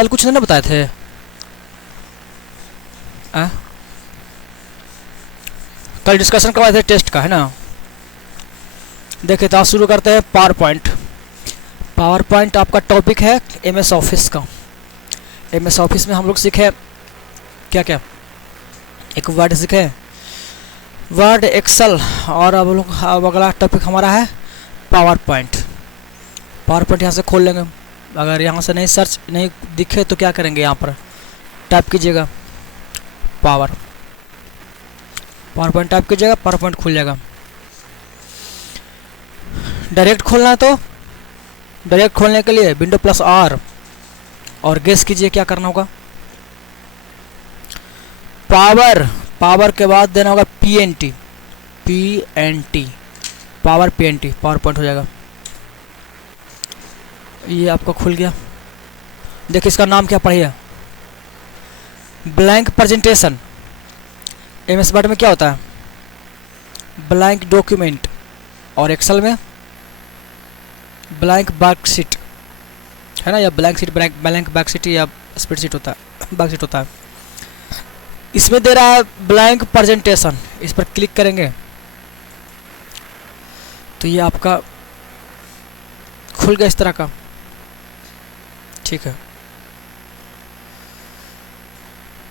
कल कुछ नहीं ना बताए थे? कल डिस्कशन करवाए थे टेस्ट का, है ना? देखिए तो आज शुरू करते हैं पावर पॉइंट। पावर पॉइंट आपका टॉपिक है एमएस ऑफिस का। एमएस ऑफिस में हम लोग सीखे क्या क्या, एक वर्ड सीखे, वर्ड, एक्सेल, और अब अगला टॉपिक हमारा है पावर पॉइंट। पावर पॉइंट यहाँ से खोल लेंगे। अगर यहाँ से नहीं सर्च नहीं दिखे तो क्या करेंगे, यहाँ पर टाइप कीजिएगा पावर पॉइंट टाइप कीजिएगा, पावर पॉइंट खुल जाएगा। डायरेक्ट खोलना है तो डायरेक्ट खोलने के लिए विंडो प्लस आर, और गेस कीजिए क्या करना होगा। पावर के बाद देना होगा PNT, power PNT, power point हो जाएगा। ये आपका खुल गया। देखिए इसका नाम क्या पढ़िए, ब्लैंक प्रेजेंटेशन। एमएस वर्ड में क्या होता है, ब्लैंक डॉक्यूमेंट, और एक्सेल में ब्लैंक बैकशीट, है ना, या ब्लैंक शीट, ब्लैंक बैकशीट या स्प्रेडशीट होता है, बैकशीट होता है। इसमें दे रहा है ब्लैंक प्रेजेंटेशन, इस पर क्लिक करेंगे तो ये आपका खुल गया इस तरह का। ठीक है,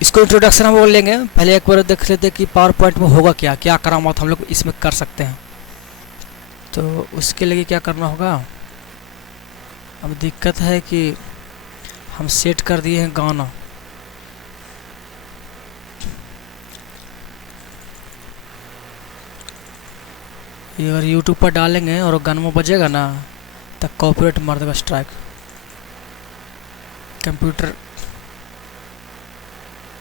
इसको इंट्रोडक्शन हम बोल लेंगे। पहले एक बार देख लेते कि पावर पॉइंट में होगा क्या, क्या करामात हम लोग इसमें कर सकते हैं। तो उसके लिए क्या करना होगा, अब दिक्कत है कि हम सेट कर दिए हैं गाना। ये अगर यूट्यूब पर डालेंगे और गाना में बजेगा ना तो कॉपीराइट मार देगा, स्ट्राइक। कंप्यूटर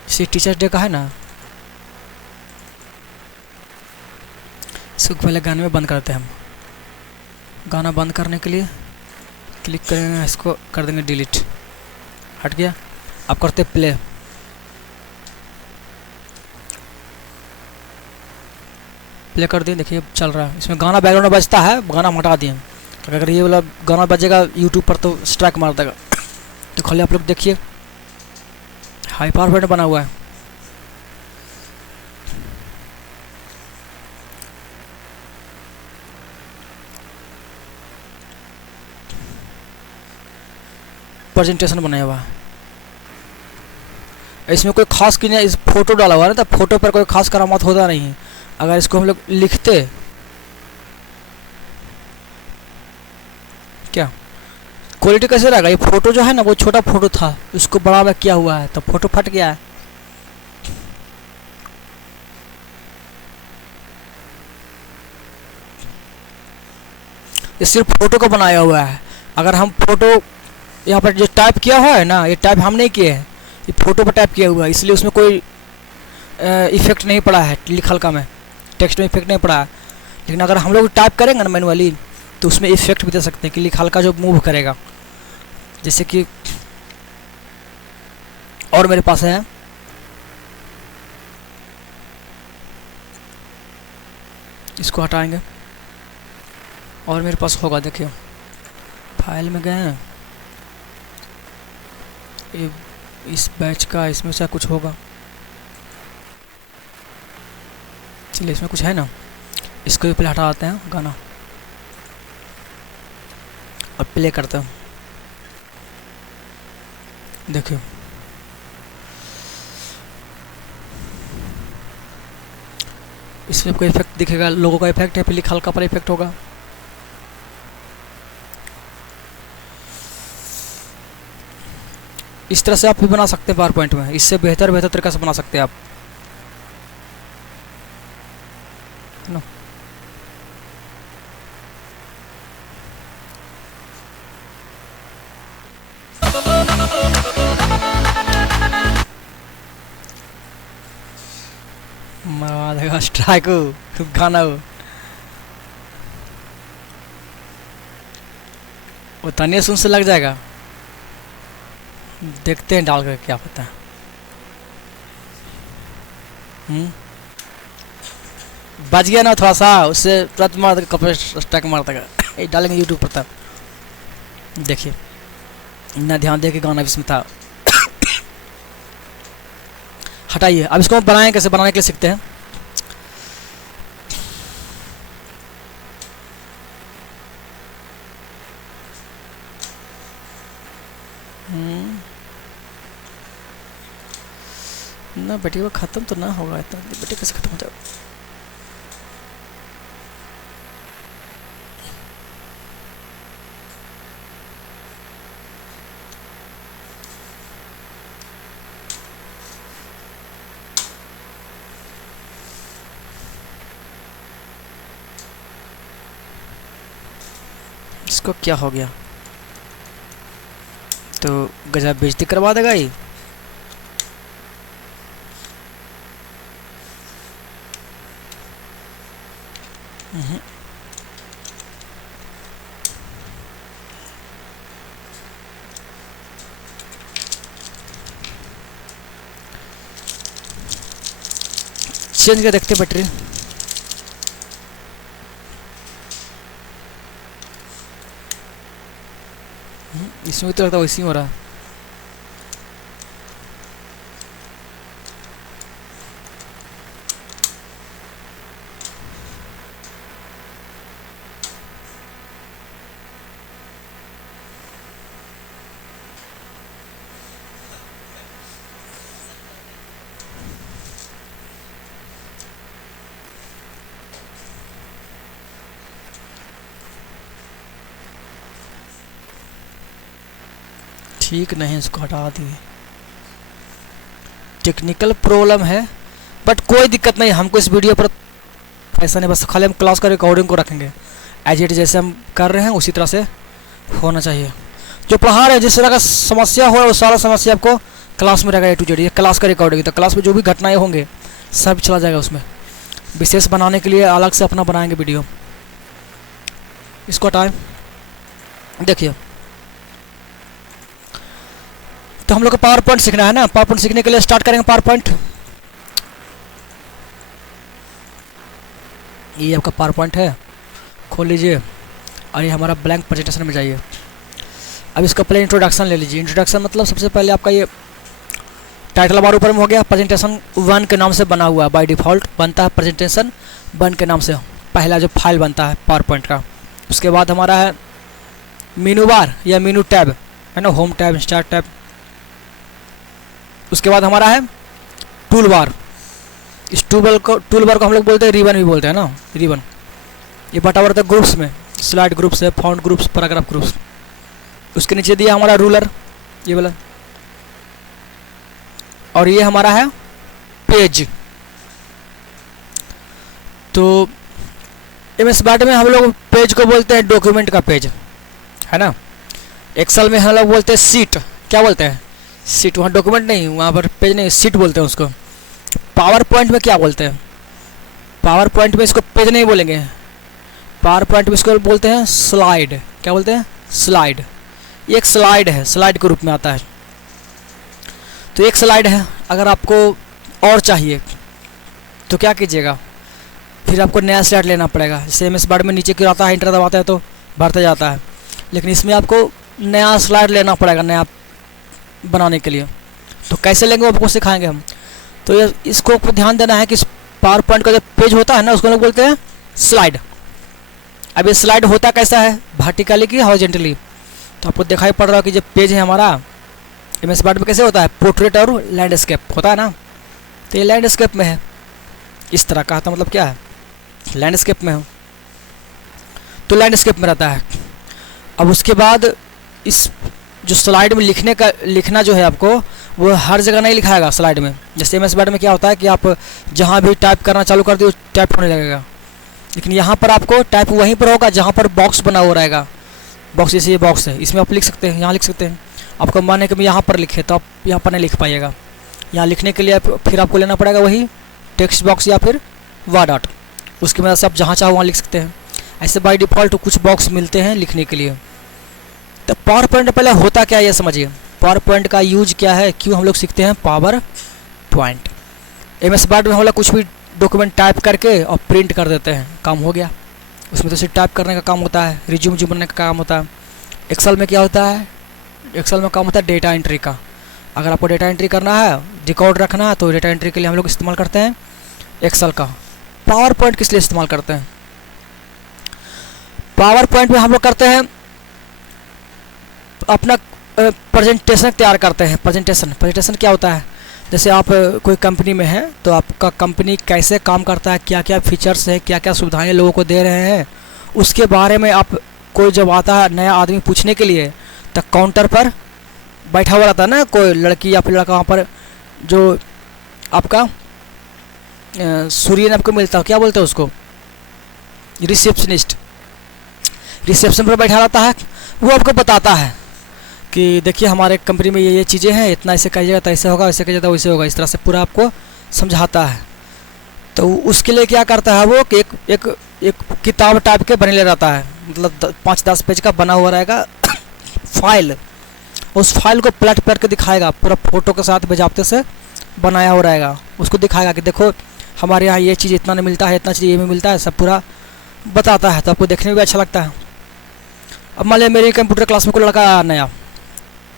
इसी टीचर्स डे का है ना, इसको पहले गाने में बंद करते हैं हम। गाना बंद करने के लिए क्लिक करेंगे, इसको कर देंगे डिलीट, हट गया। अब करते प्ले। प्ले कर दिए, देखिए चल रहा है। इसमें गाना बैकग्राउंड में बजता है, गाना हटा दिए। अगर ये वाला गाना बजेगा यूट्यूब पर तो स्ट्राइक मार देगा। तो खाली आप लोग देखिए हाई पावर पॉइंट बना हुआ है। प्रेजेंटेशन बनाया हुआ है, इसमें कोई खास की नहीं, इस फोटो डाला हुआ है ना, तो फोटो पर कोई खास करामात होता नहीं है। अगर इसको हम लोग लिखते क्या, क्वालिटी कैसे रहेगा। ये फोटो जो है ना वो छोटा फोटो था, उसको बड़ा में किया हुआ है तो फोटो फट गया है। ये सिर्फ फोटो को बनाया हुआ है। अगर हम फोटो यहाँ पर जो टाइप किया हुआ है ना, ये टाइप हम नहीं किए हैं, ये फोटो पर टाइप किया हुआ है, इसलिए उसमें कोई इफेक्ट नहीं पड़ा है, लिखल का में टेक्स्ट में इफेक्ट नहीं पड़ा है। लेकिन अगर हम लोग टाइप करेंगे ना मैनुअली तो उसमें इफेक्ट भी दे सकते हैं कि लिखल का जो मूव करेगा। जैसे कि और मेरे पास है, इसको हटाएंगे, और मेरे पास होगा, देखिए फाइल में गए हैं, ये इस बैच का, इसमें से कुछ होगा। चलिए इसमें कुछ है ना, इसको भी पहले हटा देते हैं गाना और प्ले करते हैं। देखिए इसमें कोई इफेक्ट दिखेगा, लोगों का इफेक्ट है, फिर लिखा का पर इफेक्ट होगा। इस तरह से आप भी बना सकते हैं पावर पॉइंट में, इससे बेहतर तरीका से बना सकते हैं आप, है ना। मरवा देगा स्ट्राइक गाना, वो तनिए सुन से लग जाएगा। देखते हैं डाल कर क्या होता है। बच गया ना थोड़ा सा, उससे तुरंत मार देगा, कपड़े स्ट्राइक मार देगा। डालेंगे यूट्यूब पर तब देखिए, इतना ध्यान दे के गाना भी इसमें था। हटाइए। अब इसको हम बनाएं कैसे, बनाने के लिए सीखते हैं। ना बेटे वो ख़त्म तो ना होगा इतना, बेटे कैसे ख़त्म हो जाएगा। इसको क्या हो गया, तो गजब बेइज्जती करवा देगा ये। चेंज कर देखते बैटरी। इसमें तो लगता है वैसे ही हो रहा है। ठीक नहीं, इसको हटा दिए। टेक्निकल प्रॉब्लम है, बट कोई दिक्कत नहीं। हमको इस वीडियो पर ऐसा नहीं, बस खाली हम क्लास का रिकॉर्डिंग को रखेंगे एज इट, जैसे हम कर रहे हैं उसी तरह से होना चाहिए। जो पढ़ा रहे हैं जिस तरह का समस्या हो वो सारा समस्या आपको क्लास में रहेगा ए टू जेड। ये क्लास का रिकॉर्डिंग, तो क्लास में जो भी घटनाएं होंगे सब चला जाएगा उसमें। विशेष बनाने के लिए अलग से अपना बनाएंगे वीडियो। इसको टाइम देखिए, तो हम लोग को पावर पॉइंट सीखना है ना। पावर पॉइंट सीखने के लिए स्टार्ट करेंगे पावर पॉइंट। ये आपका पावर पॉइंट है, खोल लीजिए और ये हमारा ब्लैंक प्रेजेंटेशन में जाइए। अब इसका पहले इंट्रोडक्शन ले लीजिए। इंट्रोडक्शन मतलब सबसे पहले आपका ये टाइटल बार ऊपर में हो गया। प्रेजेंटेशन 1 के नाम से बना हुआ है, बाय डिफ़ॉल्ट बनता है प्रेजेंटेशन 1 के नाम से, पहला जो फाइल बनता है पावर पॉइंट का। उसके बाद हमारा है मेनू बार या मेनू टैब, है ना, होम टैब, स्टार्ट टैब। उसके बाद हमारा है टूल बार। इस टूल बार को हम लोग बोलते हैं रिबन भी बोलते हैं ना, रिबन। ये बटा हुआ रहता है ग्रुप्स में, स्लाइड ग्रुप्स है, फॉन्ट ग्रुप्स, पैराग्राफ ग्रुप्स। उसके नीचे दिया हमारा रूलर, ये वाला। और ये हमारा है पेज। तो एमएस वर्ड में हम लोग पेज को बोलते हैं डॉक्यूमेंट का पेज, है ना। एक्सेल में हम लोग बोलते हैं सीट। क्या बोलते हैं? सीट। वहाँ डॉक्यूमेंट नहीं, वहाँ पर पेज नहीं, सीट बोलते हैं उसको। पावर पॉइंट में क्या बोलते हैं? पावर पॉइंट में इसको पेज नहीं बोलेंगे, पावर पॉइंट में इसको बोलते हैं स्लाइड। क्या बोलते हैं? स्लाइड। ये एक स्लाइड है, स्लाइड के रूप में आता है। तो एक स्लाइड है। अगर आपको और चाहिए तो क्या कीजिएगा, फिर आपको नया स्लाइड लेना पड़ेगा। जैसे एमएस वर्ड में नीचे क्यों आता है, इंटर दबाते हैं तो भरता जाता है, लेकिन इसमें आपको नया स्लाइड लेना पड़ेगा नया बनाने के लिए। तो कैसे लेंगे वो आपको सिखाएंगे हम। तो ये इसको आपको ध्यान देना है कि पावर पॉइंट का जो पेज होता है ना उसको लोग बोलते हैं स्लाइड। अब ये स्लाइड होता कैसा है, वर्टिकली कि हॉरिजॉन्टली? तो आपको दिखाई पड़ रहा है कि जो पेज है हमारा एमएस वर्ड में कैसे होता है, पोर्ट्रेट और लैंडस्केप होता है ना। तो ये लैंडस्केप में है, इस तरह का। तो मतलब क्या है, लैंडस्केप में हो तो लैंडस्केप में रहता है। अब उसके बाद इस जो स्लाइड में लिखना जो है आपको, वो हर जगह नहीं लिखाएगा स्लाइड में। जैसे एमएस वर्ड में क्या होता है कि आप जहाँ भी टाइप करना चालू कर दिए टाइप होने लगेगा, लेकिन यहाँ पर आपको टाइप वहीं पर होगा जहाँ पर बॉक्स बना हुआ रहेगा। बॉक्स जैसे ये बॉक्स है, इसमें आप लिख सकते हैं, यहाँ लिख सकते हैं। आपको मन है कि मैं यहाँ पर लिखे तो आप यहाँ पर नहीं लिख पाइएगा। यहाँ लिखने के लिए फिर आपको लेना पड़ेगा वही टेक्स्ट बॉक्स या फिर वर्ड आर्ट। उसकी मदद से आप जहाँ चाहो वहाँ लिख सकते हैं। ऐसे बाय डिफ़ॉल्ट कुछ बॉक्स मिलते हैं लिखने के लिए। तो पावर पॉइंट पहले होता क्या है ये समझिए। पावर पॉइंट का यूज क्या है, क्यों हम लोग सीखते हैं पावर पॉइंट। एमएस वर्ड में हम लोग कुछ भी डॉक्यूमेंट टाइप करके और प्रिंट कर देते हैं, काम हो गया। उसमें तो सिर्फ टाइप करने का काम होता है, रिज्यूम बनाने का काम होता है। एक्सेल में क्या होता है, एक्सेल में काम होता है डेटा एंट्री का। अगर आपको डेटा एंट्री करना है, रिकॉर्ड रखना है, तो डेटा एंट्री के लिए हम लोग इस्तेमाल करते हैं एक्सेल का। पावर पॉइंट किस लिए इस्तेमाल करते हैं? पावर पॉइंट में हम लोग करते हैं अपना प्रेजेंटेशन तैयार करते हैं। प्रेजेंटेशन क्या होता है? जैसे आप कोई कंपनी में हैं तो आपका कंपनी कैसे काम करता है, क्या क्या फीचर्स है, क्या क्या सुविधाएं लोगों को दे रहे हैं, उसके बारे में आप कोई जब आता है नया आदमी पूछने के लिए, तो काउंटर पर बैठा हुआ रहता है ना कोई लड़की या फिर लड़का, वहाँ पर जो आपका सूर्य आपको मिलता है, क्या बोलते हैं उसको, रिसेप्शनिस्ट, रिसेप्शन पर बैठा रहता है। वो आपको बताता है कि देखिए हमारे कंपनी में ये चीज़ें हैं, इतना ऐसे कहिएगा तो ऐसे होगा, वैसे कहिएगा तो वैसे होगा, इस तरह से पूरा आपको समझाता है। तो उसके लिए क्या करता है वो कि एक किताब टाइप के बने ले रहता है, मतलब 5-10 पेज का बना हुआ रहेगा फाइल। उस फाइल को पलट पलट के दिखाएगा, पूरा फोटो के साथ बेजाब्ते से बनाया हुआ रहेगा। उसको दिखाएगा कि देखो हमारे यहाँ ये चीज़ इतना नहीं मिलता है, इतना चीज़ ये में मिलता है, सब पूरा बताता है। तो आपको देखने में भी अच्छा लगता है। अब मान लिया मेरे कंप्यूटर क्लास में कोई लड़का आया नया,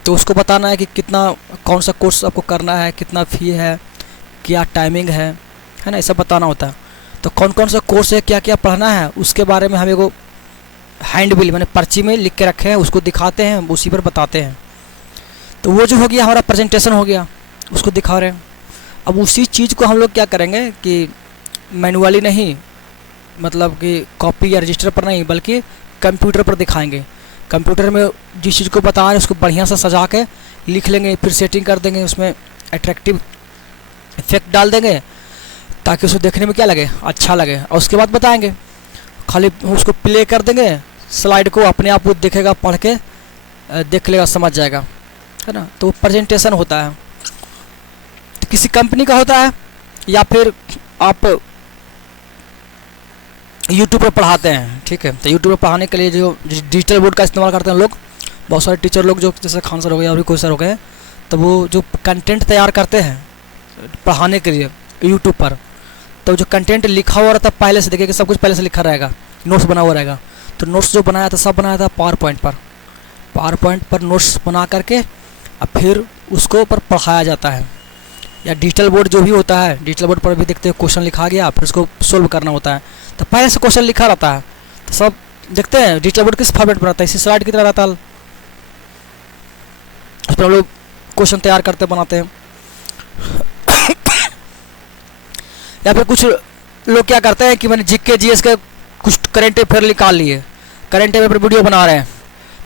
तो उसको बताना है कि कितना, कौन सा कोर्स आपको करना है, कितना फ़ी है, क्या टाइमिंग है ना, ये सब बताना होता है। तो कौन कौन सा कोर्स है, क्या क्या पढ़ना है, उसके बारे में हम एगो हैंड बिल मैंने पर्ची में लिख के रखे हैं, उसको दिखाते हैं, उसी पर बताते हैं। तो वो जो हो गया हमारा प्रेजेंटेशन हो गया, उसको दिखा रहे हैं। अब उसी चीज़ को हम लोग क्या करेंगे कि मैनुअली नहीं, मतलब कि कॉपी या रजिस्टर पर नहीं, बल्कि कंप्यूटर पर दिखाएंगे। कंप्यूटर में जिस चीज़ को बता रहे हैं उसको बढ़िया से सजा के लिख लेंगे, फिर सेटिंग कर देंगे, उसमें अट्रैक्टिव इफेक्ट डाल देंगे ताकि उसको देखने में क्या लगे, अच्छा लगे, और उसके बाद बताएंगे। खाली उसको प्ले कर देंगे, स्लाइड को अपने आप वो देखेगा, पढ़ के देख लेगा, समझ जाएगा, है ना। तो प्रेजेंटेशन होता है, तो किसी कंपनी का होता है, या फिर आप यूट्यूब पर पढ़ाते हैं, ठीक है। तो यूट्यूब पर पढ़ाने के लिए जो डिजिटल बोर्ड का इस्तेमाल करते हैं लोग, बहुत सारे टीचर लोग जो जैसे खान सर हो गए और भी कोई सर हो गए, तो वो जो कंटेंट तैयार करते हैं पढ़ाने के लिए यूट्यूब पर, तो जो कंटेंट लिखा हुआ रहता है पहले से, देखिए कि सब कुछ पहले से लिखा रहेगा, नोट्स बना हुआ रहेगा। तो नोट्स जो बनाया था सब बनाया था पावर पॉइंट पर नोट्स बना करके अब फिर उसको पर पढ़ाया जाता है। या डिजिटल बोर्ड जो भी होता है, डिजिटल बोर्ड पर भी देखते हैं क्वेश्चन लिखा गया, फिर उसको सोल्व करना होता है, तो पहले से क्वेश्चन लिखा रहता है। तो सब देखते हैं डिजिटल बोर्ड किस फॉर्मेट पर रहता है, इसी स्लाइड की तरह रहता है, उस पर हम लोग क्वेश्चन तैयार करते बनाते हैं। या फिर कुछ लोग क्या करते हैं कि मैंने जीके जीएस के कुछ करंट अफेयर निकाल लिए, करंट अफेयर पर वीडियो बना रहे हैं,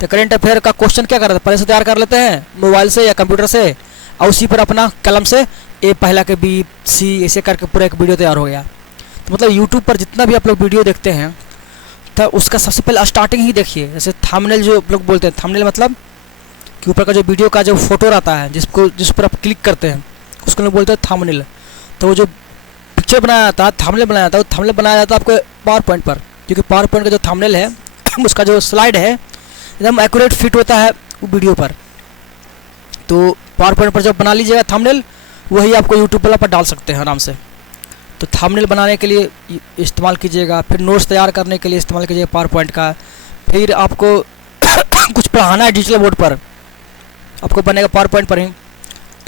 तो करंट अफेयर का क्वेश्चन क्या करते हैं, पहले से तैयार कर लेते हैं मोबाइल से या कंप्यूटर से, और उसी पर अपना कलम से ए पहला के बी सी ऐसे करके पूरा एक वीडियो तैयार हो गया। तो मतलब यूट्यूब पर जितना भी आप लोग वीडियो देखते हैं, तो उसका सबसे पहले स्टार्टिंग ही देखिए। जैसे थंबनेल जो लोग बोलते हैं, थंबनेल मतलब कि ऊपर का जो वीडियो का जो फोटो रहता है, जिस पर आप क्लिक करते हैं, उसको लोग बोलते हैं थंबनेल। तो वो जो पिक्चर बनाया जाता है, थंबनेल बनाया जाता है, वो थंबनेल बनाया जाता है आपको पावर पॉइंट पर, क्योंकि पावर पॉइंट का जो थंबनेल है उसका जो स्लाइड है एकदम एक्यूरेट फिट होता है वो वीडियो पर। तो पावर पॉइंट पर जब बना लीजिएगा थंबनेल, वही आपको यूट्यूब पर डाल सकते हैं आराम से। तो थंबनेल बनाने के लिए इस्तेमाल कीजिएगा, फिर नोट्स तैयार करने के लिए इस्तेमाल कीजिएगा पावर पॉइंट का। फिर आपको कुछ पढ़ाना है डिजिटल बोर्ड पर, आपको बनेगा पावर पॉइंट पर ही।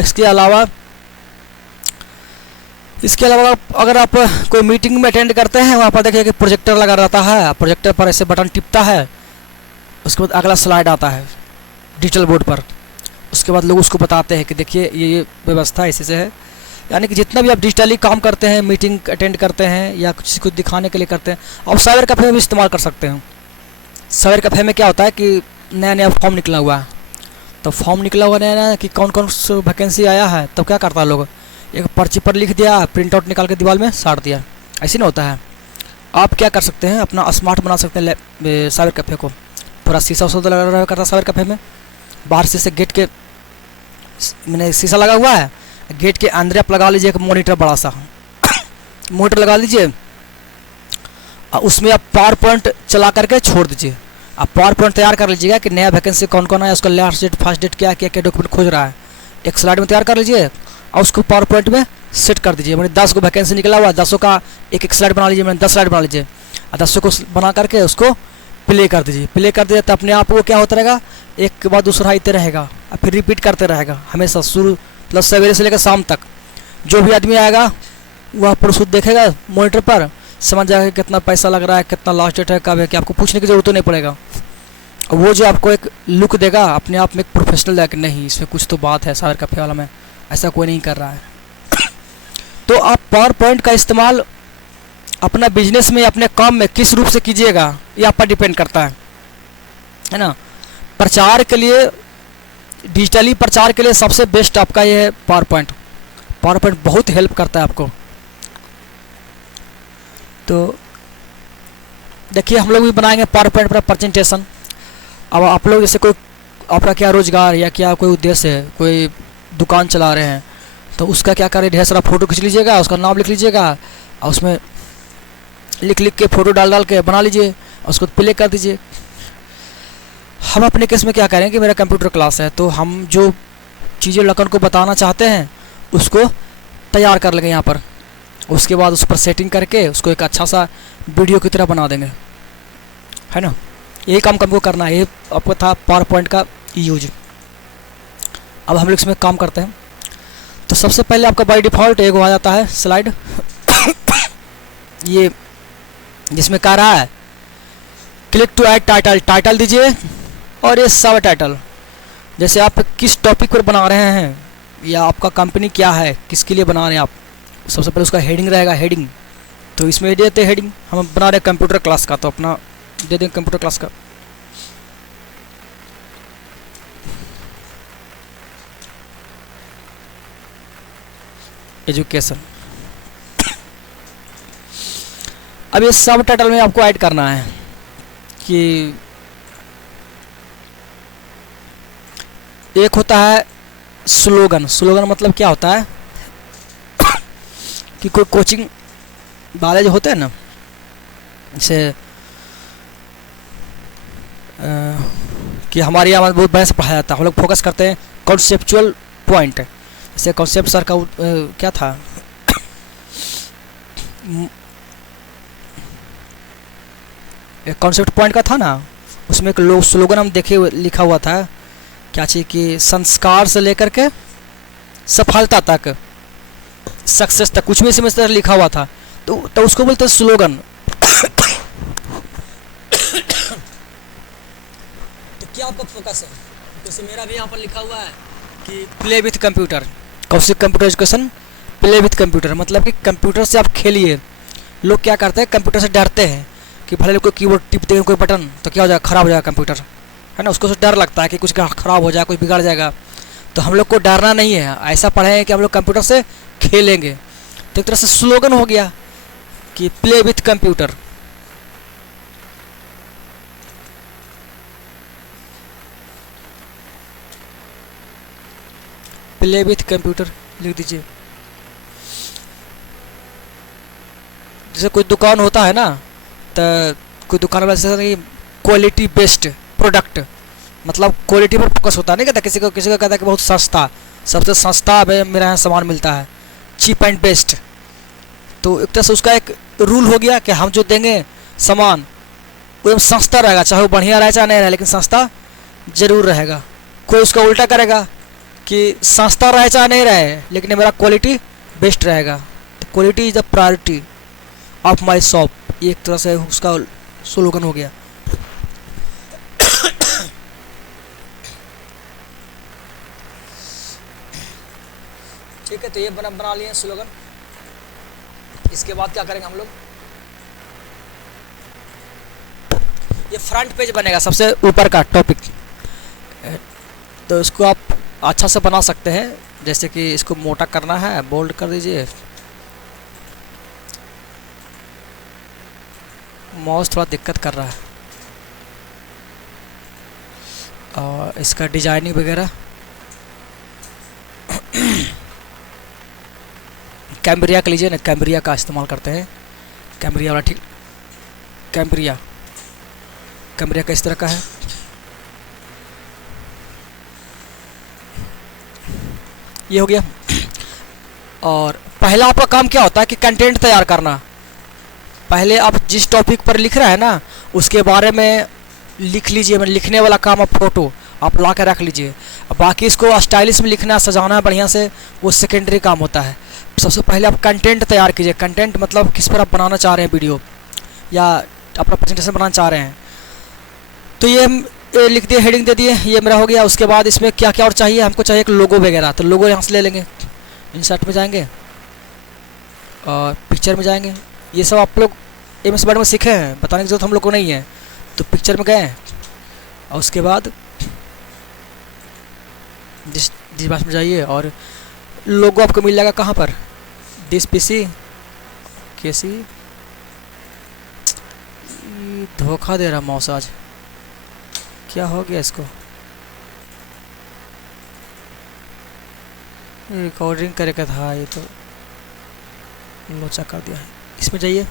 इसके अलावा अगर आप कोई मीटिंग में अटेंड करते हैं, वहाँ पर देखिए कि प्रोजेक्टर लगा रहता है, प्रोजेक्टर पर ऐसे बटन टिपता है, उसके बाद अगला स्लाइड आता है डिजिटल बोर्ड पर। उसके बाद लोग उसको बताते हैं कि देखिए ये व्यवस्था ऐसे से है। यानी कि जितना भी आप डिजिटली काम करते हैं, मीटिंग अटेंड करते हैं या किसी को दिखाने के लिए करते हैं, आप साइबर कैफे में भी इस्तेमाल कर सकते हैं। साइबर कैफे में क्या होता है कि नया नया फॉर्म निकला हुआ है, तो फॉर्म निकला हुआ नया नया कि कौन कौन सा वैकेंसी आया है, तब क्या करता है लोग, एक पर्ची पर लिख दिया, प्रिंट आउट निकाल के दीवार में साट दिया, ऐसे नहीं होता है। आप क्या कर सकते हैं, अपना स्मार्ट बना सकते हैं साइबर कैफे को। पूरा शीशा उसा लगा रहा करता साइबर कैफे में, बाहर से गेट के मैंने शीशा लगा हुआ है, गेट के अंदर आप लगा लीजिए एक मॉनिटर, बड़ा सा मॉनिटर लगा लीजिए, उसमें आप पावर पॉइंट चला करके छोड़ दीजिए। आप पावर पॉइंट तैयार कर लीजिएगा कि नया वैकेंसी कौन कौन है, उसका लास्ट डेट फर्स्ट डेट क्या क्या क्या डॉक्यूमेंट खोज रहा है, एक स्लाइड में तैयार कर लीजिए और उसको पावर पॉइंट में सेट कर दीजिए। मैंने 10 को वैकेंसी निकला हुआ है, 10 का एक स्लाइड बना लीजिए, मैंने 10 स्लाइड बना लीजिए, और 10 को बना करके उसको प्ले कर दीजिए। प्ले कर दिया तो अपने आप वो क्या होता रहेगा, एक के बाद दूसरा आते रहेगा और फिर रिपीट करते रहेगा हमेशा, शुरू मतलब सवेरे से लेकर शाम तक। जो भी आदमी आएगा वह प्रस्तुत देखेगा मॉनिटर पर, समझ जाएगा कितना पैसा लग रहा है, कितना लास्ट डेट है, कब है, कि आपको पूछने की ज़रूरत नहीं पड़ेगा। और वो जो आपको एक लुक देगा अपने आप में एक प्रोफेशनल है कि नहीं इसमें कुछ तो बात है, सागर कैफे वाला में ऐसा कोई नहीं कर रहा है। तो आप पावर पॉइंट का इस्तेमाल अपना बिजनेस में, अपने काम में किस रूप से कीजिएगा ये आप पर डिपेंड करता है ना। प्रचार के लिए, डिजिटली प्रचार के लिए सबसे बेस्ट आपका ये है पावर पॉइंट। पावर पॉइंट बहुत हेल्प करता है आपको। तो देखिए हम लोग भी बनाएंगे पावर पॉइंट पर प्रेजेंटेशन। अब आप लोग जैसे कोई आपका क्या रोजगार या क्या कोई उद्देश्य है, कोई दुकान चला रहे हैं, तो उसका क्या करें, ढेर सारा फ़ोटो खींच लीजिएगा, उसका नाम लिख लीजिएगा और उसमें लिख के फ़ोटो डाल के बना लीजिए और उसको प्ले कर दीजिए। हम अपने केस में क्या करें कि मेरा कंप्यूटर क्लास है, तो हम जो चीज़ें लड़कों को बताना चाहते हैं उसको तैयार कर लेंगे यहाँ पर। उसके बाद उस पर सेटिंग करके उसको एक अच्छा सा वीडियो की तरह बना देंगे, है ना। यही काम हमको करना है। ये आपको था पावर पॉइंट का यूज। अब हम लोग इसमें काम करते हैं। तो सबसे पहले आपका बाय डिफ़ॉल्ट एक आ जाता है स्लाइड ये जिसमें कह रहा है click to add title, title दीजिए और ये सब टाइटल, जैसे आप किस टॉपिक पर बना रहे हैं या आपका कंपनी क्या है, किसके लिए बना रहे हैं आप। सबसे पहले उसका हेडिंग रहेगा, हेडिंग तो इसमें दे देते हेडिंग। हम बना रहे हैं कंप्यूटर क्लास का, तो अपना दे देंगे कंप्यूटर क्लास का। एजुकेशन। अब ये सब टाइटल में आपको ऐड करना है कि एक होता है स्लोगन। स्लोगन मतलब क्या होता है कि कोई कोचिंग वाले जो होते हैं ना, जैसे कि हमारे यहाँ बहुत बढ़िया से पढ़ाया जाता है। हम लोग फोकस करते हैं कॉन्सेप्चुअल पॉइंट। जैसे कॉन्सेप्ट सर का क्या था कॉन्सेप्ट पॉइंट का था ना, उसमें एक स्लोगन हम देखे लिखा हुआ था क्या चीज़ कि संस्कार से लेकर के सफलता तक, सक्सेस तक, कुछ भी इसमें तरह लिखा हुआ था। तो उसको बोलते हैं स्लोगन। तो क्या आपका फोकस है, जैसे मेरा भी यहाँ पर लिखा हुआ है कि play with computer, Kaushik computer education play with computer, मतलब कि कंप्यूटर से आप खेलिए। लोग क्या करते हैं, कंप्यूटर से डरते हैं कि भले कोई कीबोर्ड टिप देंगे कोई बटन तो क्या हो जाएगा, ख़राब हो जाएगा कंप्यूटर, है ना। उसको डर लगता है कि कुछ ख़राब हो जाएगा, कुछ बिगड़ जाएगा। तो हम लोग को डरना नहीं है, ऐसा पढ़े हैं कि हम लोग कंप्यूटर से खेलेंगे। तो एक तरह से स्लोगन हो गया कि play with computer. Play with computer लिख दीजिए। जैसे कोई दुकान होता है ना, तो कोई दुकान वाला जैसे क्वालिटी बेस्ड प्रोडक्ट, मतलब क्वालिटी पर फोकस होता है। नहीं कहता किसी को कहता है कि बहुत सस्ता, सबसे सस्ता मेरे यहाँ सामान मिलता है, चीप एंड बेस्ट। तो एक तरह से उसका एक रूल हो गया कि हम जो देंगे सामान वो सस्ता रहेगा, चाहे वो बढ़िया रहे चाहे नहीं रहे, लेकिन सस्ता ज़रूर रहेगा। कोई उसका उल्टा करेगा कि सस्ता रहे चाहे नहीं रहे, लेकिन मेरा क्वालिटी बेस्ट रहेगा। तो quality is the priority of my shop, एक तरह से उसका स्लोगन हो गया। ठीक है, तो ये बना लिए स्लोगन। इसके बाद क्या करेंगे हम लोग, ये फ्रंट पेज बनेगा सबसे ऊपर का टॉपिक। तो इसको आप अच्छा से बना सकते हैं, जैसे कि इसको मोटा करना है, बोल्ड कर दीजिए। माउस थोड़ा दिक्कत कर रहा है, और इसका डिजाइनिंग वगैरह कैम्ब्रिया का लीजिए ना, कैम्ब्रिया का इस्तेमाल करते हैं, कैम्ब्रिया वाला। ठीक, कैम्ब्रिया का इस तरह का है। ये हो गया। और पहला आपका काम क्या होता है कि कंटेंट तैयार करना। पहले आप जिस टॉपिक पर लिख रहे हैं ना, उसके बारे में लिख लीजिए। मैंने लिखने वाला काम आप आप ला के रख लीजिए। बाकी इसको स्टाइलिश में लिखना, सजाना है बढ़िया से, वो सेकेंडरी काम होता है। सबसे पहले आप कंटेंट तैयार कीजिए। कंटेंट मतलब किस पर आप बनाना चाह रहे हैं वीडियो या अपना प्रेजेंटेशन बनाना चाह रहे हैं। तो ये लिख दिए, हेडिंग दे दिए, ये मेरा हो गया। उसके बाद इसमें क्या क्या और चाहिए, हमको चाहिए एक लोगो वगैरह, तो लोगो यहाँ से ले लेंगे, इंसर्ट में जाएंगे और पिक्चर में जाएंगे। ये सब आप लोग MS वर्ड में सीखे हैं, बताने की जरूरत हम लोग को नहीं है। तो पिक्चर में गए और उसके बाद जिस भाषा में जाइए और लोगो आपको मिल जाएगा कहाँ पर, दिस PC कैसी धोखा दे रहा माउस आज, क्या हो गया इसको। रिकॉर्डिंग करके था ये तो लोचा कर दिया है। इसमें जाइए,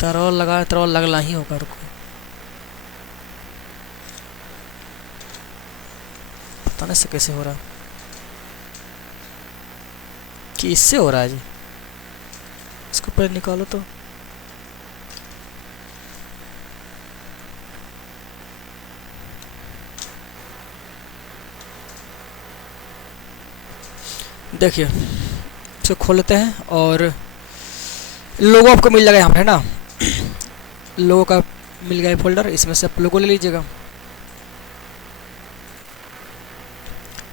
तरल लगा, तरल लगना ही होगा। रुको, पता नहीं से कैसे हो रहा कि इससे हो रहा है जी। इसको पहले निकालो तो देखिए, इसको खोल लेते हैं और लोगो आपको मिल जाएगा यहाँ पर, है ना। लोगो का मिल गया फोल्डर, इसमें से आप लोगो ले लीजिएगा।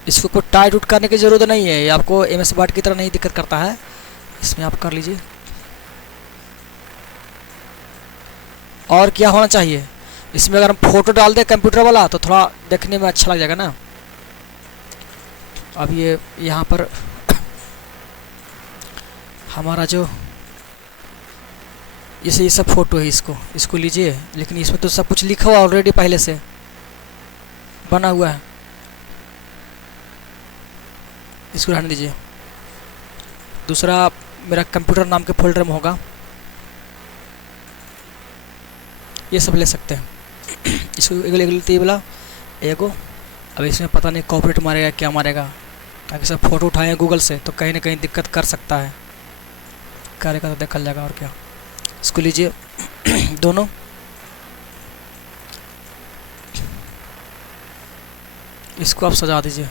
इसको कोई टाइट उट करने की ज़रूरत नहीं है, ये आपको MS वर्ड की तरह नहीं दिक्कत करता है, इसमें आप कर लीजिए। और क्या होना चाहिए इसमें, अगर हम फोटो डाल दें कंप्यूटर वाला तो थोड़ा देखने में अच्छा लग जाएगा ना। अब ये यहाँ पर हमारा जो ये सब फोटो है, इसको लीजिए, लेकिन इसमें तो सब कुछ लिखा हुआ ऑलरेडी पहले से बना हुआ है। इसको रहने दीजिए। दूसरा मेरा कंप्यूटर नाम के फोल्डर में होगा, ये सब ले सकते हैं। इसको एक वाला एगो, अब इसमें पता नहीं कॉपीराइट मारेगा क्या मारेगा, ताकि सब फोटो उठाएं गूगल से तो कहीं ना कहीं दिक्कत कर सकता है, करेगा तो देखा जाएगा। और क्या, इसको लीजिए दोनों, इसको आप सजा दीजिए।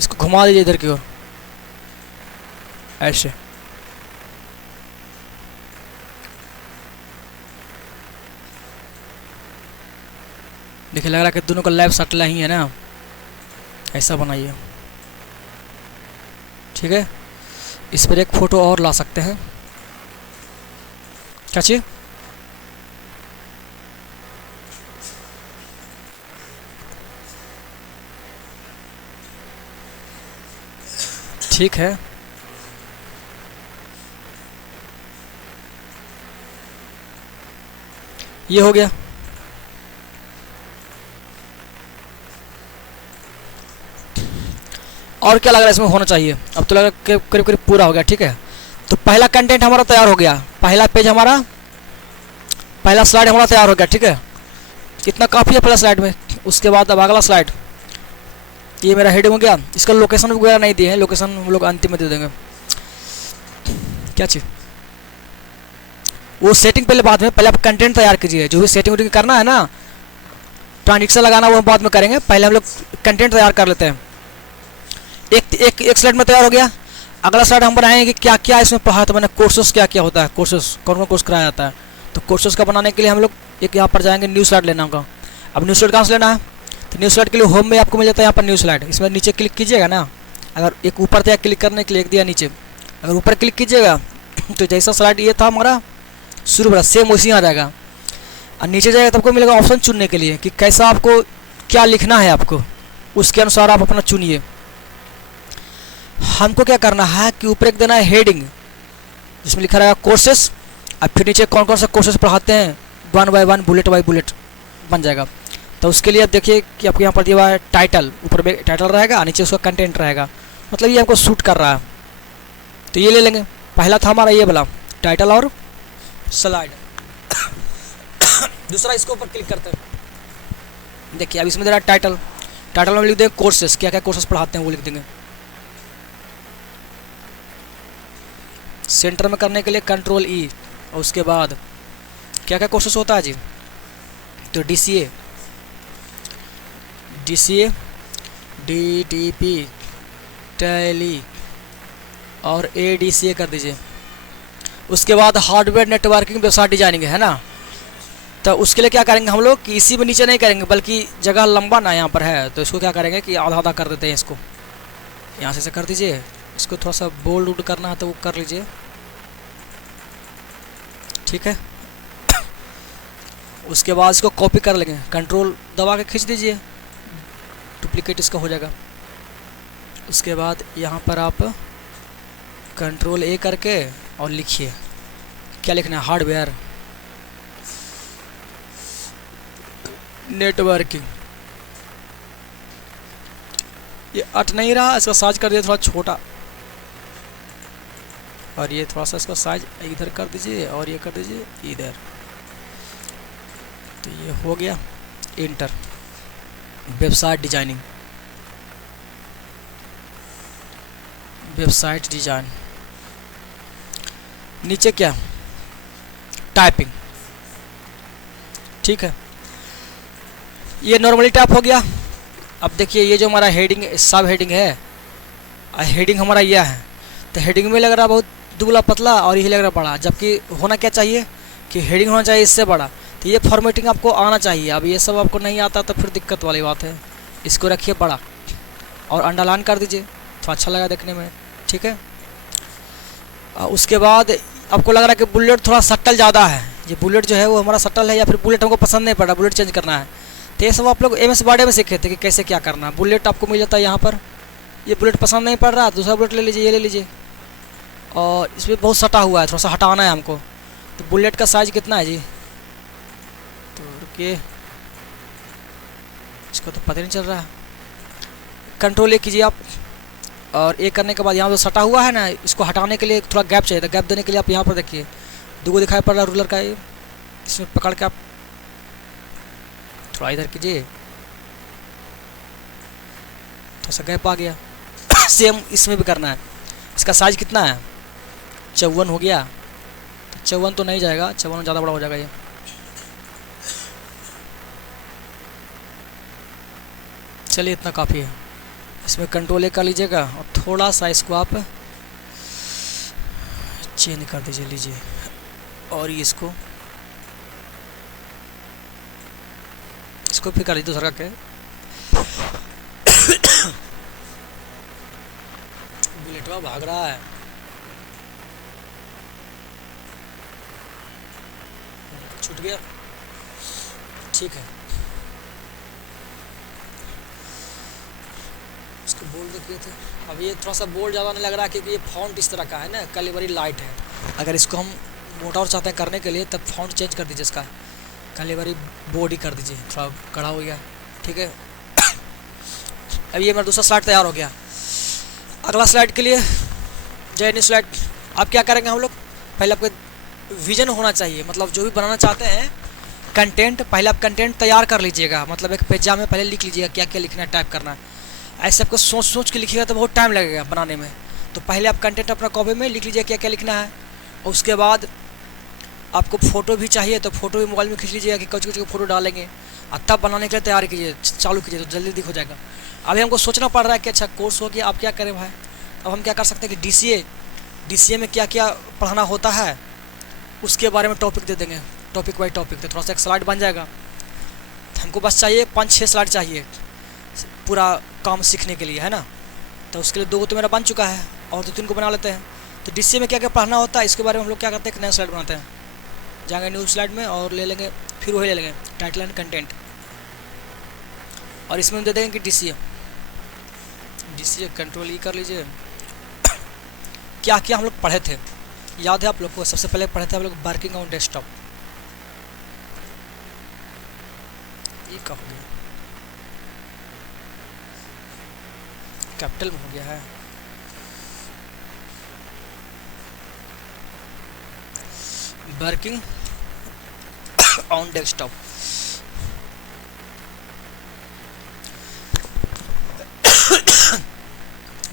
इसको घुमा दीजिए इधर की ओर ऐसे। देखिए लग रहा है कि दोनों का लैब सटला ही है ना, ऐसा बनाइए, ठीक है। इस पर एक फ़ोटो और ला सकते हैं, क्या चाहिए, ठीक है। ये हो गया। और क्या लग रहा है इसमें होना चाहिए, अब तो लग रहा है करीब करीब पूरा हो गया, ठीक है। तो पहला कंटेंट हमारा तैयार हो गया, पहला पेज हमारा, पहला स्लाइड हमारा तैयार हो गया, ठीक है। इतना काफ़ी है पहला स्लाइड में। उसके बाद अब अगला स्लाइड, ये मेरा हेडिंग हो गया। इसका लोकेशन वगैरह नहीं दिए हैं, लोकेशन हम लोग अंतिम में दे देंगे। क्या चीज़, वो सेटिंग पहले बाद में, पहले आप कंटेंट तैयार कीजिए। जो भी सेटिंग वोटिंग करना है ना, ट्रांजेक्शन लगाना, वो बाद में करेंगे। पहले हम लोग कंटेंट तैयार कर लेते हैं। एक स्लाइड में तैयार हो गया। अगला स्लाइड हम बनाएंगे कि क्या क्या इसमें पढ़ा, तो मैंने कोर्सेस क्या क्या होता है, कोर्सेस कौन कौन कोर्स कराया जाता है। तो कोर्सेस का बनाने के लिए हम लोग एक यहाँ पर जाएंगे, न्यू स्लाइड लेना होगा। अब न्यू स्लाइड कहाँ से लेना है, तो न्यू स्लाइड के लिए होम में आपको मिल जाता है यहाँ पर न्यू स्लाइड। इसमें नीचे क्लिक कीजिएगा ना, अगर एक ऊपर था क्लिक करने के लिए, एक दिया नीचे, अगर ऊपर क्लिक कीजिएगा तो जैसा स्लाइड ये था हमारा शुरू बड़ा सेम वैसे ही आ जाएगा। और नीचे जाएगा तो आपको मिलेगा ऑप्शन चुनने के लिए कि कैसा आपको क्या लिखना है, आपको उसके अनुसार आप अपना चुनिए। हमको क्या करना है कि ऊपर एक देना है हेडिंग, जिसमें लिखा रहेगा कोर्सेस, और फिर नीचे कौन कौन सा कोर्सेस पढ़ाते हैं, 1 बाय 1 बुलेट बाय बुलेट बन जाएगा। तो उसके लिए आप देखिए कि आपको यहाँ पर दिया हुआ है टाइटल, ऊपर में टाइटल रहेगा, नीचे उसका कंटेंट रहेगा, मतलब ये हमको सूट कर रहा है तो ये ले लेंगे। पहला था हमारा ये वाला टाइटल और स्लाइड। दूसरा इसको ऊपर क्लिक करते हैं, देखिए अब इसमें दे रहा है टाइटल, टाइटल में लिख देंगे कोर्सेस, क्या क्या कोर्सेस पढ़ाते हैं वो लिख देंगे। सेंटर में करने के लिए कंट्रोल ई, और उसके बाद क्या क्या कोर्सेस होता है जी, तो DCA, DTP, टैली और ADCA कर दीजिए। उसके बाद हार्डवेयर नेटवर्किंग वेबसाइट डिजाइनिंग है ना, तो उसके लिए क्या करेंगे हम लोग कि इसी में नीचे नहीं करेंगे, बल्कि जगह लंबा ना यहाँ पर है तो इसको क्या करेंगे कि आधा आधा कर देते हैं। इसको यहाँ से कर दीजिए, इसको थोड़ा सा बोल्ड उल्ड करना है तो वो कर लीजिए, ठीक है। उसके बाद इसको कॉपी कर लेंगे, कंट्रोल दबा के खींच दीजिए, डुप्लीकेट इसका हो जाएगा। उसके बाद यहाँ पर आप कंट्रोल A करके और लिखिए, क्या लिखना है, हार्डवेयर नेटवर्किंग। ये अट नहीं रहा, इसका साइज कर दिया थोड़ा छोटा, और ये थोड़ा सा इसका साइज इधर कर दीजिए और ये कर दीजिए इधर, तो ये हो गया inter. Website designing, website design, नीचे क्या, टाइपिंग, ठीक है। ये नॉर्मली टाइप हो गया। अब देखिए ये जो हमारा हेडिंग सब हेडिंग है, हेडिंग हमारा यह है, तो हेडिंग में लग रहा बहुत दुबला पतला और ये लग रहा बड़ा, जबकि होना क्या चाहिए कि हेडिंग होना चाहिए इससे बड़ा। तो ये फॉर्मेटिंग आपको आना चाहिए। अब ये सब आपको नहीं आता तो फिर दिक्कत वाली बात है। इसको रखिए बड़ा और अंडरलाइन कर दीजिए तो अच्छा लगा देखने में, ठीक है। उसके बाद आपको लग रहा है कि बुलेट थोड़ा सटल ज़्यादा है, ये बुलेट जो है वो हमारा सटल है, या फिर बुलेट हमको पसंद नहीं पड़ा, बुलेट चेंज करना है। तो ये सब आप लोग MS वर्ड में सीखे थे कि कैसे क्या करना है। बुलेट आपको मिल जाता है यहाँ पर, ये बुलेट पसंद नहीं पड़ रहा, दूसरा बुलेट ले लीजिए, ये ले लीजिए। और इसमें बहुत सटा हुआ है, थोड़ा सा हटाना है हमको। तो बुलेट का साइज कितना है जी, तो रुकिए, इसको तो पता नहीं चल रहा है। कंट्रोल A कीजिए आप, और A करने के बाद यहाँ जो सटा हुआ है ना, इसको हटाने के लिए थोड़ा गैप चाहिए था। गैप देने के लिए आप यहाँ पर देखिए दो दिखाई पड़ रहा है रूलर का, ये इसमें पकड़ के आप थोड़ा इधर कीजिए, थोड़ा सा गैप आ गया। सेम इसमें भी करना है। इसका साइज कितना है, 54 हो गया। 54 तो नहीं जाएगा, 54 ज़्यादा बड़ा हो जाएगा ये। चलिए इतना काफ़ी है। इसमें कंट्रोल A कर लीजिएगा और थोड़ा सा इसको आप चेंज कर दीजिए, लीजिए, और ये इसको फिर कर लीजिए दूसरा के। बुलेटवा भाग रहा है, छूट गया, ठीक है। इसको बोल्ड किए थे। अब ये थोड़ा सा बोल्ड ज़्यादा नहीं लग रहा है क्योंकि ये फॉन्ट इस तरह का है ना, कैलिबरी लाइट है। अगर इसको हम मोटा और चाहते हैं करने के लिए तब फॉन्ट चेंज कर दीजिए, इसका कैलिबरी बोर्ड ही कर दीजिए, थोड़ा कड़ा हो गया, ठीक है। अब ये मेरा दूसरा स्लाइड तैयार हो गया। अगला स्लाइड के लिए जय स्लाइड। अब क्या करेंगे हम लोग, पहले आपको विजन होना चाहिए, मतलब जो भी बनाना चाहते हैं कंटेंट, पहले आप कंटेंट तैयार कर लीजिएगा, मतलब एक पेजा में पहले लिख लीजिएगा क्या क्या लिखना है, टाइप करना है। ऐसे आपको सोच सोच के लिखिएगा तो बहुत टाइम लगेगा बनाने में। तो पहले आप कंटेंट अपना कॉपी में लिख लीजिए क्या क्या लिखना है, और उसके बाद आपको फ़ोटो भी चाहिए तो फ़ोटो भी मोबाइल में खींच लीजिएगा कि कुछ कुछ फ़ोटो डालेंगे, और तब बनाने के लिए तैयार कीजिए, चालू कीजिए तो जल्दी दिख हो जाएगा। अभी हमको सोचना पड़ रहा है कि अच्छा कोर्स हो गया, आप क्या करें भाई। अब हम क्या कर सकते हैं कि DCA में क्या क्या पढ़ाना होता है उसके बारे में टॉपिक दे देंगे, टॉपिक बाई टॉपिक, तो थोड़ा सा एक स्लाइड बन जाएगा। हमको बस चाहिए 5-6 स्लाइड चाहिए पूरा काम सीखने के लिए, है ना। तो उसके लिए 2 तो मेरा बन चुका है और 2-3 को बना लेते हैं। तो DCA में क्या क्या पढ़ना होता है इसके बारे में हम लोग क्या करते हैं, एक नया स्लाइड बनाते हैं, जाएंगे न्यू स्लाइड में और ले लेंगे, फिर वही ले लेंगे टाइटल एंड कंटेंट, और इसमें हम दे देंगे कि DCA कंट्रोल E कर लीजिए। क्या क्या हम लोग पढ़े थे, याद है आप लोग को? सबसे पहले पढ़े थे हम लोग वर्किंग ऑन डेस्कटॉप, ये क्या हो गया, कैपिटल में हो गया है। Working on desktop,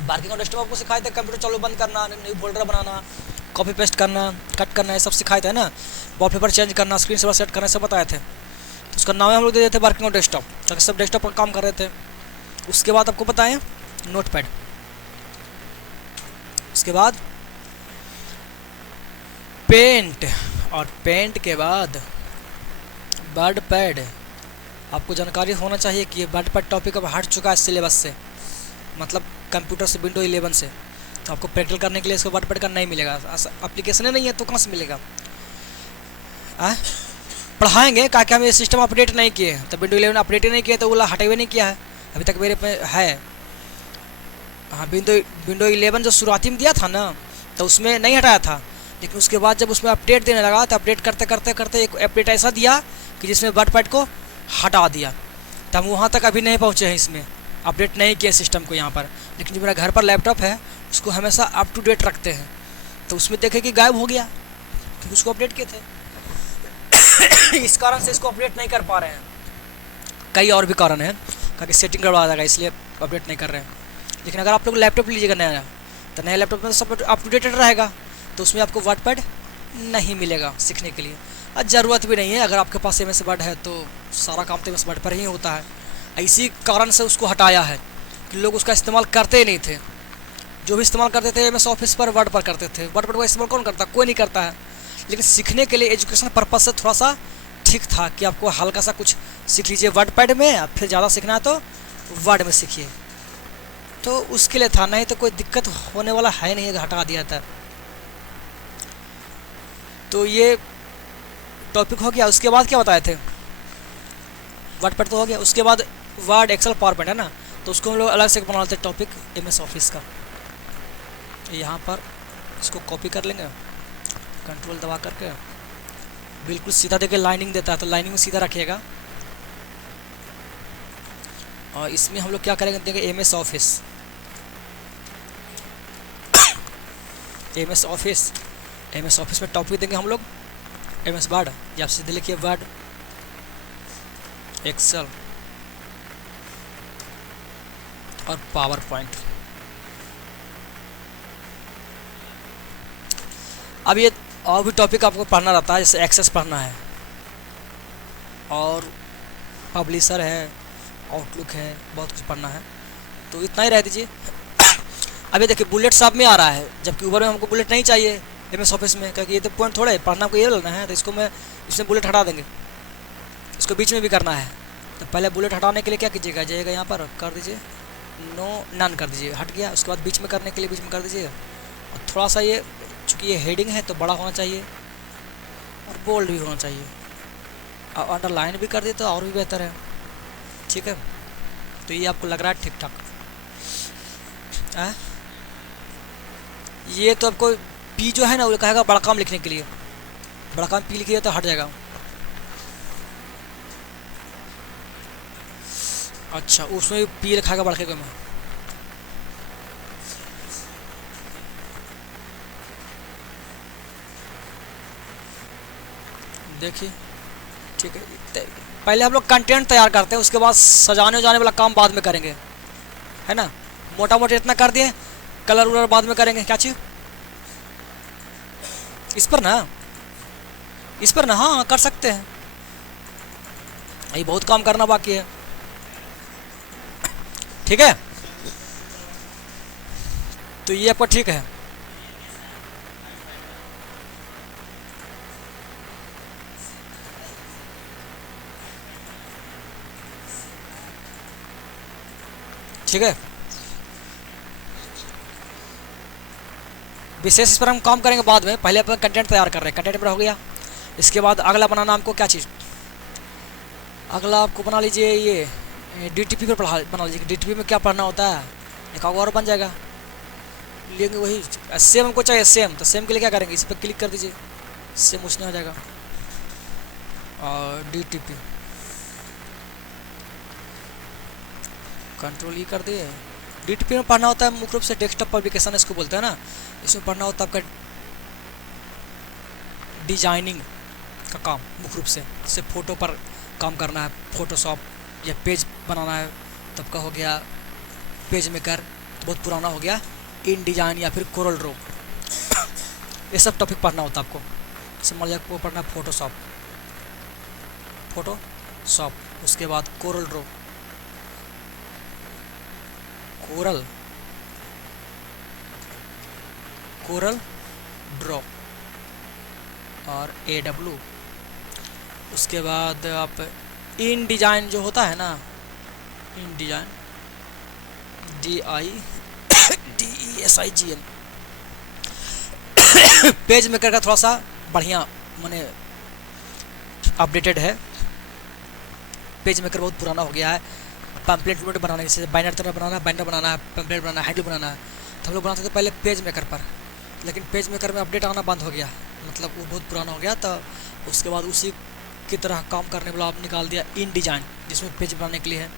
working on desktop आपको सिखाए थे कंप्यूटर चालू बंद करना, न्यू फोल्डर बनाना, कॉपी पेस्ट करना, कट करना, ये सब सिखाए थे ना। वॉलपेपर चेंज करना, स्क्रीन सेवर सेट करना, सब बताए थे। तो उसका नाम हम लोग दे देते वर्किंग ऑन डेस्कटॉप, ताकि सब डेस्कटॉप पर काम कर रहे थे। उसके बाद आपको बताएं नोटपैड, उसके बाद पेंट, और पेंट के बाद वर्ड पैड। आपको जानकारी होना चाहिए कि ये वर्ड पैड टॉपिक अब हट चुका है सिलेबस से, मतलब कंप्यूटर से, विंडो 11 से। तो आपको प्रैक्टिकल करने के लिए इसको वर्ड पैड का नहीं मिलेगा, एप्लीकेशन नहीं है तो कहाँ से मिलेगा। पढ़ाएंगे क्या हम ये सिस्टम अपडेट नहीं किए, तो विंडो 11 अपडेट ही नहीं किया तो बोला हटे हुए नहीं किया है अभी तक मेरे पे है। हाँ, विंडो 11 जो शुरुआती में दिया था ना, तो उसमें नहीं हटाया था, लेकिन उसके बाद जब उसमें अपडेट देने लगा तो अपडेट करते करते करते एक अपडेट ऐसा दिया कि जिसमें वर्ड पैड को हटा दिया। तो हम वहाँ तक अभी नहीं पहुँचे हैं, इसमें अपडेट नहीं किया सिस्टम को यहाँ पर। लेकिन जो मेरा घर पर लैपटॉप है उसको हमेशा अप टू डेट रखते हैं, तो उसमें देखे कि गायब हो गया क्योंकि उसको अपडेट किए थे। इस कारण से इसको अपडेट नहीं कर पा रहे हैं। कई और भी कारण है, क्योंकि सेटिंग गड़बड़ा जाएगा इसलिए अपडेट नहीं कर रहे हैं। लेकिन अगर आप लोग लैपटॉप लीजिएगा नया, तो नया लैपटॉप में सब अप टू डेटेड रहेगा, तो उसमें आपको वर्ड पैड नहीं मिलेगा सीखने के लिए। और ज़रूरत भी नहीं है, अगर आपके पास MS वर्ड है तो सारा काम तो MS वर्ड पर ही होता है। इसी कारण से उसको हटाया है कि लोग उसका इस्तेमाल करते ही नहीं थे। जो भी इस्तेमाल करते थे MS ऑफिस पर, वर्ड पर करते थे। वर्ड पर का इस्तेमाल कौन करता, कोई नहीं करता है। लेकिन सीखने के लिए एजुकेशन पर्पज़ से थोड़ा सा ठीक था कि आपको हल्का सा कुछ सीख लीजिए वर्ड पैड में, फिर ज़्यादा सीखना है तो वर्ड में सीखिए, तो उसके लिए था। नहीं तो कोई दिक्कत होने वाला है नहीं, हटा दिया था। तो ये टॉपिक हो गया। उसके बाद क्या बताए थे, वर्ड पैड तो हो गया। उसके बाद वर्ड, एक्सेल, पावर पॉइंट है ना, तो उसको हम लोग अलग से बना लेते हैं टॉपिक MS ऑफिस का। यहाँ पर इसको कॉपी कर लेंगे, कंट्रोल दबा करके बिल्कुल सीधा देखिए लाइनिंग देता है, तो लाइनिंग में सीधा रखिएगा। और इसमें हम लोग क्या करेंगे, देंगे MS office. MS office, MS office में टॉपिक देंगे हम लोग MS वर्ड, या आप सीधे लिखिए वर्ड, एक्सेल और पावर पॉइंट। अब ये और भी टॉपिक आपको पढ़ना रहता है, जैसे एक्सेस पढ़ना है, और पब्लिशर है, आउटलुक है, बहुत कुछ पढ़ना है। तो इतना ही रह दीजिए। अभी देखिए बुलेट सब में आ रहा है, जबकि ऊबर में हमको बुलेट नहीं चाहिए MS ऑफिस में, क्योंकि ये तो पॉइंट थोड़ा है, पढ़ना को ये लेना है। तो इसको मैं इसमें बुलेट हटा देंगे, इसको बीच में भी करना है। तो पहले बुलेट हटाने के लिए क्या कीजिएगा, जाइएगा यहाँ पर कर दीजिए नो नन कर दीजिए, हट गया। उसके बाद बीच में करने के लिए बीच में कर दीजिए, और थोड़ा सा ये चूँकि ये हेडिंग है तो बड़ा होना चाहिए और बोल्ड भी होना चाहिए, और अंडरलाइन भी कर दिए तो और भी बेहतर है। ठीक है, तो ये आपको लग रहा है ठीक ठाक है। ये तो आपको P जो है ना वो कहेगा बड़ा काम लिखने के लिए, बड़ा काम P लिखिए तो हट जाएगा। अच्छा, उसमें P लिखाएगा बड़के को में। देखिए ठीक है, पहले हम लोग कंटेंट तैयार करते हैं, उसके बाद सजाने उजाने वाला काम बाद में करेंगे, है ना। मोटा मोटा इतना कर दिए, कलर उलर बाद में करेंगे। क्या चीज़ इस पर ना, इस पर ना, हाँ कर सकते हैं, ये बहुत काम करना बाकी है। ठीक है, तो ये आपका ठीक है। ठीक है, विशेष इस पर हम काम करेंगे बाद में। पहले अपन कंटेंट तैयार कर रहे हैं, कंटेंट पर हो गया। इसके बाद अगला बनाना हमको क्या चीज़, अगला आपको बना लीजिए ये DTP पर बना लीजिए। DTP में क्या पढ़ना होता है, एक और बन जाएगा। लेंगे वही सेम हमको चाहिए, सेम। तो सेम के लिए क्या करेंगे, इस पर क्लिक कर दीजिए, सेम उसने हो जाएगा। और DTP कंट्रोल E कर दिए। DTP में पढ़ना होता है मुख्य रूप से डेस्कटॉप पब्लिकेशन इसको बोलते हैं ना। इसमें पढ़ना होता है आपका डिजाइनिंग का काम मुख्य रूप से, जैसे फ़ोटो पर काम करना है, फ़ोटोशॉप, या पेज बनाना है तब का हो गया पेज मेकर। तो बहुत पुराना हो गया। इन डिजाइन या फिर कोरल ड्रॉ, ये सब टॉपिक पढ़ना होता है आपको। समझ लीजिए आपको पढ़ना फोटोशॉप, उसके बाद कोरल ड्रॉ, कोरल ड्रॉ और AW। उसके बाद आप इन डिजाइन जो होता है ना, इन डिजाइन DIDESIGN, पेज मेकर का थोड़ा सा बढ़िया माने अपडेटेड है। पेज मेकर बहुत पुराना हो गया है। पैम्पलेट बनाना, जैसे बैनर तरह बनाना, बैनर बनाना है, पैम्पलेट बनाना है, हैंडल बनाना है, तो हम लोग बनाते थे पहले पेज मेकर पर, लेकिन पेज मेकर में अपडेट आना बंद हो गया, मतलब वो बहुत पुराना हो गया। तो उसके बाद उसी की तरह काम करने वाला आप निकाल दिया इन डिजाइन, जिसमें पेज बनाने के लिए है।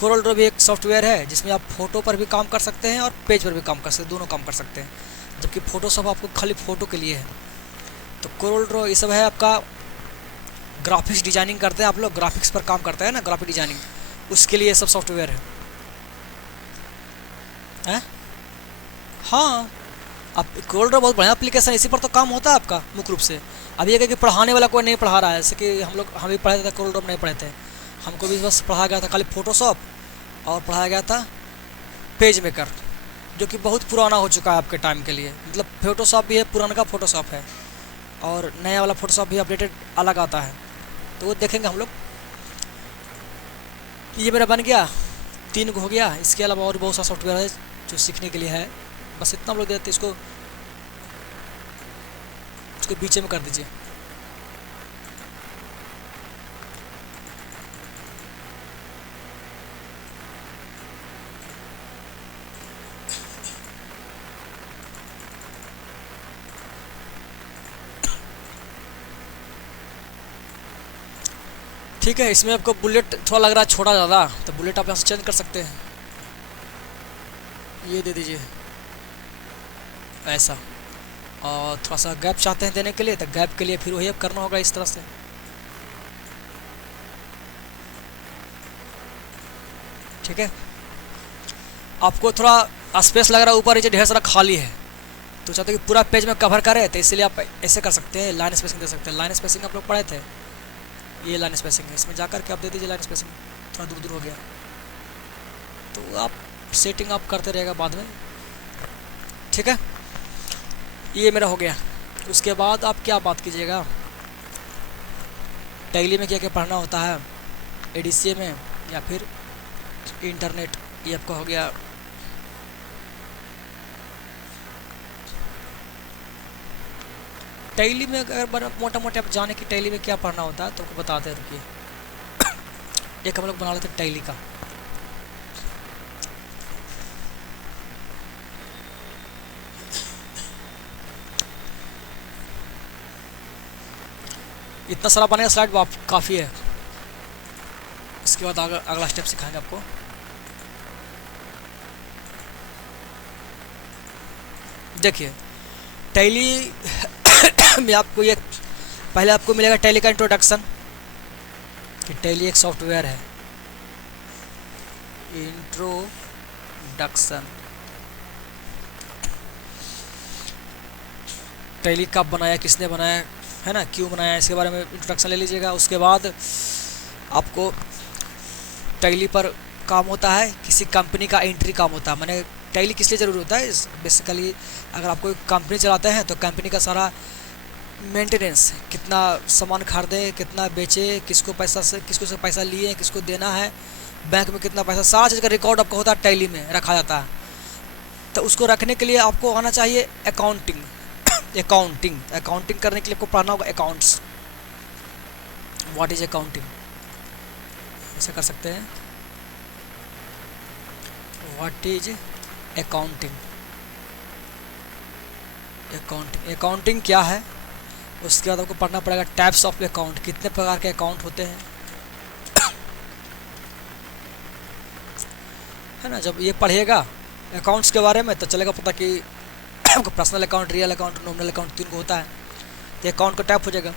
कोरल ड्रॉ भी एक सॉफ्टवेयर है जिसमें आप फोटो पर भी काम कर सकते हैं और पेज पर भी काम कर सकते हैं, दोनों काम कर सकते हैं। जबकि फोटोशॉप आपको खाली फ़ोटो के लिए है। तो कोरल ड्रॉ ये सब है आपका ग्राफिक्स डिजाइनिंग करते हैं आप लोग, ग्राफिक्स पर काम करते हैं ना, ग्राफिक डिजाइनिंग, उसके लिए सब सॉफ्टवेयर है। हाँ, अब कोरल ड्रॉ बहुत बढ़िया एप्लीकेशन, इसी पर तो काम होता है आपका मुख्य रूप से। अब ये कि पढ़ाने वाला कोई नहीं पढ़ा रहा है, जैसे कि हम भी पढ़े थे कोरल ड्रॉ नहीं पढ़े थे, हमको भी बस पढ़ाया गया था खाली फोटोशॉप और पढ़ाया गया था पेज मेकर, जो कि बहुत पुराना हो चुका है आपके टाइम के लिए। मतलब फोटोशॉप भी है, पुराना का फोटोशॉप है, और नया वाला फोटोशॉप भी अपडेटेड अलग आता है, तो वो देखेंगे हम लोग। ये मेरा बन गया, 3 हो गया। इसके अलावा और बहुत सा सॉफ्टवेयर है जो सीखने के लिए है, बस इतना हम लोग देते, इसको बीच में कर दीजिए। ठीक है, इसमें आपको बुलेट थोड़ा लग रहा है छोटा ज़्यादा, तो बुलेट आप यहाँ से चेंज कर सकते हैं, ये दे दीजिए ऐसा। और थोड़ा सा गैप चाहते हैं देने के लिए, तो गैप के लिए फिर वही अब करना होगा इस तरह से। ठीक है, आपको थोड़ा स्पेस लग रहा है ऊपर नीचे ढेर सारा खाली है, तो चाहते हैं कि पूरा पेज में कवर करे, तो इसलिए आप ऐसे कर सकते हैं, लाइन स्पेसिंग दे सकते हैं। लाइन स्पेसिंग आप लोग पढ़े थे, ये लाइन स्पेसिंग है, इसमें जाकर के आप दे दीजिए लाइन स्पेसिंग, थोड़ा दूर दूर हो गया, तो आप सेटिंग आप करते रहेगा बाद में। ठीक है, ये मेरा हो गया। उसके बाद आप क्या बात कीजिएगा, टैली में क्या क्या पढ़ना होता है, ADCA में या फिर इंटरनेट, ये आपका हो गया। टैली में अगर मोटा मोटा आप जाने की टैली में क्या पढ़ना होता है तो आपको बताते हैं, रुकिए। एक हम लोग बना लेते हैं टैली का। इतना सारा बनेगा स्लाइड काफ़ी है। इसके बाद अगला स्टेप सिखाएंगे आपको। देखिए, टैली में आपको ये पहले आपको मिलेगा टैली का इंट्रोडक्शन, कि टैली एक सॉफ्टवेयर है। इंट्रोडक्शन, टैली कब बनाया, किसने बनाया है ना, क्यों बनाया, इसके बारे में इंट्रोडक्शन ले लीजिएगा। उसके बाद आपको टैली पर काम होता है, किसी कंपनी का एंट्री काम होता है। मैंने टैली किस लिए ज़रूरी होता है, बेसिकली अगर आप कोई कंपनी चलाते हैं तो कंपनी का सारा मेंटेनेंस, कितना सामान खरीदे, कितना बेचे, किसको से पैसा लिए, किसको देना है, बैंक में कितना पैसा, सारा चीज़ का रिकॉर्ड आपको होता है टैली में रखा जाता है। तो उसको रखने के लिए आपको आना चाहिए अकाउंटिंग करने के लिए आपको पढ़ना होगा अकाउंट्स। व्हाट इज अकाउंटिंग, ऐसे कर सकते हैं, व्हाट इज अकाउंटिंग, अकाउंटिंग क्या है। उसके बाद आपको पढ़ना पड़ेगा टाइप्स ऑफ अकाउंट, कितने प्रकार के अकाउंट होते हैं, है ना। जब ये पढ़िएगा अकाउंट्स के बारे में तो चलेगा पता कि आपको personal account, real account, nominal account 3 को होता है। तो अकाउंट का टाइप हो जाएगा,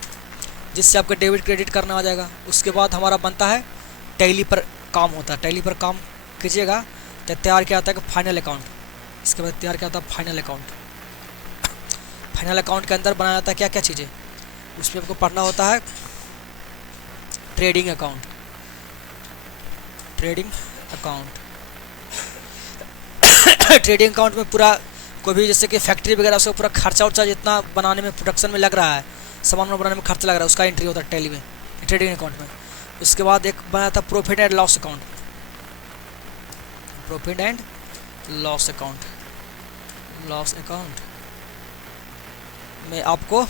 जिससे आपका डेबिट क्रेडिट करना आ जाएगा। उसके बाद हमारा बनता है टैली पर काम होता है। टैली पर काम कीजिएगा तो तैयार क्या आता है कि फाइनल अकाउंट। इसके बाद तैयार क्या आता है फाइनल अकाउंट। फाइनल अकाउंट के अंदर बनाया जाता है क्या क्या चीज़ें, उसमें आपको पढ़ना होता है trading account. Trading account trading account में पूरा कोई भी जैसे कि फैक्ट्री वगैरह उसका पूरा खर्चा उर्चा जितना बनाने में प्रोडक्शन में लग रहा है, सामान बनाने में खर्चा लग रहा है, उसका एंट्री होता है टैली में, ट्रेडिंग अकाउंट में। उसके बाद एक बनाया था profit and loss account. Profit and loss account. Loss account में आपको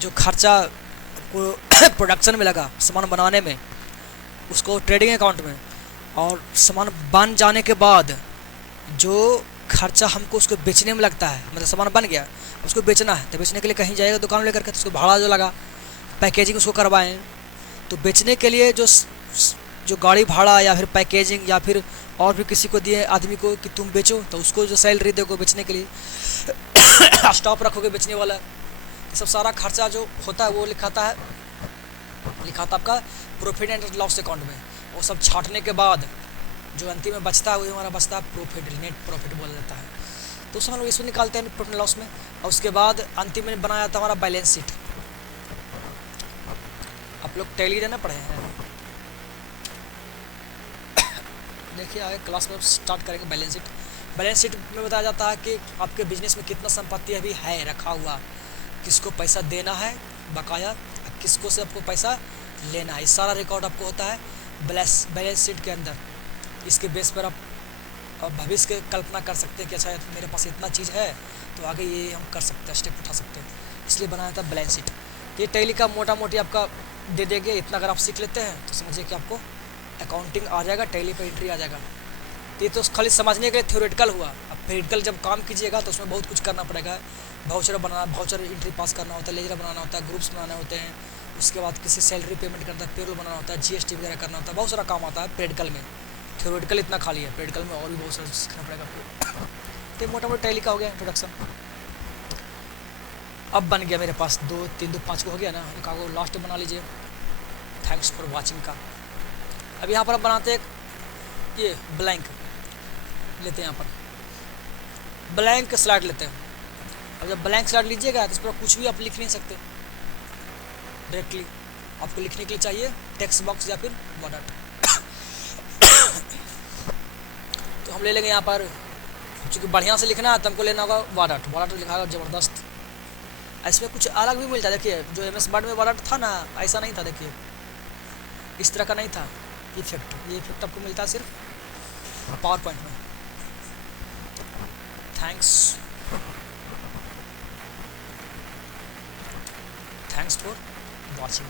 जो खर्चा आपको प्रोडक्शन में लगा सामान बनाने में, उसको ट्रेडिंग अकाउंट में, और सामान बन जाने के बाद जो खर्चा हमको उसको बेचने में लगता है, मतलब सामान बन गया उसको बेचना है, तो बेचने के लिए कहीं जाएगा दुकान लेकर के, तो उसको भाड़ा जो लगा, पैकेजिंग उसको करवाएं, तो बेचने के लिए जो गाड़ी भाड़ा या फिर पैकेजिंग या फिर और भी किसी को दिए आदमी को कि तुम बेचो, तो उसको जो सैलरी दोगे बेचने के लिए स्टॉप रखोगे बेचने वाला, ये सब सारा खर्चा जो होता है वो लिखाता आपका प्रॉफिट एंड लॉस अकाउंट में। वो सब छाटने के बाद जो अंतिम में बचता है वो हमारा बचता है प्रॉफिट, नेट प्रॉफिट बोला जाता है। तो उस हम लोग इसमें निकालते हैं प्रॉफिट लॉस में। और उसके बाद अंतिम में बनाया जाता है हमारा बैलेंस शीट। आप लोग टैली देना पढ़े हैं, देखिए आगे क्लास में स्टार्ट करेंगे बैलेंस शीट। बैलेंस शीट में बताया जाता है कि आपके बिजनेस में कितना संपत्ति अभी है रखा हुआ, किसको पैसा देना है बकाया, किसको से आपको पैसा लेना है, इस सारा रिकॉर्ड आपको होता है बैलेंस शीट के अंदर। इसके बेस पर आप भविष्य की कल्पना कर सकते हैं कि अच्छा मेरे पास इतना चीज़ है तो आगे ये हम कर सकते हैं, स्टेप उठा सकते हैं, इसलिए बनाया था बैलेंस शीट। ये टैली का मोटा मोटी आपका दे देंगे, इतना अगर आप सीख लेते हैं तो समझिए कि आपको अकाउंटिंग आ जाएगा, टैली पर एंट्री आ जाएगा। तो ये तो खाली समझने के लिए थ्योरेटिकल हुआ। अब प्रैक्टिकल जब काम कीजिएगा तो उसमें बहुत कुछ करना पड़ेगा। वाउचर बनाना, वाउचर एंट्री पास करना होता है, लेजर बनाना होता है, ग्रुप्स बनाने होते हैं, उसके बाद किसी सैलरी पेमेंट करना है, पेरोल बनाना होता है, जीएसटी वगैरह करना होता है, बहुत सारा काम आता है प्रैक्टिकल में। थ्योरेटिकल इतना खाली है, प्रैक्टिकल में और भी बहुत सारा सीखना पड़ेगा आपको। तो मोटा मोटा टैली का हो गया इंट्रोडक्शन। अब बन गया मेरे पास 2 3 2 5 को हो गया ना, एक आगे लास्ट बना लीजिए थैंक्स फॉर वॉचिंग का। अब यहाँ पर हम बनाते हैं ये ब्लैंक लेते हैं, यहाँ पर ब्लैंक स्लाइड लेते हैं। अब जब ब्लैंक स्लाइड लीजिएगा तो इस पर कुछ भी आप लिख नहीं सकते डायरेक्टली, आपको लिखने के लिए चाहिए टेक्स्ट बॉक्स या फिर बॉर्डर। तो हम ले लेंगे यहाँ पर, चूँकि बढ़िया से लिखना है तो हमको लेना होगा बॉर्डर लिखा होगा ज़बरदस्त। इसमें कुछ अलग भी मिलता है, देखिए जो MS वर्ड में बॉर्डर था ना ऐसा नहीं था, देखिए इस तरह का नहीं था इफेक्ट। ये इफेक्ट आपको मिलता है सिर्फ पावर पॉइंट में। Thanks for watching.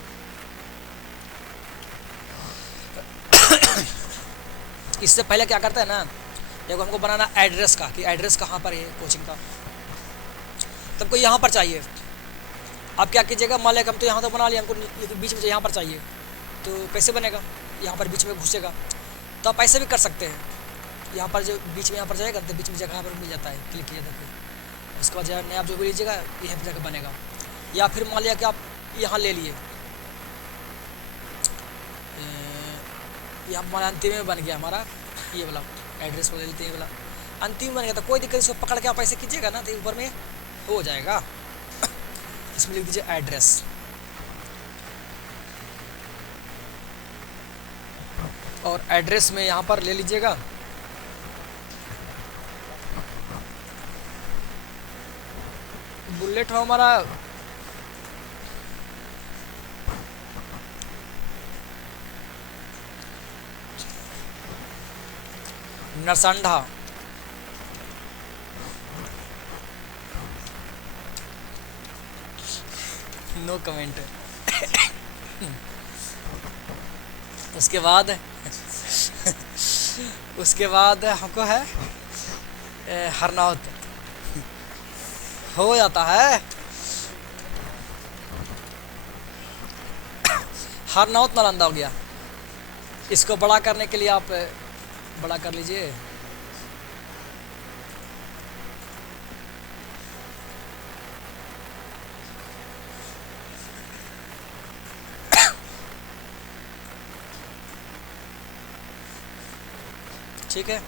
इससे पहले क्या करता है ना, देखो हमको बनाना एड्रेस का कि एड्रेस कहाँ पर है कोचिंग का, तुमको यहाँ पर चाहिए। आप क्या कीजिएगा, मान लें हम तो यहाँ तो बना लिया, हमको बीच में यहाँ पर चाहिए, तो कैसे बनेगा, यहाँ पर बीच में घुसेगा। तो आप ऐसे भी कर सकते हैं, यहाँ पर जो बीच में यहाँ पर जाएगा तो बीच में जगह पर मिल जाता है, क्लिक किया देखिए। उसके बाद जो नया आप जो भी लीजिएगा यह जगह बनेगा। या फिर मान लिया कि आप यहाँ ले लिए, यहाँ हमारा अंतिम में बन गया हमारा ये वाला एड्रेस वाला लेते हैं, ये वाला अंतिम बन गया। तो कोई दिक्कत, इसको पकड़ के आप ऐसे कीजिएगा ना तो ऊपर में हो जाएगा। इसमें लिख दीजिए एड्रेस। और एड्रेस में यहाँ पर ले लीजिएगा बुलेट हो हमारा नरसंडा, नो कमेंट। उसके बाद हमको है हरनौत हो जाता है, हरनौत नालंदा हो गया। इसको बड़ा करने के लिए आप बड़ा कर लीजिए, ठीक है।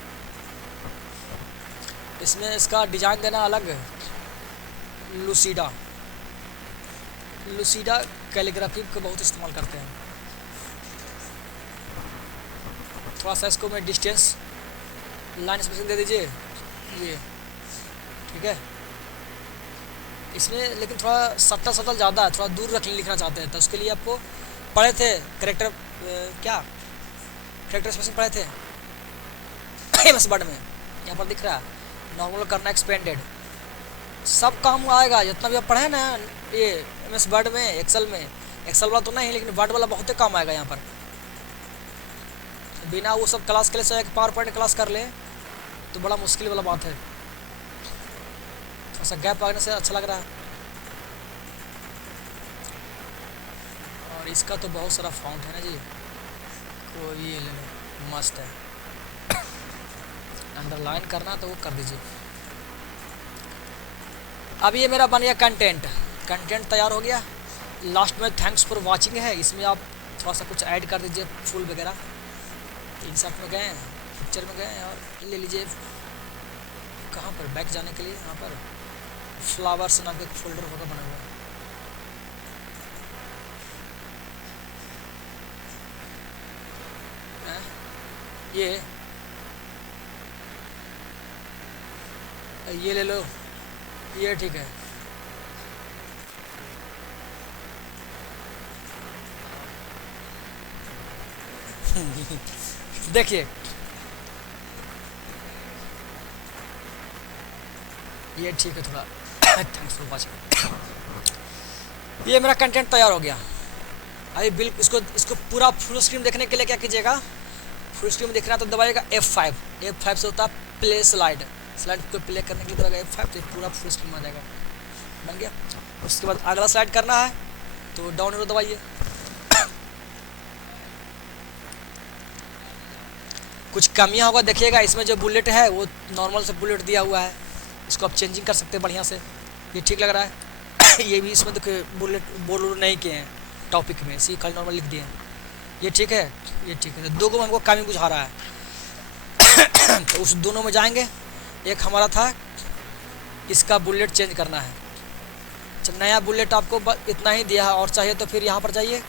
इसमें इसका डिजाइन देना अलग है, लूसीडा कैलीग्राफी को बहुत इस्तेमाल करते हैं। थोड़ा सा इसको मैं डिस्टेंस लाइन स्पेसिंग दे दीजिए ये, ठीक है। इसमें लेकिन थोड़ा सटल ज़्यादा है, थोड़ा दूर रख लिखना चाहते हैं तो उसके लिए आपको पढ़े थे करेक्टर करेक्टर स्पेसिंग पढ़े थे एमएस वर्ड में, यहाँ पर दिख रहा है नॉर्मल करना, एक्सपेंडेड, सब काम आएगा जितना भी आप पढ़े ना ये एमएस वर्ड में, एक्सेल वाला तो नहीं लेकिन वर्ड वाला बहुत ही काम आएगा यहाँ पर। बिना वो सब क्लास के लिए चाहे पावर पॉइंट क्लास कर ले तो बड़ा मुश्किल वाला बात है। थोड़ा सा गैप आने से अच्छा लग रहा है। और इसका तो बहुत सारा फॉन्ट है ना जी, कोई ये ले लो, मस्त है। अंडरलाइन करना तो वो कर दीजिए। अब ये मेरा बन गया कंटेंट तैयार हो गया। लास्ट में थैंक्स फॉर वाचिंग है, इसमें आप थोड़ा सा कुछ ऐड कर दीजिए, फूल वगैरह। इंसर्ट में गए, पिक्चर में गए और ले लीजिए कहाँ पर, बैक जाने के लिए यहाँ पर फ्लावर्स नाम का एक फोल्डर होगा बना हुआ। ये ले लो, ये ठीक है। देखिए ये ठीक है थोड़ा। Thanks for watching. ये मेरा कंटेंट तैयार हो गया। अभी बिल्कुल इसको पूरा फुल स्क्रीन देखने के लिए क्या कीजिएगा, फुल स्क्रीन में देखना तो दबाइएगा F5 से होता है प्ले स्लाइड को प्ले करने के लिए दबाइएगा F5 तो पूरा फुल स्क्रीन में आ जाएगा। बन गया। उसके बाद अगला स्लाइड करना है तो डाउन एरो दबाइए। कुछ कमियां होगा देखिएगा, इसमें जो बुलेट है वो नॉर्मल से बुलेट दिया हुआ है, इसको आप चेंजिंग कर सकते हैं बढ़िया से, ये ठीक लग रहा है। ये भी इसमें देखिए बुलेट बोर्ड नहीं किए हैं टॉपिक में, इसी खाली नॉर्मल लिख दिए हैं, ये ठीक है, ये ठीक है। तो दो को हमको कमी बुझा रहा है। तो उस दोनों में जाएंगे। एक हमारा था इसका बुलेट चेंज करना है, जब नया बुलेट आपको इतना ही दिया है और चाहिए तो फिर यहाँ पर जाइए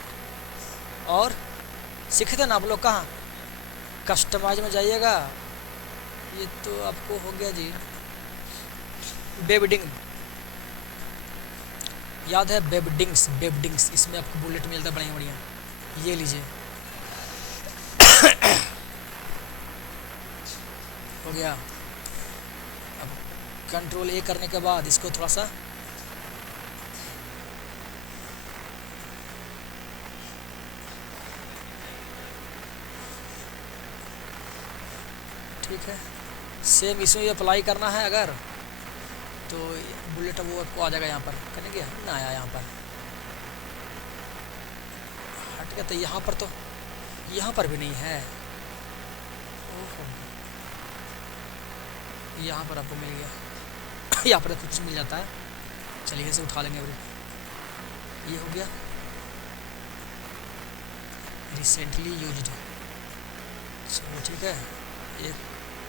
और सीखे थे ना आप लोग, कहाँ कस्टमाइज में जाइएगा। ये तो आपको हो गया जी वेबडिंग, याद है वेबडिंग्स, इसमें आपको बुलेट मिलता है बढ़िया, ये लीजिए। हो गया। अब कंट्रोल ए करने के बाद इसको थोड़ा सा ठीक है, सेम इसमें अप्लाई करना है अगर तो बुलेट वो आपको आ जाएगा यहाँ पर, करेंगे ना आया यहाँ पर, हट गया। तो यहाँ पर भी नहीं है, ओहो यहाँ पर आपको मिल गया। यहाँ पर कुछ मिल जाता है, चलिए इसे उठा लेंगे। ये हो गया रिसेंटली यूज्ड, चलो ठीक है। एक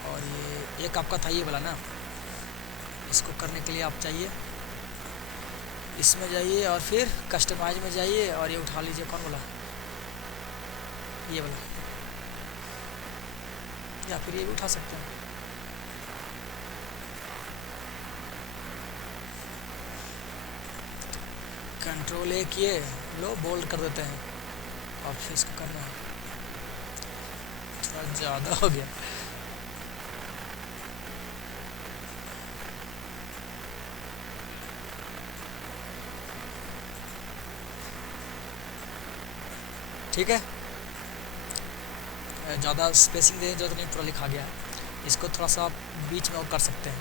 और ये एक आपका था ये वाला ना, इसको करने के लिए आप चाहिए इसमें जाइए और फिर कस्टमाइज में जाइए और ये उठा लीजिए। कौन वाला, ये वाला, या फिर ये भी उठा सकते हैं। कंट्रोल ए किए, लो बोल्ड कर देते हैं और फिर इसको करना है, थोड़ा ज़्यादा हो गया। ठीक है, ज़्यादा स्पेसिंग देने जरूरत नहीं, पूरा लिखा गया है। इसको थोड़ा सा बीच में और कर सकते हैं,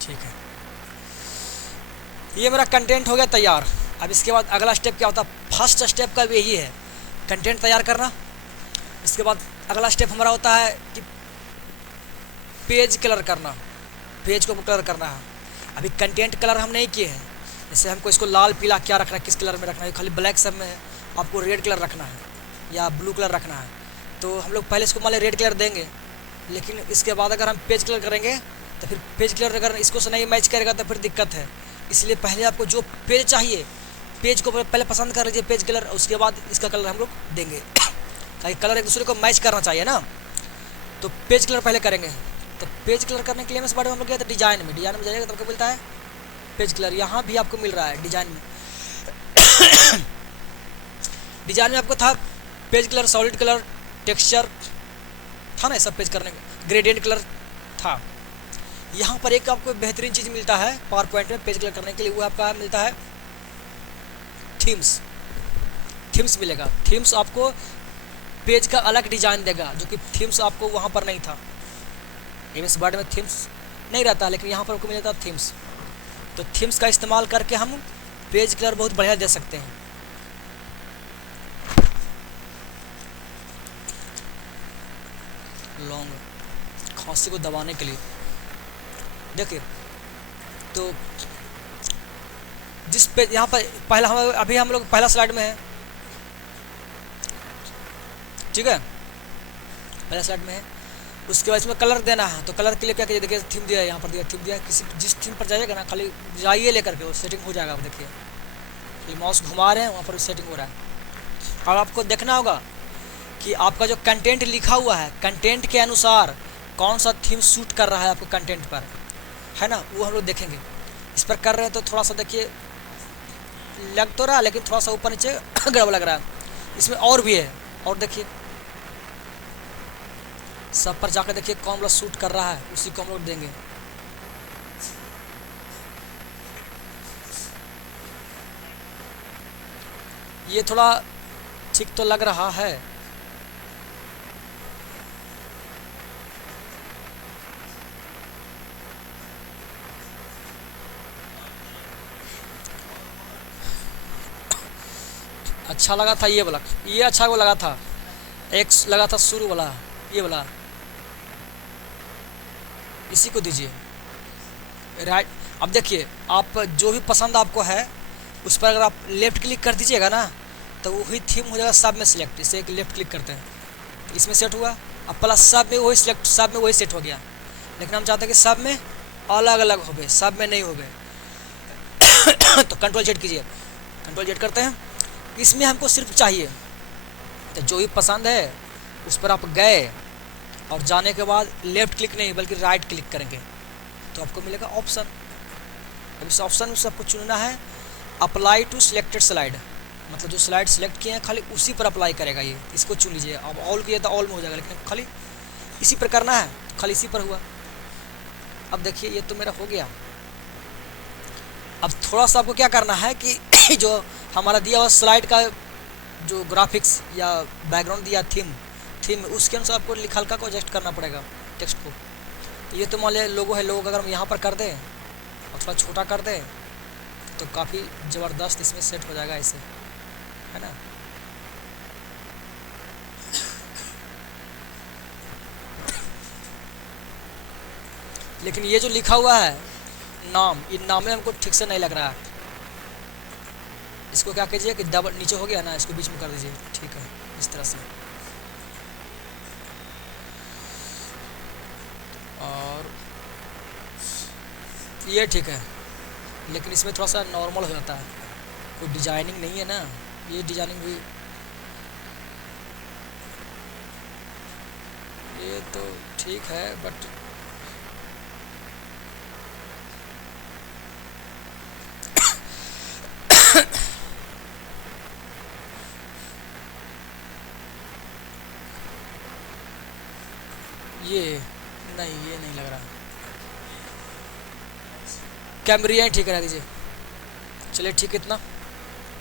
ठीक है। ये मेरा कंटेंट हो गया तैयार। अब इसके बाद अगला स्टेप क्या होता है, फर्स्ट स्टेप का भी यही है, कंटेंट तैयार करना। इसके बाद अगला स्टेप हमारा होता है कि पेज कलर करना, पेज को कलर करना है। अभी कंटेंट कलर हम नहीं किए हैं, जैसे हमको इसको लाल पीला क्या रखना है, किस कलर में रखना है, खाली ब्लैक सब में है, आपको रेड कलर रखना है। या ब्लू कलर रखना है, तो हम लोग पहले इसको मान रेड कलर देंगे, लेकिन इसके बाद अगर हम पेज कलर करेंगे तो फिर पेज कलर अगर इसको से नहीं मैच करेगा तो फिर दिक्कत है। इसलिए पहले आपको जो पेज चाहिए, पेज को पहले पसंद कर लीजिए पेज कलर, उसके बाद इसका कलर हम लोग देंगे, ताकि कलर एक दूसरे को मैच करना चाहिए ना। तो पेज कलर पहले करेंगे। तो पेज कलर करने के लिए इस बारे में हम लोग गया था डिजाइन में जाइएगा तो आपको मिलता है पेज कलर, यहाँ भी आपको मिल रहा है डिजाइन में। डिजाइन में आपको था page colour, solid colour, texture था ना, सब पेज करने का ग्रेडियंट कलर था। यहाँ पर एक आपको बेहतरीन चीज़ मिलता है पावर पॉइंट में पेज कलर करने के लिए, वो आपका मिलता है थीम्स। थीम्स मिलेगा। थीम्स आपको पेज का अलग डिजाइन देगा, जो कि थीम्स आपको वहाँ पर नहीं था। एमएस वर्ड में थीम्स नहीं रहता, लेकिन यहाँ पर आपको मिल जाता है थीम्स। तो थीम्स का इस्तेमाल करके हम पेज कलर बहुत बढ़िया दे सकते हैं। लॉन्ग खांसी को दबाने के लिए देखिए, तो जिस पे यहाँ पर पहला अभी हम लोग पहला स्लाइड में है, ठीक है, पहला स्लाइड में है। उसके बाद इसमें कलर देना है, तो कलर के लिए क्या कीजिए, देखिए थीम दिया है, यहाँ पर दिया थीम दिया है। किसी जिस थीम पर जाइएगा ना, खाली जाइए लेकर के, वो सेटिंग हो जाएगा। देखिए ये माउस घुमा रहे हैं, वहाँ पर सेटिंग हो रहा है। अब आपको देखना होगा कि आपका जो कंटेंट लिखा हुआ है, कंटेंट के अनुसार कौन सा थीम सूट कर रहा है आपको कंटेंट पर, है ना, वो हम लोग देखेंगे। इस पर कर रहे हैं तो थोड़ा सा देखिए लग तो रहा है, लेकिन थोड़ा सा ऊपर नीचे गड़बड़ लग रहा है। इसमें और भी है, और देखिए सब पर जाकर देखिए कौन वाला सूट कर रहा है, उसी को हम लोग देंगे। ये थोड़ा ठीक तो लग रहा है। अच्छा लगा था ये वाला, ये अच्छा वो लगा था, एक लगा था शुरू वाला, ये वाला, इसी को दीजिए राइट। अब देखिए आप जो भी पसंद आपको है उस पर अगर आप लेफ़्ट क्लिक कर दीजिएगा ना, तो वही थीम हो जाएगा सब में सिलेक्ट। इसे एक लेफ़्ट क्लिक करते हैं, तो इसमें सेट हुआ। अब प्लस सब में वही सिलेक्ट, सब में वही सेट हो गया। लेकिन हम चाहते हैं कि सब में अलग अलग हो गए, सब में नहीं हो गए। तो कंट्रोल जेड कीजिए, कंट्रोल जेड करते हैं। इसमें हमको सिर्फ चाहिए तो जो भी पसंद है उस पर आप गए, और जाने के बाद लेफ़्ट क्लिक नहीं बल्कि राइट क्लिक करेंगे तो आपको मिलेगा ऑप्शन। अब इस ऑप्शन में आपको चुनना है अप्लाई टू सिलेक्टेड स्लाइड, मतलब जो स्लाइड सेलेक्ट किए हैं खाली उसी पर अप्लाई करेगा ये। इसको चुन लीजिए। अब ऑल किए तो ऑल में हो जाएगा, लेकिन खाली इसी पर करना है, खाली इसी पर हुआ। अब देखिए ये तो मेरा हो गया। अब थोड़ा सा आपको क्या करना है कि जो हमारा दिया हुआ स्लाइड का जो ग्राफिक्स या बैकग्राउंड दिया थीम उसके अनुसार आपको लिखा हल्का को एडजस्ट करना पड़ेगा टेक्स्ट को। तो ये तो मान लिया लोगो है, लोगो अगर हम यहाँ पर कर दें और थोड़ा छोटा कर दें तो काफ़ी ज़बरदस्त इसमें सेट हो जाएगा ऐसे, है ना। लेकिन ये जो लिखा हुआ है नाम, ये नाम में हमको ठीक से नहीं लग रहा है। इसको क्या कीजिए कि डबल नीचे हो गया ना, इसको बीच में कर दीजिए, ठीक है, इस तरह से। और ये ठीक है, लेकिन इसमें थोड़ा सा नॉर्मल हो जाता है, कोई डिजाइनिंग नहीं है ना। ये डिजाइनिंग भी ये तो ठीक है, बट ये नहीं लग रहा। कैमरिया ही ठीक करा दीजिए। चलिए ठीक, इतना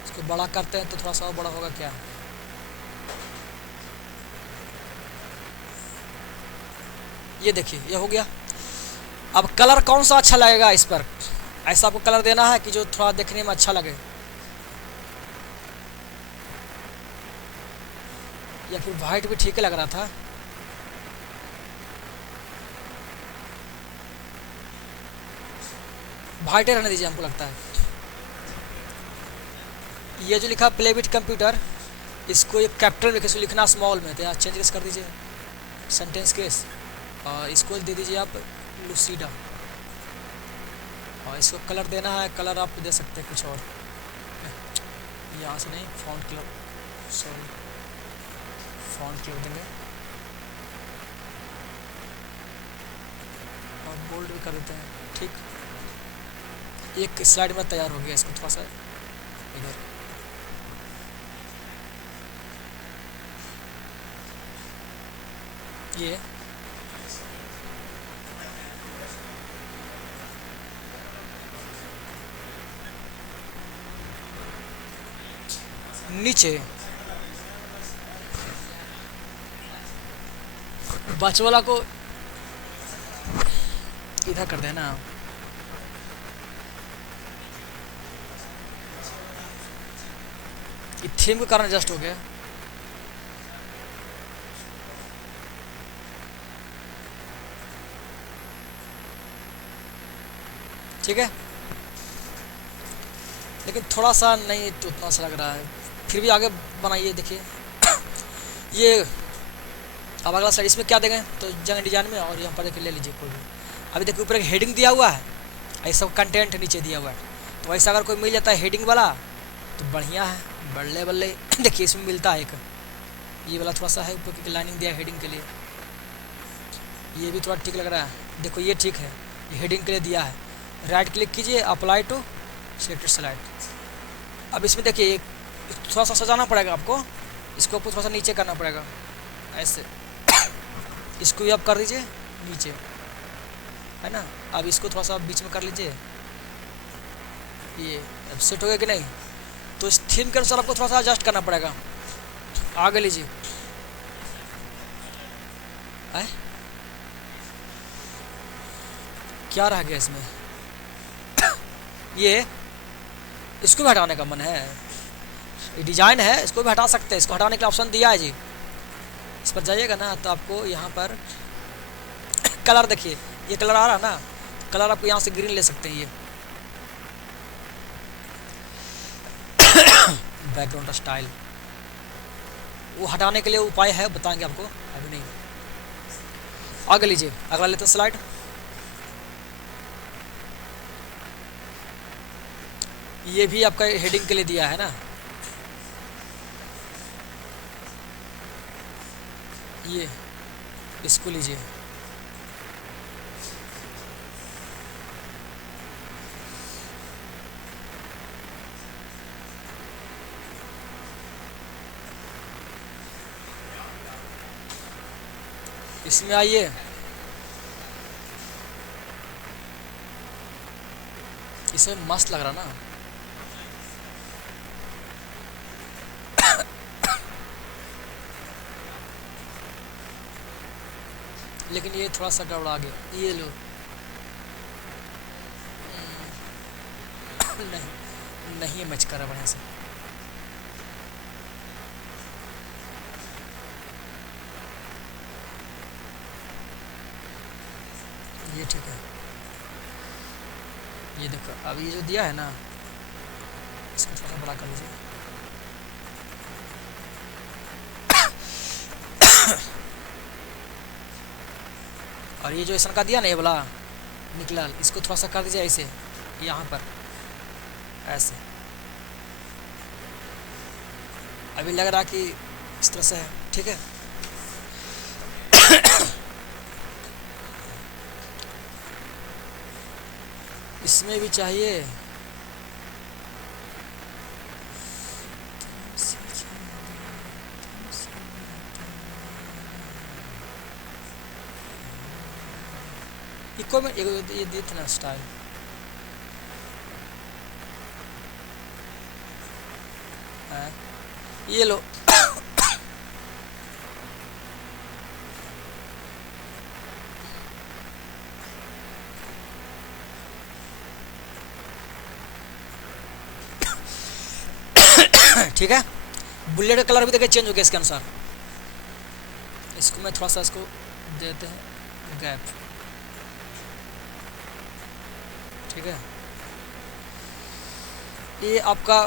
इसको बड़ा करते हैं तो थोड़ा सा और बड़ा होगा क्या। ये देखिए ये हो गया। अब कलर कौन सा अच्छा लगेगा इस पर, ऐसा आपको कलर देना है कि जो थोड़ा देखने में अच्छा लगे, या फिर वाइट भी ठीक लग रहा था। वाइट रहने दीजिए, हमको लगता है। ये जो लिखा प्ले विथ कंप्यूटर, इसको एक कैपिटल में, इसको लिखना स्मॉल में, तो यहाँ चेंज कैसे कर दीजिए सेंटेंस केस, और इसको दे दीजिए आप लूसीडा, और इसको कलर देना है, कलर आप दे सकते हैं कुछ और, यहाँ से नहीं, font colour, sorry font colour देंगे, और बोल्ड भी कर देते हैं। ठीक, एक स्लाइड में तैयार हो गया, इसको थोड़ा सा इधर, ये नीचे बच वाला को इधर कर देना, ये थीम के कारण एडजस्ट हो गया। ठीक है, लेकिन थोड़ा सा नहीं उतना सा लग रहा है, फिर भी आगे बनाइए। देखिए ये अब अगला साइड, इसमें क्या देंगे तो जंग डिजाइन में, और यहाँ पर देखिए ले लीजिए कोई भी। अभी देखिए ऊपर एक हेडिंग दिया हुआ है, ऐसा कंटेंट नीचे दिया हुआ है, तो ऐसा अगर कोई मिल जाता है हेडिंग वाला तो बढ़िया है, बल्ले बल्ले। देखिए इसमें मिलता है एक, ये वाला थोड़ा सा है ऊपर की लाइनिंग दिया है हेडिंग के लिए, ये भी थोड़ा ठीक लग रहा है। देखो ये ठीक है, ये हेडिंग के लिए दिया है। राइट क्लिक कीजिए, अप्लाई टू सिलेक्टेड स्लाइड। अब इसमें देखिए थोड़ा सा सजाना पड़ेगा आपको, इसको थोड़ा सा नीचे करना पड़ेगा ऐसे, इसको भी आप कर दीजिए नीचे, है ना। अब इसको थोड़ा सा बीच में कर लीजिए, ये अब सेट हो गया कि नहीं। तो इस थीम के अनुसार आपको थोड़ा सा एडजस्ट करना पड़ेगा। आगे लीजिए, क्या रह गया इसमें ये, इसको भी हटाने का मन है, ये डिजाइन है, इसको भी हटा सकते हैं, इसको हटाने का ऑप्शन दिया है जी। इस पर जाइएगा ना तो आपको यहाँ पर कलर देखिए, ये कलर आ रहा है ना, कलर आपको यहाँ से ग्रीन ले सकते हैं। ये बैकग्राउंड स्टाइल वो हटाने के लिए उपाय है, बताएंगे आपको, अभी नहीं। आगे लीजिए, अगला लेते हैं स्लाइड। ये भी आपका हेडिंग के लिए दिया है ना, ये इसको लीजिए, इसमें आइए, इसमें मस्त लग रहा ना। लेकिन ये थोड़ा सा गड़बड़ा गया, ये लो नहीं नहीं मैच कर रहा बढ़िया से। ये ठीक है, ये देखो अब ये जो दिया है ना, इसको थोड़ा बड़ा कर लीजिए। और ये जो ऐसा का दिया ना, ये वाला निकला, इसको थोड़ा सा कर दीजिए ऐसे, यहाँ पर ऐसे। अभी लग रहा कि इस तरह से है, ठीक है। इसमें भी चाहिए, इको में ये दी थी ना स्टाइल, ये लो। ठीक है, बुलेट का कलर भी देखिए चेंज हो गया इसके अनुसार। इसको मैं थोड़ा सा इसको देते हैं गैप, ठीक है। ये आपका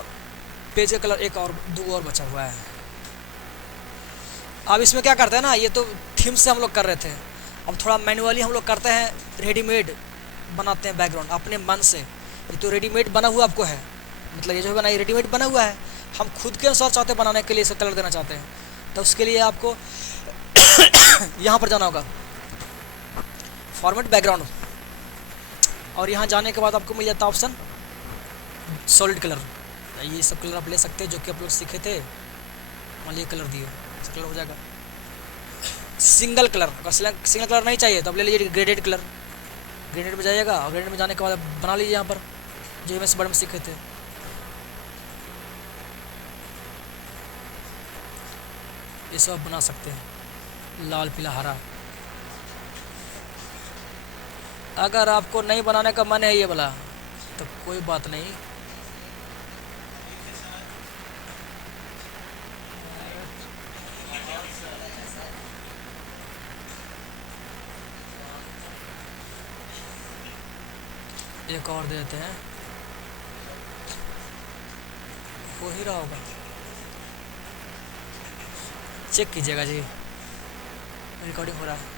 पेज का कलर एक और दो और बचा हुआ है, अब इसमें क्या करते हैं ना, ये तो थीम से हम लोग कर रहे थे, अब थोड़ा मैनुअली हम लोग करते हैं, रेडीमेड बनाते हैं बैकग्राउंड अपने मन से। ये तो रेडीमेड बना हुआ आपको है, मतलब ये जो बना ये रेडीमेड बना हुआ है, हम खुद के अनुसार चाहते हैं बनाने के लिए, इसे कलर देना चाहते हैं, तो उसके लिए आपको यहाँ पर जाना होगा, फॉर्मेट बैकग्राउंड, और यहाँ जाने के बाद आपको मिल जाता है ऑप्शन सॉलिड कलर। ये सब कलर आप ले सकते हैं जो कि आप लोग सीखे थे, मान लीजिए कलर दिए, कलर हो जाएगा। सिंगल कलर, अगर सिंगल कलर नहीं चाहिए तो आप ले लीजिए ग्रेडेड कलर, ग्रेडेड में जाइएगा, और ग्रेडेड में जाने के बाद बना लीजिए यहाँ पर जो एमएस वर्ड में सीखे थे। ये सब आप बना सकते हैं, लाल पीला हरा। अगर आपको नहीं बनाने का मन है ये वाला तो कोई बात नहीं, एक और दे देते हैं, हो ही रहा होगा, चेक कीजिएगा जी, रिकॉर्डिंग हो रहा है।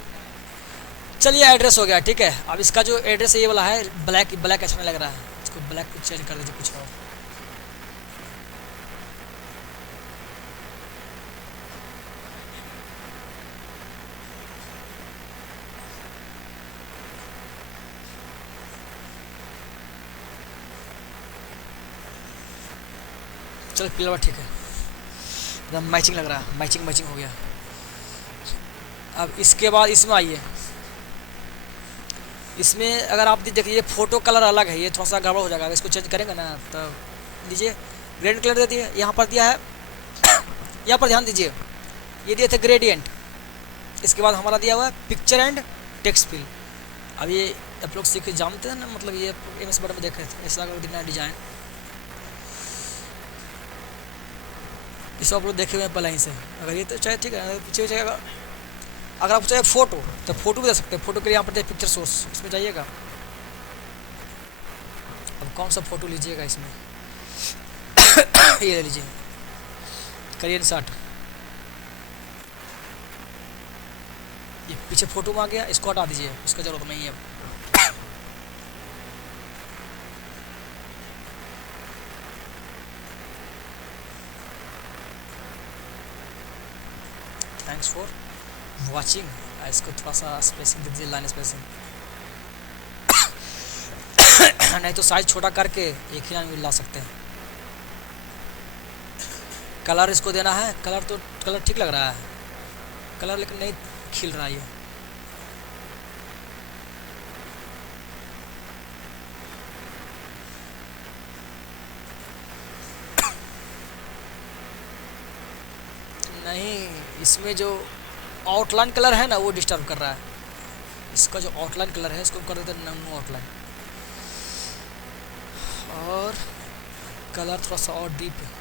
चलिए एड्रेस हो गया, ठीक है। अब इसका जो एड्रेस है ये वाला है, ब्लैक ब्लैक अच्छा नहीं लग रहा है, इसको ब्लैक को चेंज कर दीजिए कुछ और। चलो पीला ठीक है, एकदम मैचिंग लग रहा है, मैचिंग मैचिंग हो गया। अब इसके बाद इसमें आइए, इसमें अगर आप देखिए फ़ोटो कलर अलग है, ये थोड़ा सा गड़बड़ हो जाएगा, इसको चेंज करेंगे ना तो लीजिए ग्रेडियंट कलर दे दिए, यहाँ पर दिया है यहाँ पर ध्यान दीजिए, ये दिए थे ग्रेडियंट, इसके बाद हमारा दिया हुआ है पिक्चर एंड टेक्स्ट फिल। अब ये आप लोग सीख जानते हैं ना, मतलब ये एमएस वर्ड में देखे थे, ऐसा अगर दिखना डिजाइन, इसको आप लोग देखे हुए हैं पहले ही से। अगर ये तो चाहे ठीक है, पीछे चाहिए, अगर आपको चाहिए फ़ोटो तो फ़ोटो भी दे सकते हैं, फ़ोटो के लिए यहाँ पर पिक्चर सोर्स, इसमें जाइएगा। अब कौन सा फ़ोटो लीजिएगा इसमें ये ले लीजिए, करियर इंसर्ट, ये पीछे फ़ोटो में आ गया, इसको हटा दीजिए, इसका ज़रूरत नहीं है। Thanks for watching. इसको थोड़ा सा स्पेसिंग दे दीजिए, लाइन स्पेसिंग नहीं तो साइज छोटा करके एक ही लाइन में ला सकते हैं। कलर इसको देना है, कलर तो कलर ठीक लग रहा है, कलर लेकिन नहीं खिल रहा है ये। नहीं, इसमें जो आउटलाइन कलर है ना वो डिस्टर्ब कर रहा है, इसका जो आउटलाइन कलर है इसको कर देते हैं नो आउटलाइन, और कलर थोड़ा सा और डीप है।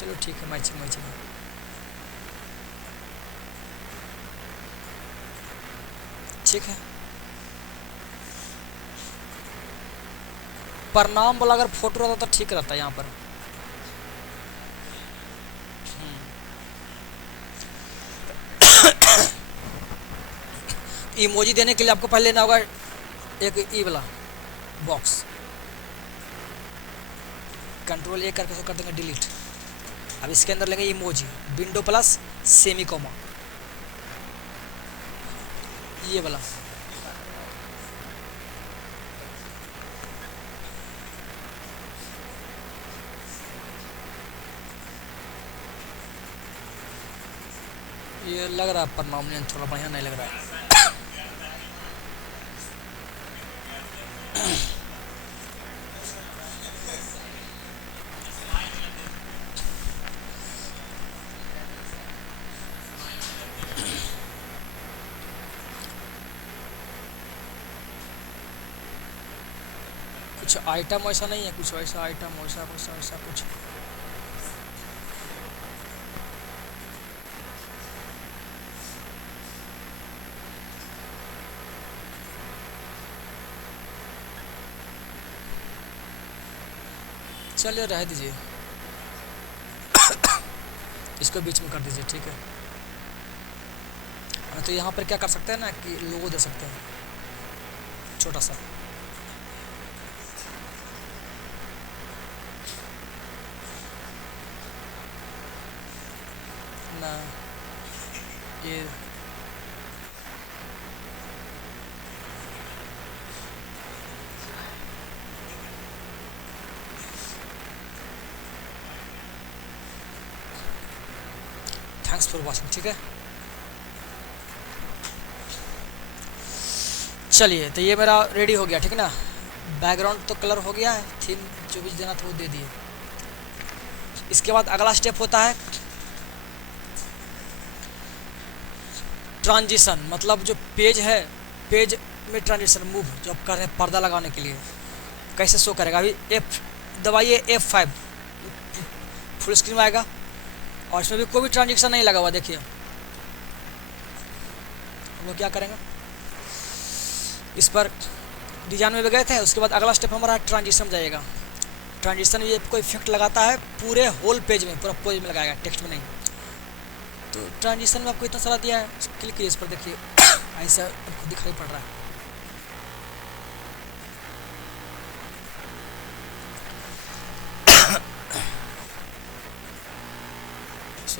चलो ठीक है, मैचिंग मैचिंग ठीक है। प्रणाम वाला अगर फोटो रहता तो ठीक रहता, यहाँ पर इमोजी देने के लिए आपको पहले लेना होगा एक ई वाला बॉक्स, कंट्रोल ए करके उसको कर देंगे डिलीट। अब इसके अंदर लेंगे emoji, window plus semi comma, ये वाला, ये लग रहा है पर मामले थोड़ा बढ़िया नहीं लग रहा है। कुछ आइटम ऐसा नहीं है, कुछ ऐसा आइटम वैसा वैसा वैसा कुछ, चलिए रह दीजिए। इसको बीच में कर दीजिए, ठीक है। तो यहाँ पर क्या कर सकते हैं ना कि लोगो दे सकते हैं छोटा सा। ना ये थैंक्स फॉर वॉचिंग, ठीक है। चलिए, तो ये मेरा रेडी हो गया, ठीक है ना। बैकग्राउंड तो कलर हो गया है, थीम जो भी देना था वो दे दिए। इसके बाद अगला स्टेप होता है ट्रांजिशन, मतलब जो पेज है, पेज में ट्रांजिशन मूव जो आप कर रहे हैं पर्दा लगाने के लिए कैसे शो करेगा। अभी F दबाइए, F5 फुल स्क्रीन में आएगा और इसमें भी कोई भी ट्रांजिशन नहीं लगा हुआ। देखिए हम लोग क्या करेंगे, इस पर डिजाइन में भी गए थे, उसके बाद अगला स्टेप हमारा ट्रांजिशन जाएगा। ट्रांजिशन ये कोई इफेक्ट लगाता है पूरे होल पेज में, पूरा पेज में लगाएगा, टेक्स्ट में नहीं। तो ट्रांजिशन में आपको इतना सारा दिया है, क्लिक कीजिए इस पर, देखिए ऐसा आपको दिखाई पड़ रहा है।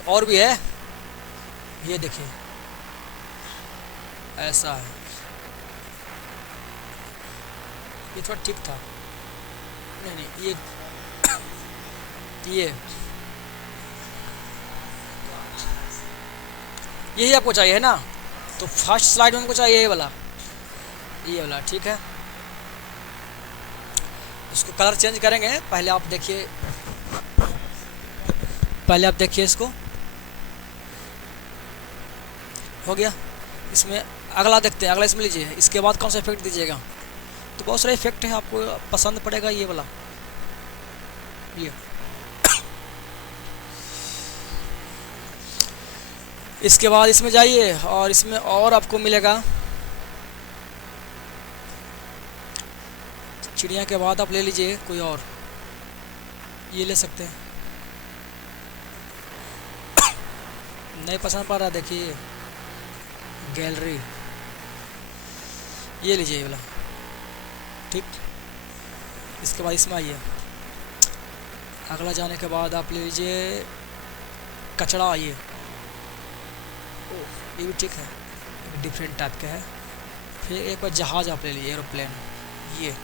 और भी है, ये देखिए ऐसा है, ये थोड़ा ठीक था, नहीं नहीं ये यही आपको चाहिए है ना। तो फर्स्ट स्लाइड में हमको चाहिए ये वाला, ठीक है। इसको कलर चेंज करेंगे, पहले आप देखिए, इसको हो गया। इसमें अगला देखते हैं, अगला इसमें लीजिए, इसके बाद कौन सा इफेक्ट दीजिएगा। तो बहुत सारे इफेक्ट है, आपको पसंद पड़ेगा ये वाला, ये इसके बाद इसमें जाइए और इसमें और आपको मिलेगा चिड़िया के बाद आप ले लीजिए कोई और, ये ले सकते हैं। नहीं पसंद पड़ रहा, देखिए गैलरी, ये लीजिए ये वाला, ठीक। इसके बाद इसमें आइए, अगला जाने के बाद आप ले लीजिए कचड़ा, आइए, ये भी ठीक है, डिफरेंट टाइप का है। फिर एक बार जहाज आप ले लीजिए, एरोप्लेन, ये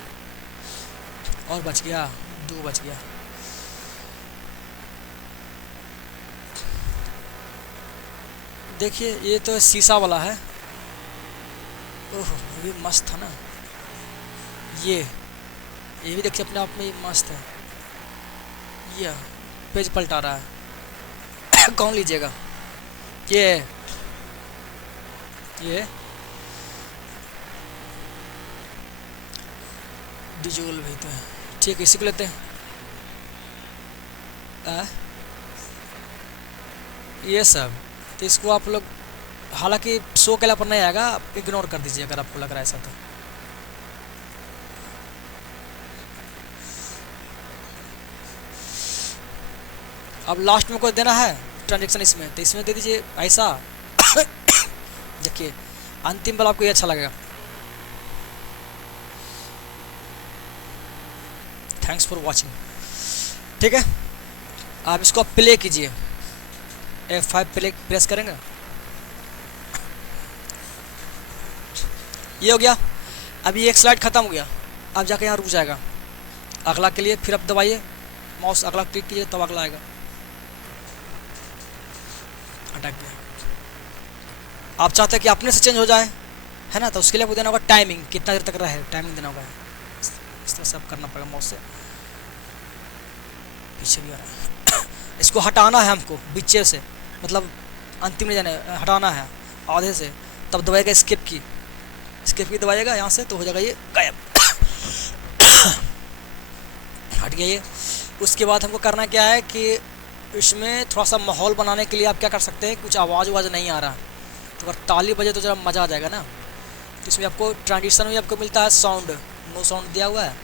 और बच गया, 2 बच गया। देखिए ये तो शीशा वाला है, ओह ये भी मस्त था ना। ये भी देखिए अपने आप में ये मस्त है, ये पेज पलटा रहा है। कौन लीजिएगा, ये डिजोल भी तो है, ठीक है, इसी को लेते हैं। ये सब तो इसको आप लोग, हालांकि शो के पर नहीं आएगा, आप इग्नोर कर दीजिए अगर आपको लग रहा है ऐसा तो। अब लास्ट में कोई देना है ट्रांजेक्शन इसमें, तो इसमें दे दीजिए ऐसा। देखिए अंतिम वाला आपको ये अच्छा लगेगा। थैंक्स फॉर वॉचिंग, ठीक है। आप इसको प्ले कीजिए, F5 प्रेस करेंगे, ये हो गया। अभी एक स्लाइड खत्म हो गया, अब जाके यहाँ रुक जाएगा। अगला के लिए फिर आप दबाइए माउस, अगला क्लिक कीजिए तब अगला आएगा, अटक गया। आप चाहते हैं कि अपने से चेंज हो जाए, है ना, तो उसके लिए आपको देना होगा टाइमिंग, कितना देर तक रहे, टाइमिंग देना होगा। इस तरह से आप करना पड़ेगा माउस से। पीछे भी आ रहा है। इसको हटाना है हमको बीचे से, मतलब अंतिम में जाने, हटाना है आधे से, तब दबाएगा स्किप की दबाइएगा यहाँ से, तो हो जाएगा ये गायब। हट गया ये। उसके बाद हमको करना क्या है कि इसमें थोड़ा सा माहौल बनाने के लिए आप क्या कर सकते हैं, कुछ आवाज़ नहीं आ रहा, तो अगर ताली बजे तो जरा मज़ा आ जाएगा ना। तो इसमें आपको ट्रांजिशन में आपको मिलता है साउंड, नो साउंड दिया हुआ है,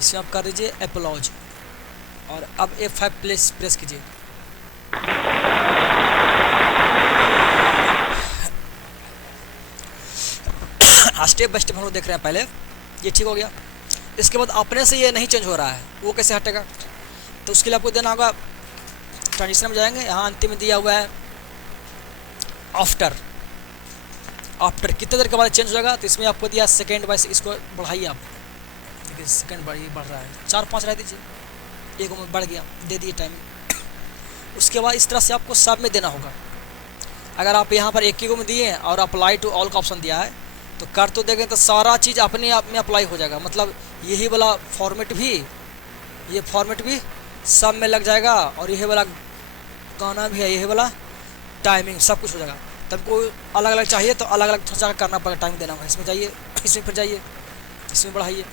इसमें आप कर दीजिए एप्लॉज, और अब F5 प्रेस कीजिए। हाँ, स्टेप बाय स्टेप हम लोग देख रहे हैं। पहले ये ठीक हो गया, इसके बाद अपने से ये नहीं चेंज हो रहा है, वो कैसे हटेगा? तो उसके लिए आपको देना होगा, ट्रांजिशन में जाएंगे, यहाँ अंतिम में दिया हुआ है आफ्टर। आफ्टर कितने देर के बाद चेंज हो जाएगा? तो इसमें आपको दिया सेकेंड बाय, इसको बढ़ाइए आप, देखिए सेकेंड बढ़ रहा है, 4-5 रह दीजिए, 1 में बढ़ गया, दे दिए टाइम। उसके बाद इस तरह से आपको सब में देना होगा। अगर आप यहाँ पर 1 में दिए और अप्लाई टू ऑल का ऑप्शन दिया है तो कर तो देंगे तो सारा चीज़ अपने आप में अप्लाई हो जाएगा। मतलब यही वाला फॉर्मेट भी, ये फॉर्मेट भी सब में लग जाएगा, और यही वाला गाना भी है, यही वाला टाइमिंग, सब कुछ हो जाएगा। तब को अलग अलग चाहिए तो अलग अलग थोड़ा करना पड़ेगा, टाइम देना होगा। इसमें जाइए, इसमें फिर जाइए, इसमें बढ़ाइए।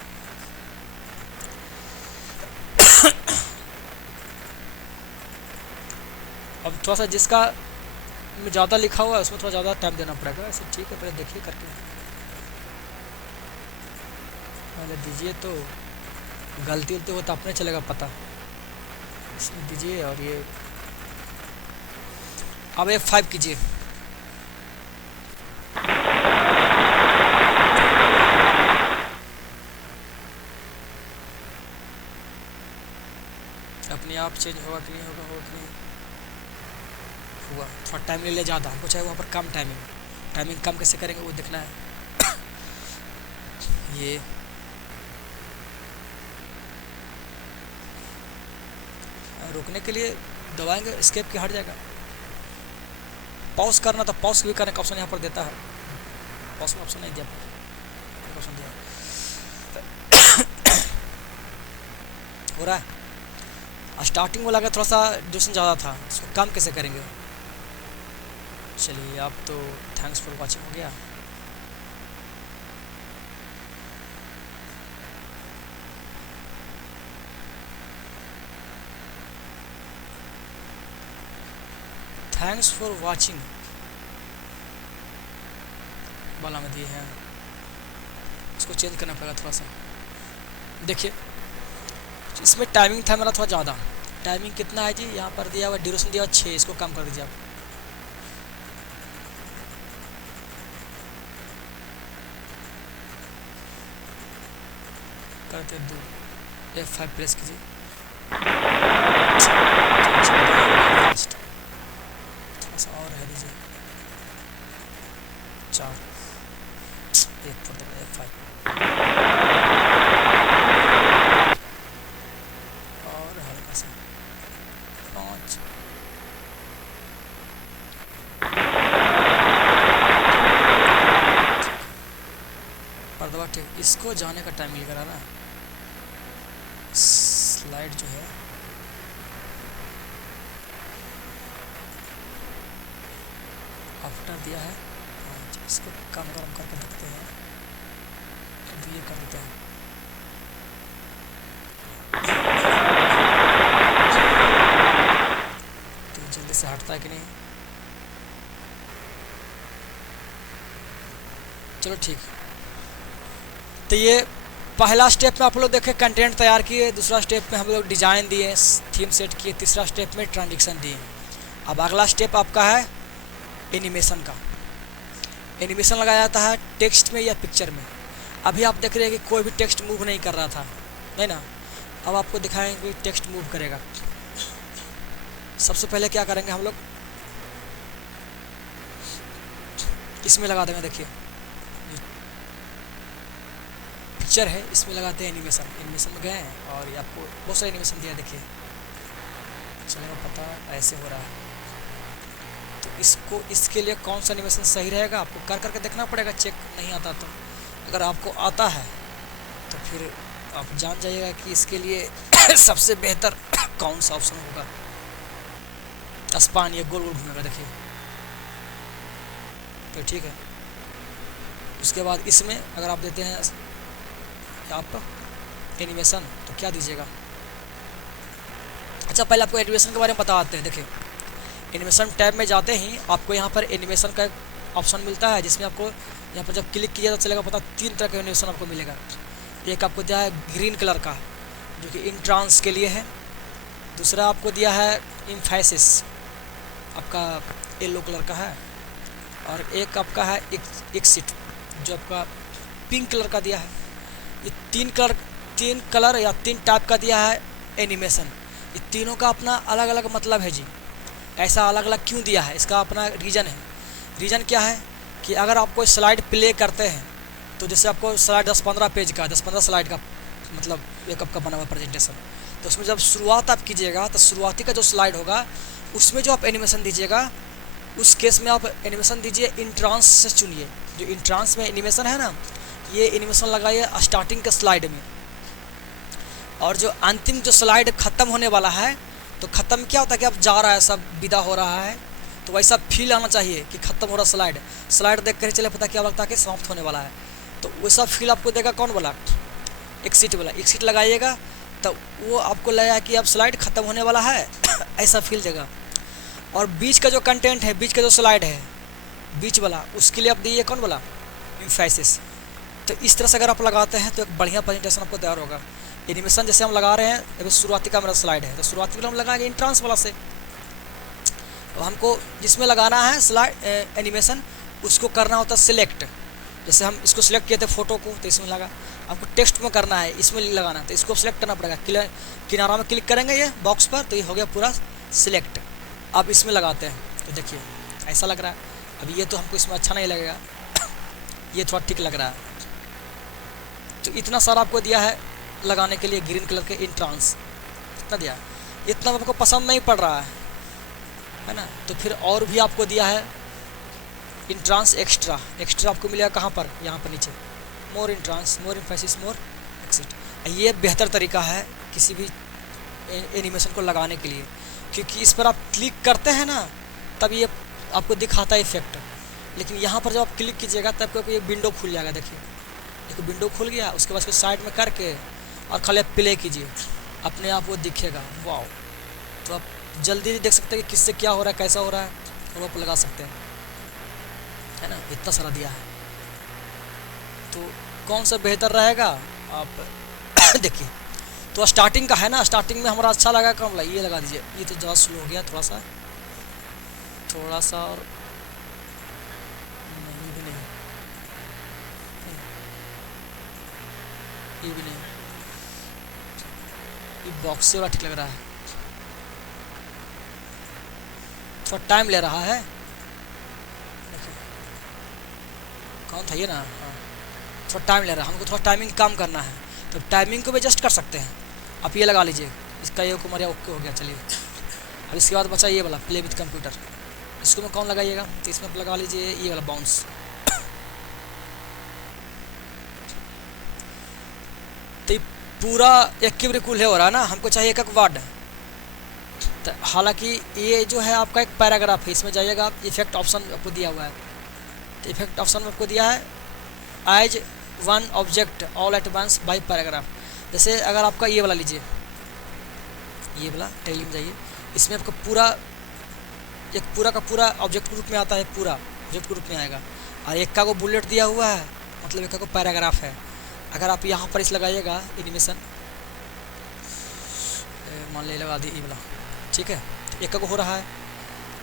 अब थोड़ा सा जिसका में ज़्यादा लिखा हुआ है उसमें थोड़ा ज़्यादा टाइम देना पड़ेगा। ऐसे ठीक है, पहले देखिए करके, पहले दीजिए तो गलती उलती हो तो अपने चलेगा पता। इसमें दीजिए और ये अब F5 कीजिए। अपने आप चेंज होगा कि नहीं होगा, होगा कि नहीं हुआ। थोड़ा टाइम ले ज़्यादा, हमको चाहे वहाँ पर कम टाइमिंग कम कैसे करेंगे वो देखना है। ये रोकने के लिए दबाएंगे एस्केप के, हट जाएगा। पॉज करना तो पॉज भी करने का ऑप्शन यहाँ पर देता है, पॉज में ऑप्शन नहीं दिया, ऑप्शन दिया हो रहा है। स्टार्टिंग वाला का थोड़ा सा ड्यूरेशन ज़्यादा था, इसको कम कैसे करेंगे? चलिए अब तो थैंक्स फॉर वॉचिंग हो गया। थैंक्स फॉर वॉचिंग वाला में दिए हैं, इसको चेंज करना पड़ेगा थोड़ा सा। देखिए इसमें टाइमिंग था मेरा थोड़ा ज़्यादा, टाइमिंग कितना है जी? यहाँ पर दिया हुआ ड्यूरेशन दिया हुआ 6, इसको कम कर दीजिए आप। करते 2, F5 प्रेस कीजिए, थोड़ा सा और है दीजिए, 4, 1 F5 और हल्का सा 5। पर्दा ठीक, इसको जाने का टाइम मिल रहा ना, स्लाइड जो है आफ्टर दिया है, इसको कम गरम करके देखते हैं, तो ये कर देते हैं। तो जल्दी से हटता है कि नहीं? चलो ठीक। तो ये पहला स्टेप में आप लोग देखें कंटेंट तैयार किए, दूसरा स्टेप में हम लोग डिज़ाइन दिए, थीम सेट किए, तीसरा स्टेप में ट्रांजिशन दिए। अब अगला स्टेप आपका है एनिमेशन का। एनिमेशन लगाया जाता है टेक्स्ट में या पिक्चर में। अभी आप देख रहे हैं कि कोई भी टेक्स्ट मूव नहीं कर रहा था, है ना? अब आपको दिखाएंगे कि टेक्स्ट मूव करेगा। सबसे पहले क्या करेंगे हम लोग, इसमें लगा देंगे। देखिए पिक्चर है, इसमें लगाते हैं एनिमेशन। एनिमेशन में गए हैं और ये आपको बहुत सारे एनिमेशन दिया, देखिए चलेगा पता, ऐसे हो रहा है। तो इसको, इसके लिए कौन सा एनिमेशन सही रहेगा आपको कर करके देखना पड़ेगा, चेक नहीं आता तो। अगर आपको आता है तो फिर आप जान जाइएगा कि इसके लिए सबसे बेहतर कौन सा ऑप्शन होगा। स्पान ये गोल गोल घूमेगा, देखिए तो ठीक है। उसके बाद इसमें अगर आप देते हैं आप एनिमेशन तो क्या दीजिएगा? अच्छा पहले आपको एनिमेशन के बारे में बताते हैं। देखिए एनिमेशन टैब में जाते ही आपको यहाँ पर एनिमेशन का एक ऑप्शन मिलता है, जिसमें आपको यहाँ पर जब क्लिक किया तो चलेगा पता 3 तरह का एनिमेशन आपको मिलेगा। एक आपको दिया है ग्रीन कलर का जो कि इन ट्रांस के लिए है, दूसरा आपको दिया है इम्फेसिस आपका येलो कलर का है, और एक आपका है एक्सिट जो आपका पिंक कलर का दिया है। ये तीन कलर या 3 टाइप का दिया है एनिमेशन। ये तीनों का अपना अलग अलग मतलब है जी। ऐसा अलग अलग क्यों दिया है, इसका अपना रीज़न है। रीज़न क्या है कि अगर आप कोई स्लाइड प्ले करते हैं तो जैसे आपको स्लाइड 10-15 पेज का 10-15 स्लाइड का मतलब एक कप का बना हुआ प्रेजेंटेशन, तो उसमें जब शुरुआत आप कीजिएगा तो शुरुआती का जो स्लाइड होगा उसमें जो आप एनिमेशन दीजिएगा, उस केस में आप एनिमेशन दीजिए इंट्रांस से चुनिए। जो इंट्रांस में एनिमेशन है ना, ये एनिमेशन लगाइए स्टार्टिंग के स्लाइड में। और जो अंतिम जो स्लाइड ख़त्म होने वाला है, तो ख़त्म क्या होता है कि अब जा रहा है, सब विदा हो रहा है, तो वैसा फील आना चाहिए कि ख़त्म हो रहा स्लाइड देख कर चले पता क्या लगता है कि समाप्त होने वाला है। तो वैसा फील आपको देगा कौन वाला, एक्सिट वाला। एक्सिट लगाइएगा तो वो आपको लगेगा कि अब स्लाइड ख़त्म होने वाला है ऐसा फील देगा। और बीच का जो कंटेंट है, बीच का जो स्लाइड है बीच वाला, उसके लिए आप दिए कौन वाला, एम्फेसिस। तो इस तरह से अगर आप लगाते हैं तो एक बढ़िया प्रेजेंटेशन आपको तैयार होगा। एनिमेशन जैसे हम लगा रहे हैं, अभी शुरुआती का मेरा स्लाइड है तो शुरुआती वाला हम लगाएंगे इंट्रांस वाला से। तो हमको जिसमें लगाना है स्लाइड एनिमेशन, उसको करना होता है सिलेक्ट। जैसे हम इसको सिलेक्ट किए थे फ़ोटो को, तो इसमें लगा। आपको टेक्स्ट में करना है, इसमें लगाना है, तो इसको सिलेक्ट करना पड़ेगा। किनारा में क्लिक करेंगे ये बॉक्स पर, तो ये हो गया पूरा सिलेक्ट। अब इसमें लगाते हैं तो देखिए ऐसा लग रहा है। अब ये तो हमको इसमें अच्छा नहीं लगेगा, ये थोड़ा ठीक लग रहा है। तो इतना सारा आपको दिया है लगाने के लिए ग्रीन कलर के इंट्रांस, इतना दिया। इतना आपको पसंद नहीं पड़ रहा है ना, तो फिर और भी आपको दिया है इंट्रांस एक्स्ट्रा। एक्स्ट्रा आपको मिलेगा कहाँ पर, यहाँ पर नीचे मोर इंट्रांस, मोर एम्फेसिस, मोर एक्सिट। ये बेहतर तरीका है किसी भी एनिमेशन को लगाने के लिए, क्योंकि इस पर आप क्लिक करते हैं ना तब ये आपको दिखाता है इफेक्ट। लेकिन यहाँ पर जब आप क्लिक कीजिएगा तब आपको ये विंडो खुल जाएगा। देखिए एक विंडो खुल गया, उसके बाद उसको साइड में करके और खाली प्ले कीजिए, अपने आप वो दिखेगा। वाओ, तो आप जल्दी देख सकते हैं कि किससे क्या हो रहा है, कैसा हो रहा है, तो आप लगा सकते हैं, है ना। इतना सारा दिया है, तो कौन सा बेहतर रहेगा आप देखिए। तो स्टार्टिंग का है ना, स्टार्टिंग में हमारा अच्छा लगा कौन वाला, ये लगा दीजिए। ये तो ज़्यादा स्लो हो गया, थोड़ा सा और नहीं, भी नहीं, ये भी नहीं, ये बॉक्स से वाला ठीक लग रहा है, थोड़ा टाइम ले रहा है। कौन था ये ना, हाँ थोड़ा टाइम ले रहा है, हमको थोड़ा टाइमिंग कम करना है, तो टाइमिंग को भी एडजस्ट कर सकते हैं। आप ये लगा लीजिए, इसका ये कुमारिया ओके हो गया। चलिए अब इसके बाद बचा ये वाला प्ले विथ कंप्यूटर, इसको में कौन लगाइएगा, तो इसमें लगा लीजिए ये वाला बाउंस। तो ये पूरा एक की बिल्कुल हो रहा है ना, हमको चाहिए एक वर्ड। तो हालांकि ये जो है आपका एक पैराग्राफ है, इसमें जाइएगा आप, इफेक्ट ऑप्शन आपको दिया हुआ है। तो इफेक्ट ऑप्शन में आपको दिया है as one object all at once by paragraph. जैसे अगर आपका ये वाला लीजिए, ये वाला टेल में जाइए, इसमें आपका पूरा एक पूरा का पूरा ऑब्जेक्ट के रूप में आता है, पूरा ऑब्जेक्ट के रूप में आएगा। और एक का को बुलेट दिया हुआ है, मतलब एक का को पैराग्राफ है। अगर आप यहाँ पर इस लगाइएगा एनिमेशन, मान ले लगा दी ये वाला, ठीक है, तो एक का को हो रहा है,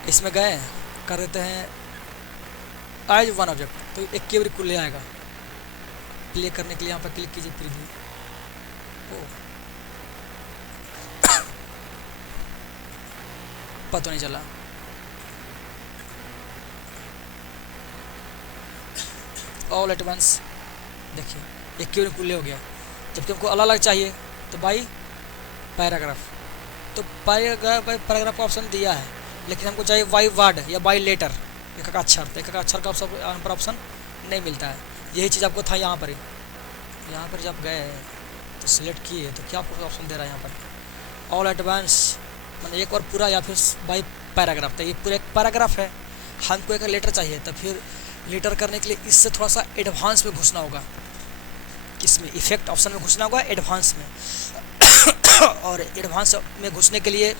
इसमें गए कर देते हैं एज वन ऑब्जेक्ट, तो एक के बिल्कुल ले आएगा। प्ले करने के लिए यहाँ पर क्लिक कीजिए, प्रीव्यू। पता नहीं चला, ऑल एट वंस देखिए एक के बिल्कुल ले हो गया। जबकि हमको अलग अलग चाहिए तो बाई पैराग्राफ, तो पैराग्राफ का ऑप्शन दिया है, लेकिन हमको चाहिए बाई वर्ड या बाई लेटर, एक का अक्षर। तो एक का अक्षर का यहाँ पर ऑप्शन नहीं मिलता है। यही चीज़ आपको था यहाँ पर ही, यहाँ पर जब गए तो सिलेक्ट किए तो क्या आपको ऑप्शन दे रहा है यहाँ पर, ऑल एट वंस, मतलब एक और पूरा, या फिर बाई पैराग्राफ। तो ये पूरा एक पैराग्राफ है, हमको एक लेटर चाहिए, तो फिर लेटर करने के लिए इससे थोड़ा सा एडवांस में घुसना होगा, इसमें इफेक्ट ऑप्शन में घुसना होगा एडवांस में। और एडवांस में घुसने के लिए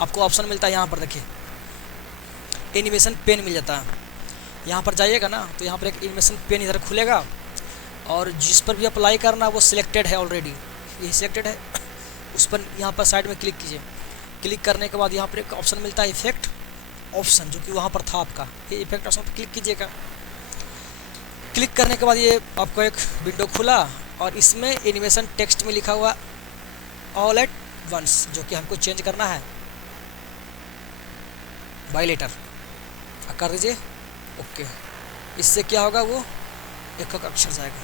आपको ऑप्शन मिलता है यहाँ पर, देखिए एनिमेशन पेन मिल जाता है। यहाँ पर जाइएगा ना तो यहाँ पर एक एनिमेशन पेन इधर खुलेगा, और जिस पर भी अप्लाई करना वो सिलेक्टेड है ऑलरेडी, ये सिलेक्टेड है, उस पर यहाँ पर साइड में क्लिक कीजिए। क्लिक करने के बाद यहाँ पर एक ऑप्शन मिलता है इफेक्ट ऑप्शन, जो कि वहाँ पर था आपका, ये इफेक्ट ऑप्शन पर क्लिक कीजिएगा। क्लिक करने के बाद ये आपको एक विंडो खुला और इसमें एनिमेशन टेक्स्ट में लिखा हुआ ऑल एट वंस, जो कि हमको चेंज करना है बाय लेटर। कर दीजिए ओके। इससे क्या होगा, वो एक अक्षर जाएगा।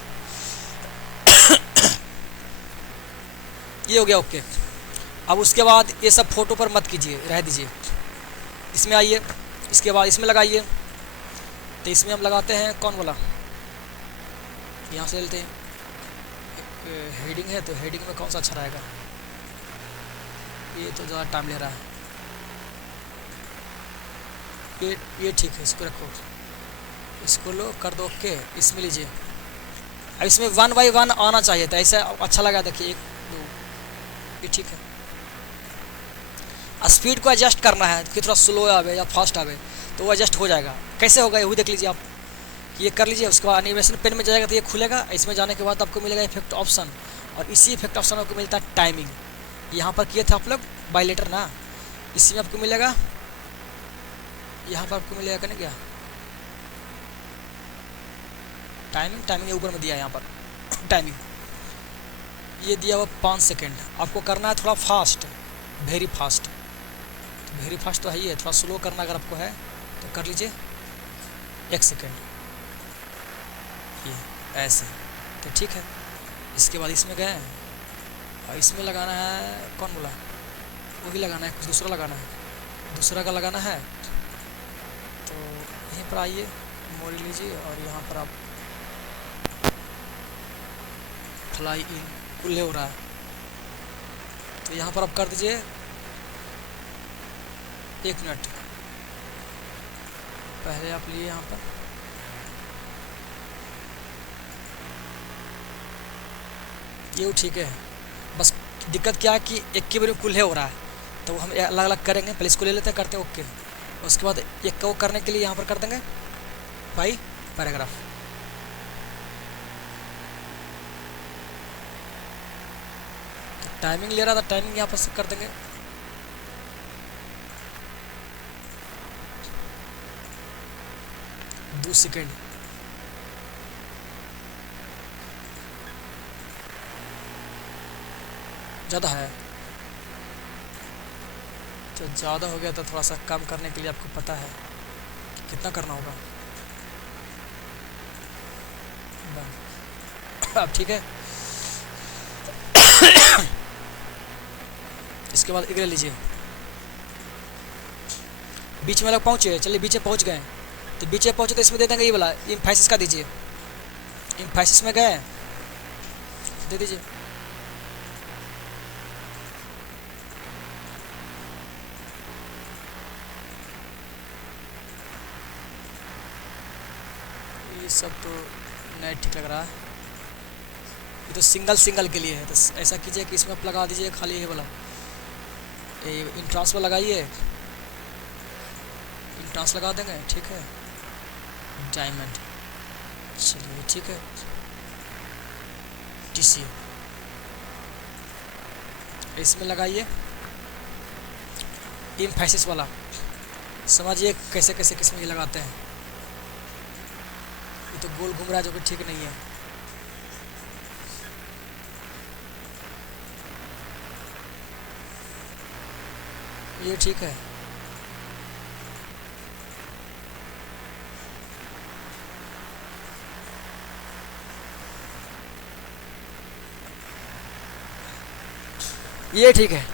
ये हो गया ओके। अब उसके बाद ये सब फोटो पर मत कीजिए, रह दीजिए। इसमें आइए, इसके बाद इसमें लगाइए। तो इसमें हम लगाते हैं कौन वाला, यहाँ से लेते हैं एक हेडिंग है, तो हेडिंग में कौन सा अच्छा रहेगा। ये तो ज़्यादा टाइम ले रहा है, ये ठीक है, इसको रखो, इसको लो, कर दो ओके। इसमें लीजिए। अब इसमें 1 बाई 1 आना चाहिए था, ऐसा अच्छा लगा। देखिए 1 2, ये ठीक है। स्पीड को एडजस्ट करना है कि थोड़ा स्लो आवे या फास्ट आवे, तो वो एडजस्ट हो जाएगा। कैसे होगा ये भी देख लीजिए आप। ये कर लीजिए, उसके बाद एनिमेशन पेन में जाएगा तो ये खुलेगा। इसमें जाने के बाद आपको मिलेगा इफेक्ट ऑप्शन, और इसी इफेक्ट ऑप्शन में आपको मिलता है टाइमिंग। यहाँ पर किए थे आप लोग बाय लेटर ना, इसी में आपको मिलेगा, यहाँ पर आपको मिलेगा कहने क्या टाइमिंग। टाइमिंग ऊपर में दिया है यहाँ पर टाइमिंग, ये दिया हुआ 5 सेकेंड। आपको करना है थोड़ा fast, very fast. Very fast तो है ही है, थोड़ा स्लो करना अगर आपको है तो कर लीजिए 1 सेकेंड, ये ऐसे, तो ठीक है। इसके बाद इसमें गए और इसमें लगाना है कौन बोला, वही लगाना है, कुछ दूसरा लगाना है, दूसरा का लगाना है। तो यहीं पर आइए, मोड़ लीजिए और यहाँ पर आप फ्लाई इन खुले हो रहा है, तो यहाँ पर आप कर दीजिए 1 मिनट। पहले आप लिए यहाँ पर, ये ठीक है। बस दिक्कत क्या है कि एक के बार में खुले हो रहा है, तो हम अलग अलग करेंगे। पहले इसको ले लेते हैं, करते हैं ओके। उसके बाद एक को करने के लिए यहाँ पर कर देंगे बाई पैराग्राफ। तो टाइमिंग ले रहा था, टाइमिंग यहाँ पर कर देंगे 2 सेकेंड। ज़्यादा है तो ज़्यादा हो गया, तो थोड़ा सा कम करने के लिए आपको पता है कि कितना करना होगा। अब ठीक है। इसके बाद इधर लीजिए, बीच में लोग पहुँचे, चलिए बीच में पहुँच गए। तो बीच में पहुँचे तो इसमें दे देंगे ये वाला इम्फेसिस का दीजिए। इम्फेसिस में गए, दे दीजिए। ये सब तो नहीं ठीक लग रहा है, ये तो सिंगल के लिए है। तो ऐसा कीजिए कि इसमें आप लगा दीजिए खाली ये वाला, ये इंट्रांस में लगाइए, इंट्रांस लगा देंगे, ठीक है। डायमंड, चलिए ठीक है। टीसी इसमें लगाइए, इम्फेसिस वाला, समझिए कैसे कैसे किसमें ये लगाते हैं। ये तो गोल घूम रहा है, जो कि ठीक नहीं है। ये ठीक है। ये ठीक है,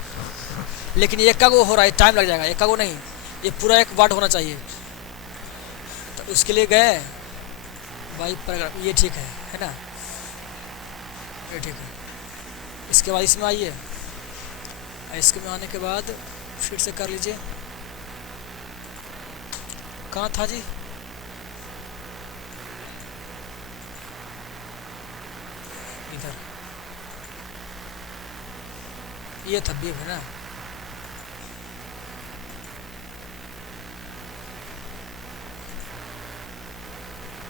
लेकिन ये का वो हो रहा है, टाइम लग जाएगा। एक का वो नहीं, ये पूरा एक वर्ड होना चाहिए, तो उसके लिए गए भाई पैराग्राफ। ये ठीक है ना, ये ठीक है। इसके बाद इसमें आइए, इसके में आने के बाद फिर से कर लीजिए। कहाँ था जी, इधर ये था बीव है ना।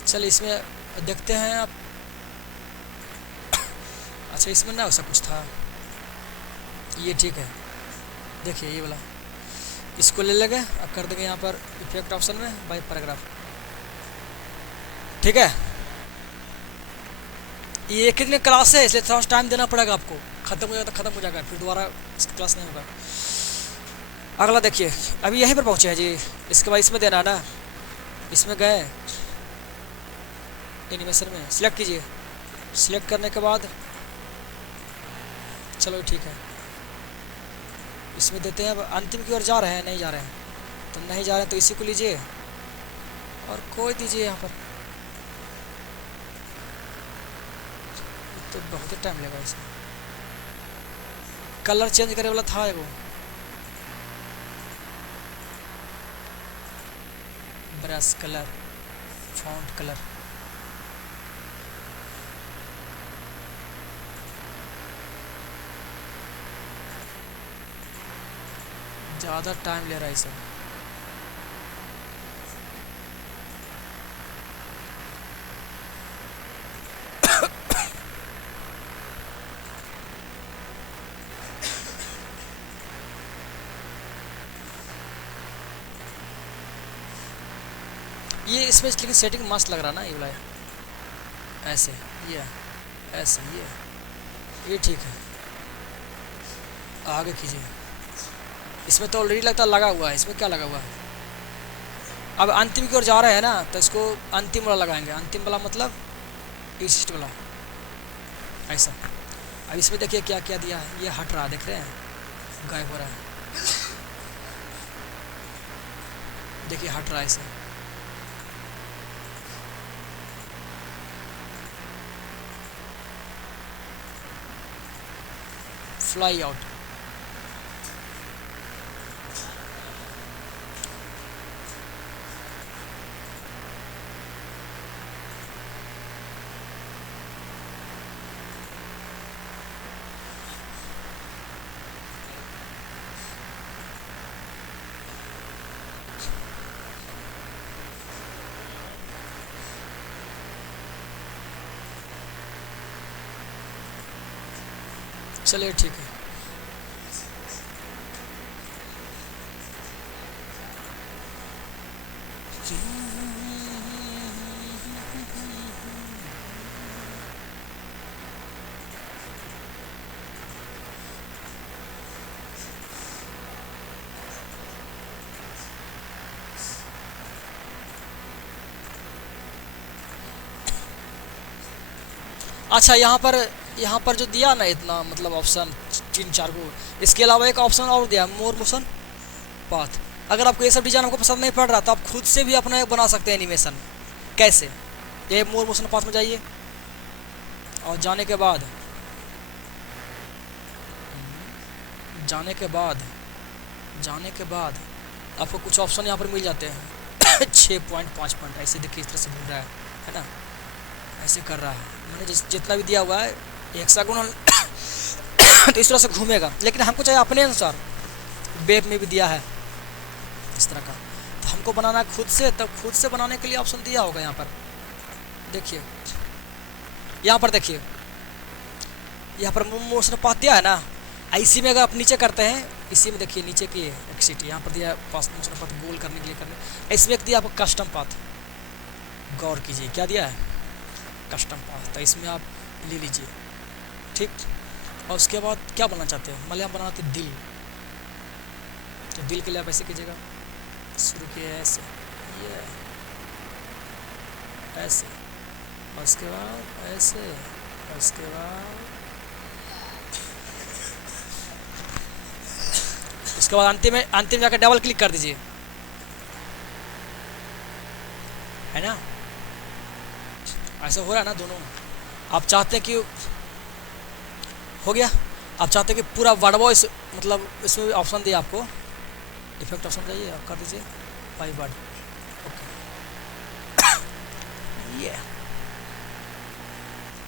चलिए इसमें देखते हैं आप। अच्छा इसमें ना वैसा कुछ था, ये ठीक है। देखिए ये वाला, इसको ले लेंगे अब कर देंगे यहाँ पर इफेक्ट ऑप्शन में बाय पैराग्राफ, ठीक है। ये एक दिन क्लास है इसलिए थोड़ा टाइम देना पड़ेगा आपको, खत्म हो जाएगा तो खत्म हो जाएगा, फिर दोबारा क्लास नहीं होगा। अगला देखिए, अभी यहीं पर पहुँचे हैं जी। इसके बाद इसमें देना है ना, इसमें गए एनिमेशन में, सिलेक्ट कीजिए। सिलेक्ट करने के बाद चलो ठीक है, इसमें देते हैं। अब अंतिम की ओर जा रहे हैं, नहीं जा रहे हैं तो नहीं जा रहे हैं तो इसी को लीजिए और कोई दीजिए यहाँ पर। तो बहुत ही टाइम लगेगा इसमें, कलर चेंज करने वाला था वो, ब्रश कलर, फॉन्ट कलर। ज़्यादा टाइम ले रहा है इसे। ये इसमें लेकिन सेटिंग मस्त लग रहा ना, ये वाला ऐसे, ये ऐसे, ये ठीक है। आगे कीजिए, इसमें तो ऑलरेडी लगता लगा हुआ है, इसमें क्या लगा हुआ है। अब अंतिम की ओर जा रहे हैं ना तो इसको अंतिम वाला लगाएंगे। अंतिम वाला मतलब ईस्ट वाला, ऐसा। अब इसमें देखिए क्या क्या दिया है, ये हट रहा, देख रहे हैं, गायब हो रहा है, देखिए हट रहा है इसे। फ्लाई आउट, चलिए ठीक है। अच्छा, यहाँ पर जो दिया ना इतना मतलब ऑप्शन 3-4 को, इसके अलावा एक ऑप्शन और दिया, मोर मोशन पाथ। अगर आपको ये सब डिज़ाइन आपको पसंद नहीं पड़ रहा तो आप खुद से भी अपना बना सकते हैं एनिमेशन। कैसे, ये मोर मोशन पाथ में जाइए और जाने के बाद आपको कुछ ऑप्शन यहाँ पर मिल जाते हैं 6.5 पॉइंट ऐसे देखिए, इस तरह से घूम रहा है ना, ऐसे कर रहा है। मैंने जितना भी दिया हुआ है हेक्सागोनल तो इस तरह से घूमेगा, लेकिन हमको चाहिए अपने अनुसार। वेब में भी दिया है इस तरह का, तो हमको बनाना है खुद से। तब खुद से बनाने के लिए ऑप्शन दिया होगा यहाँ पर, देखिए यहाँ पर देखिए, यहाँ पर मोशन पाथ दिया है ना। इसी में अगर आप नीचे करते हैं, इसी में देखिए नीचे की एक्सिट यहाँ पर दिया पास मोशन पाथ गोल करने के लिए करने। इसमें दिया आपको कस्टम पाथ, गौर कीजिए क्या दिया है, कस्टम पाथ। तो इसमें आप ले लीजिए, ठीक। और उसके बाद क्या बनना चाहते हैं, मान लिया हम बनाते दिल, तो दिल के लिए आप ऐसे कीजिएगा, शुरू किए ऐसे, ये ऐसे, और उसके बाद ऐसे, और उसके बाद अंतिम जाकर डबल क्लिक कर दीजिए, है ना। ऐसा हो रहा है ना दोनों। आप चाहते हैं कि हो गया, आप चाहते हैं कि पूरा वर्ड वॉइस, मतलब इसमें ऑप्शन दिया आपको, इफेक्ट ऑप्शन चाहिए आप कर दीजिए बाई वर्ड, ओके। ये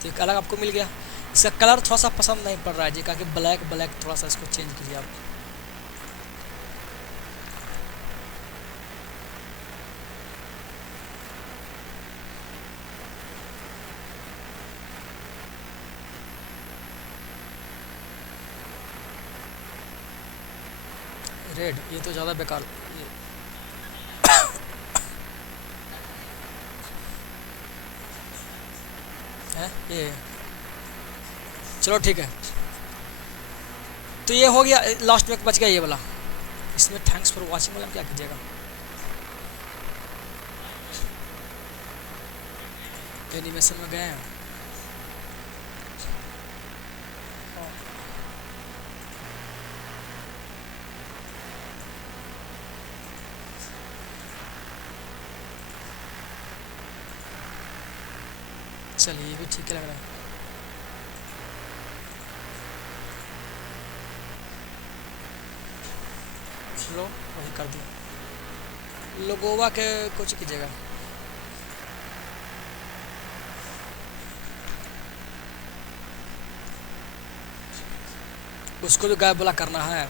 तो एक अलग आपको मिल गया। इसका कलर थोड़ा सा पसंद नहीं पड़ रहा है जी, कहा कि ब्लैक थोड़ा सा इसको चेंज कीजिए आप। रेड, ये तो ज़्यादा बेकार है ये। चलो ठीक है, तो ये हो गया, लास्ट में बच गया ये वाला। इसमें थैंक्स फॉर वॉचिंग वाला क्या कीजिएगा, एनिमेशन में गए हैं। चलिए ये भी ठीक लग रहा है। लो वही कर दिया, लोगोवा के कुछ कीजिएगा। उसको भी गायब बोला करना है।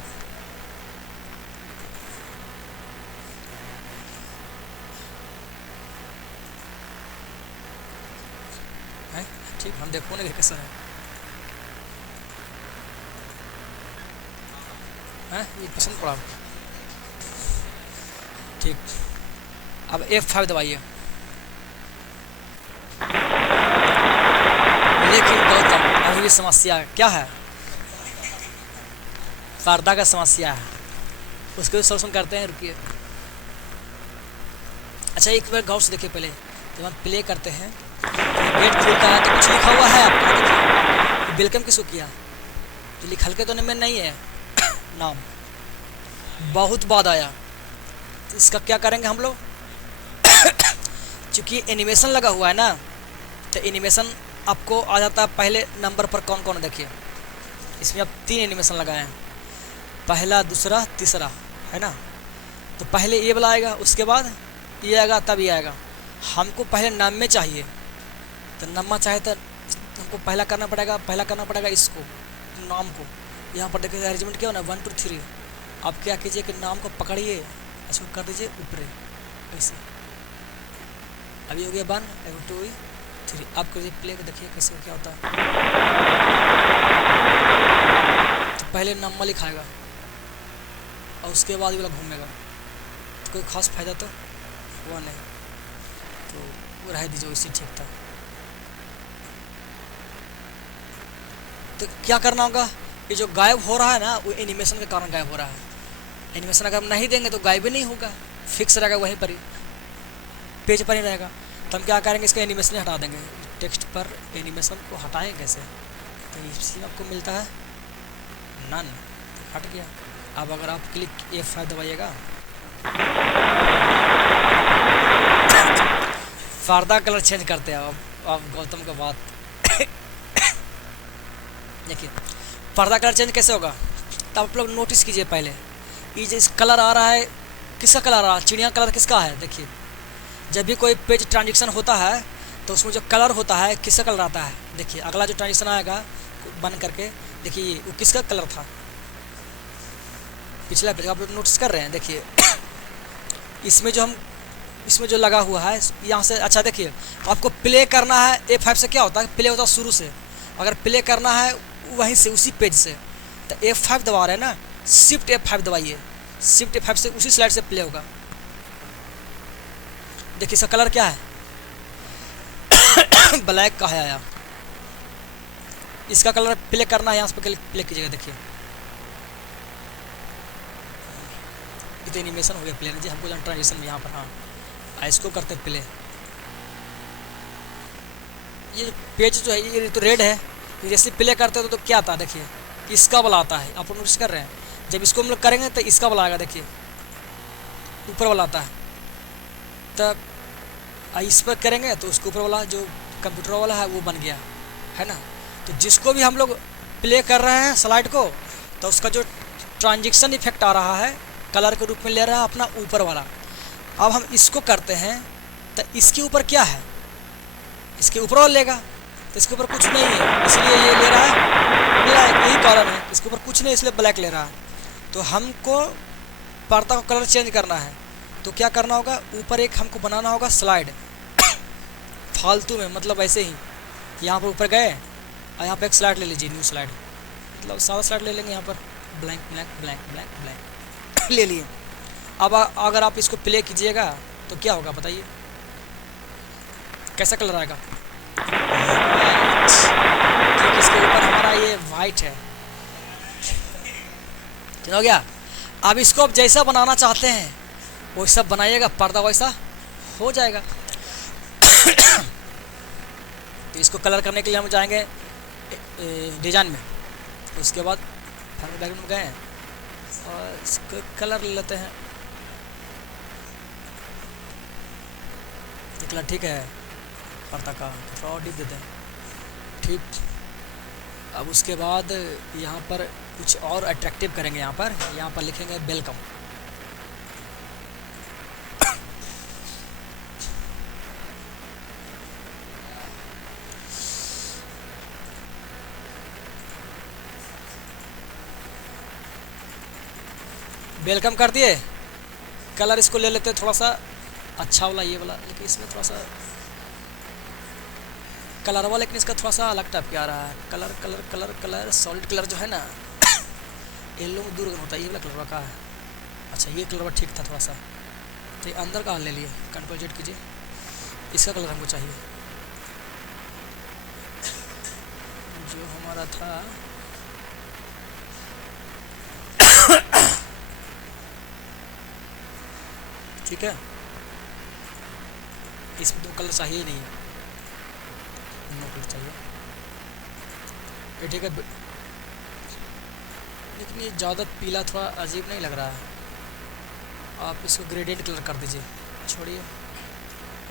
ठीक, हम देखो ना कैसा है, ये पसंद पड़ा। ठीक, अब F5 दबाइए। लेकिन गौतम अभी भी समस्या क्या है, पर्दा का समस्या है, उसको भी सॉल्यूशन करते हैं, रुकिए। अच्छा एक बार गौर से देखिए, पहले जब हम प्ले करते हैं तो गेट खुलता है तो कुछ लिखा हुआ है आपका, देखिए वेलकम किसको किया, तो लिखल के तो नहीं है नाम, बहुत बाद आया। तो इसका क्या करेंगे हम लोग, चूँकि एनिमेशन लगा हुआ है ना, तो एनिमेशन आपको आ जाता है पहले नंबर पर कौन कौन, देखिए इसमें अब 3 एनिमेशन लगाए हैं, पहला दूसरा तीसरा, है ना। तो पहले ये वाला आएगा, उसके बाद ये आएगा, तब ये आएगा। हमको पहले नाम में चाहिए, तो नम्मा चाहे तो हमको पहला करना पड़ेगा इसको, नाम को। यहाँ पर देखिए अरेंजमेंट क्या होना, 1 2 3। आप क्या कीजिए कि नाम को पकड़िए, इसको कर दीजिए ऊपर ऐसे। अभी हो गया 1 2 3। आप करिए प्ले को, देखिए कैसे क्या होता है। तो पहले नम्मा लिखाएगा और उसके बाद वाला घूमेगा, तो कोई खास फायदा तो हुआ नहीं, तो वो रह दीजिए इसी ठीक था। तो क्या करना होगा, ये जो गायब हो रहा है ना, वो एनिमेशन के कारण गायब हो रहा है। एनिमेशन अगर हम नहीं देंगे तो गायब ही नहीं होगा, फिक्स रहेगा वहीं पर ही, पेज पर ही रहेगा। तो हम क्या करेंगे, इसका एनिमेशन ही हटा देंगे। टेक्स्ट पर एनिमेशन को हटाएं कैसे, तो इसी में आपको मिलता है नन, तो हट गया। अब अगर आप क्लिक F5 दबाइएगा, पर्दा कलर चेंज करते हैं। अब गौतम का बात देखिए, पर्दा कलर चेंज कैसे होगा, तब आप लोग नोटिस कीजिए। पहले ये जो कलर आ रहा है, किसका कलर आ रहा है, चिड़िया कलर किसका है। देखिए जब भी कोई पेज ट्रांजेक्शन होता है तो उसमें जो कलर होता है किसका कलर आता है। देखिए अगला जो ट्रांजेक्शन आएगा बंद करके, देखिए वो किसका कलर था, पिछला पेज आप लोग नोटिस कर रहे हैं। देखिए इसमें जो लगा हुआ है यहाँ से, अच्छा देखिए आपको प्ले करना है F5 से, क्या होता है प्ले होता है शुरू से, अगर प्ले करना है वहीं से उसी पेज से, तो F5 दबा रहे हैं ना, शिफ्ट F5 दबाइए, शिफ्ट F5 से उसी स्लाइड से प्ले होगा। देखिए इसका कलर क्या है, ब्लैक का है आया, इसका कलर प्ले करना है, यहाँ से प्ले कीजिएगा। देखिए ये तो एनिमेशन हो गया प्ले, जी हमको ट्रांजिशन यहाँ पर, हाँ इसको करते प्ले। ये पेज जो है ये तो रेड है, जैसे प्ले करते हो तो क्या आता है, देखिए इसका वाला आता है, आप नोटिस कर रहे हैं। जब इसको हम लोग करेंगे तो इसका वाला आएगा, देखिए ऊपर वाला आता है। तब इस पर करेंगे तो उसके ऊपर वाला जो कंप्यूटर वाला है वो बन गया, है ना। तो जिसको भी हम लोग प्ले कर रहे हैं स्लाइड को, तो उसका जो ट्रांजिशन इफेक्ट आ रहा है कलर के रूप में ले रहा है अपना ऊपर वाला। अब हम इसको करते हैं तो इसके ऊपर क्या है, इसके ऊपर वाला लेगा, तो इसके ऊपर कुछ नहीं है इसलिए ये ले रहा है ब्लैक, यही कारण है, इसके ऊपर कुछ नहीं इसलिए ब्लैक ले रहा है। तो हमको पर्दा का कलर चेंज करना है, तो क्या करना होगा, ऊपर एक हमको बनाना होगा स्लाइड फालतू में, मतलब ऐसे ही यहाँ पर ऊपर गए और यहाँ पे एक स्लाइड ले लीजिए, न्यू स्लाइड, मतलब सारा स्लाइड ले लेंगे यहाँ पर, blank blank blank blank blank ले लिए। अब अगर आप इसको प्ले कीजिएगा तो क्या होगा बताइए, कैसा कलर आएगा। ठीक, इसके ऊपर हमारा ये वाइट है। हो गया। अब इसको आप जैसा बनाना चाहते हैं वैसा बनाइएगा, पर्दा वैसा हो जाएगा। तो इसको कलर करने के लिए हम जाएंगे डिजाइन में, उसके बाद फाइनल बैकग्राउंड में गए और इसको कलर ले लेते हैं। कलर ठीक है, पर्दा का थोड़ा और डीप देते हैं। ठीक, अब उसके बाद यहाँ पर कुछ और अट्रैक्टिव करेंगे। यहाँ पर लिखेंगे वेलकम। वेलकम कर दिए। कलर इसको ले लेते हैं थोड़ा सा अच्छा वाला, ये वाला, लेकिन इसमें थोड़ा सा कलर वाला, लेकिन इसका थोड़ा सा अलग टाइप के आ रहा है। Colour colour colour colour solid colour जो है ना, येलो में दूर होता है, ये वाला कलर का है। अच्छा, ये कलर ठीक था थोड़ा सा, तो ये अंदर का ले लिए। कंट्रोल जेड कीजिए, इसका कलर हमको चाहिए जो हमारा था। ठीक है, इसमें दो कलर चाहिए नहीं है, नो कलर चाहिए। ठीक है, लेकिन ये ज़्यादा पीला थोड़ा अजीब नहीं लग रहा है। आप इसको ग्रेडियंट कलर कर दीजिए, छोड़िए।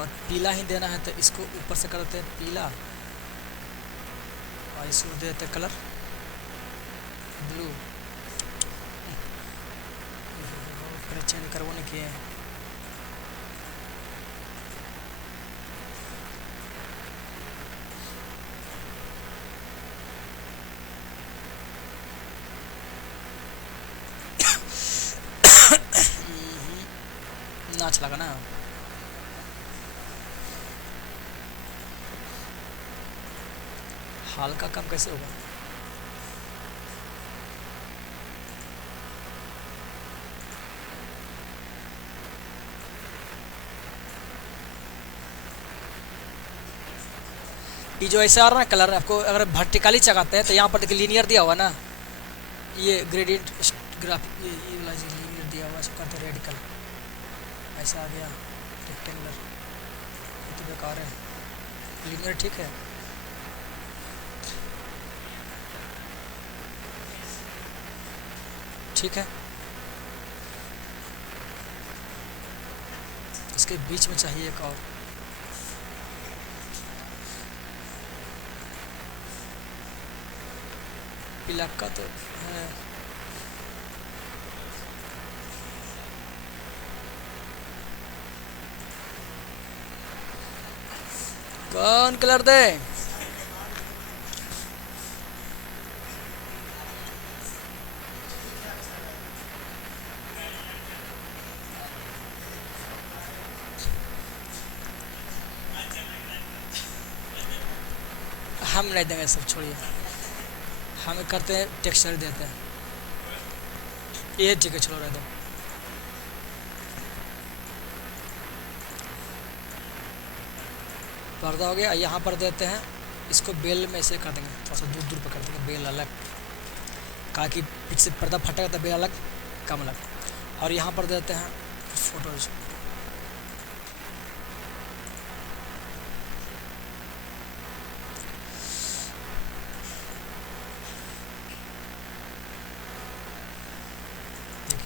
और पीला ही देना है तो इसको ऊपर से कर देते हैं पीला, और इसको दे देते हैं कलर ब्लू। फिर चेंज करवाने किए हैं। नाच लगा ना। हाल का काम कैसे होगा? ये जो ऐसे आ रहा है कलर, आपको अगर वर्टिकली चगाते हैं तो यहाँ पर देखिए लीनियर दिया हुआ ना, ये ग्रेडियंट ग्राफिक, ये वाला लीनियर दिया हुआ, इसको करते रेडिकल। ऐसा आ गया रेक्टेंगुलर, तो बेकार है। लीनियर ठीक है। ठीक है, इसके बीच में चाहिए एक और। पीला का तो है। कौन कलर दे? हम नहीं देंगे, सब छोड़िए। हम करते हैं टेक्सचर देते हैं। ये ठीक है, छोड़ो रह दो। पर्दा हो गया। यहाँ पर देते हैं इसको बेल में से कर देंगे, थोड़ा सा दूर दूर पर कर देंगे बेल अलग, कहा कि पीछे से पर्दा फटेगा तो बेल अलग कम अलग। और यहाँ पर देते हैं फोटोज।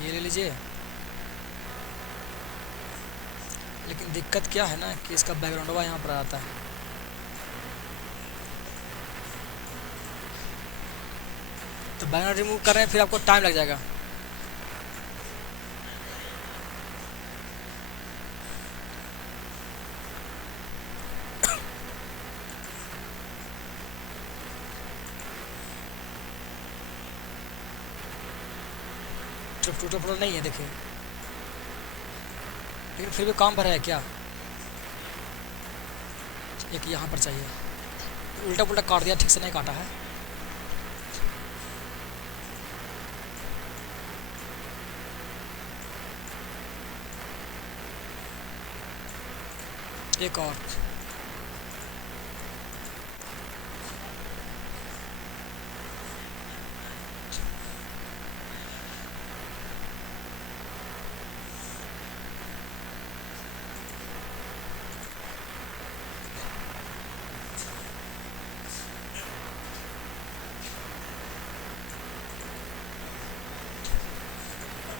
ये ले लीजिए। लेकिन दिक्कत क्या है ना कि इसका बैकग्राउंड यहाँ पर आता है। तो बैकग्राउंड रिमूव कर रहे हैं, फिर आपको टाइम लग जाएगा। टूटा फूटा नहीं है देखिए, लेकिन फिर भी काम भरा है क्या। एक यहाँ पर चाहिए, उल्टा पुल्टा काट दिया, ठीक से नहीं काटा है। एक और।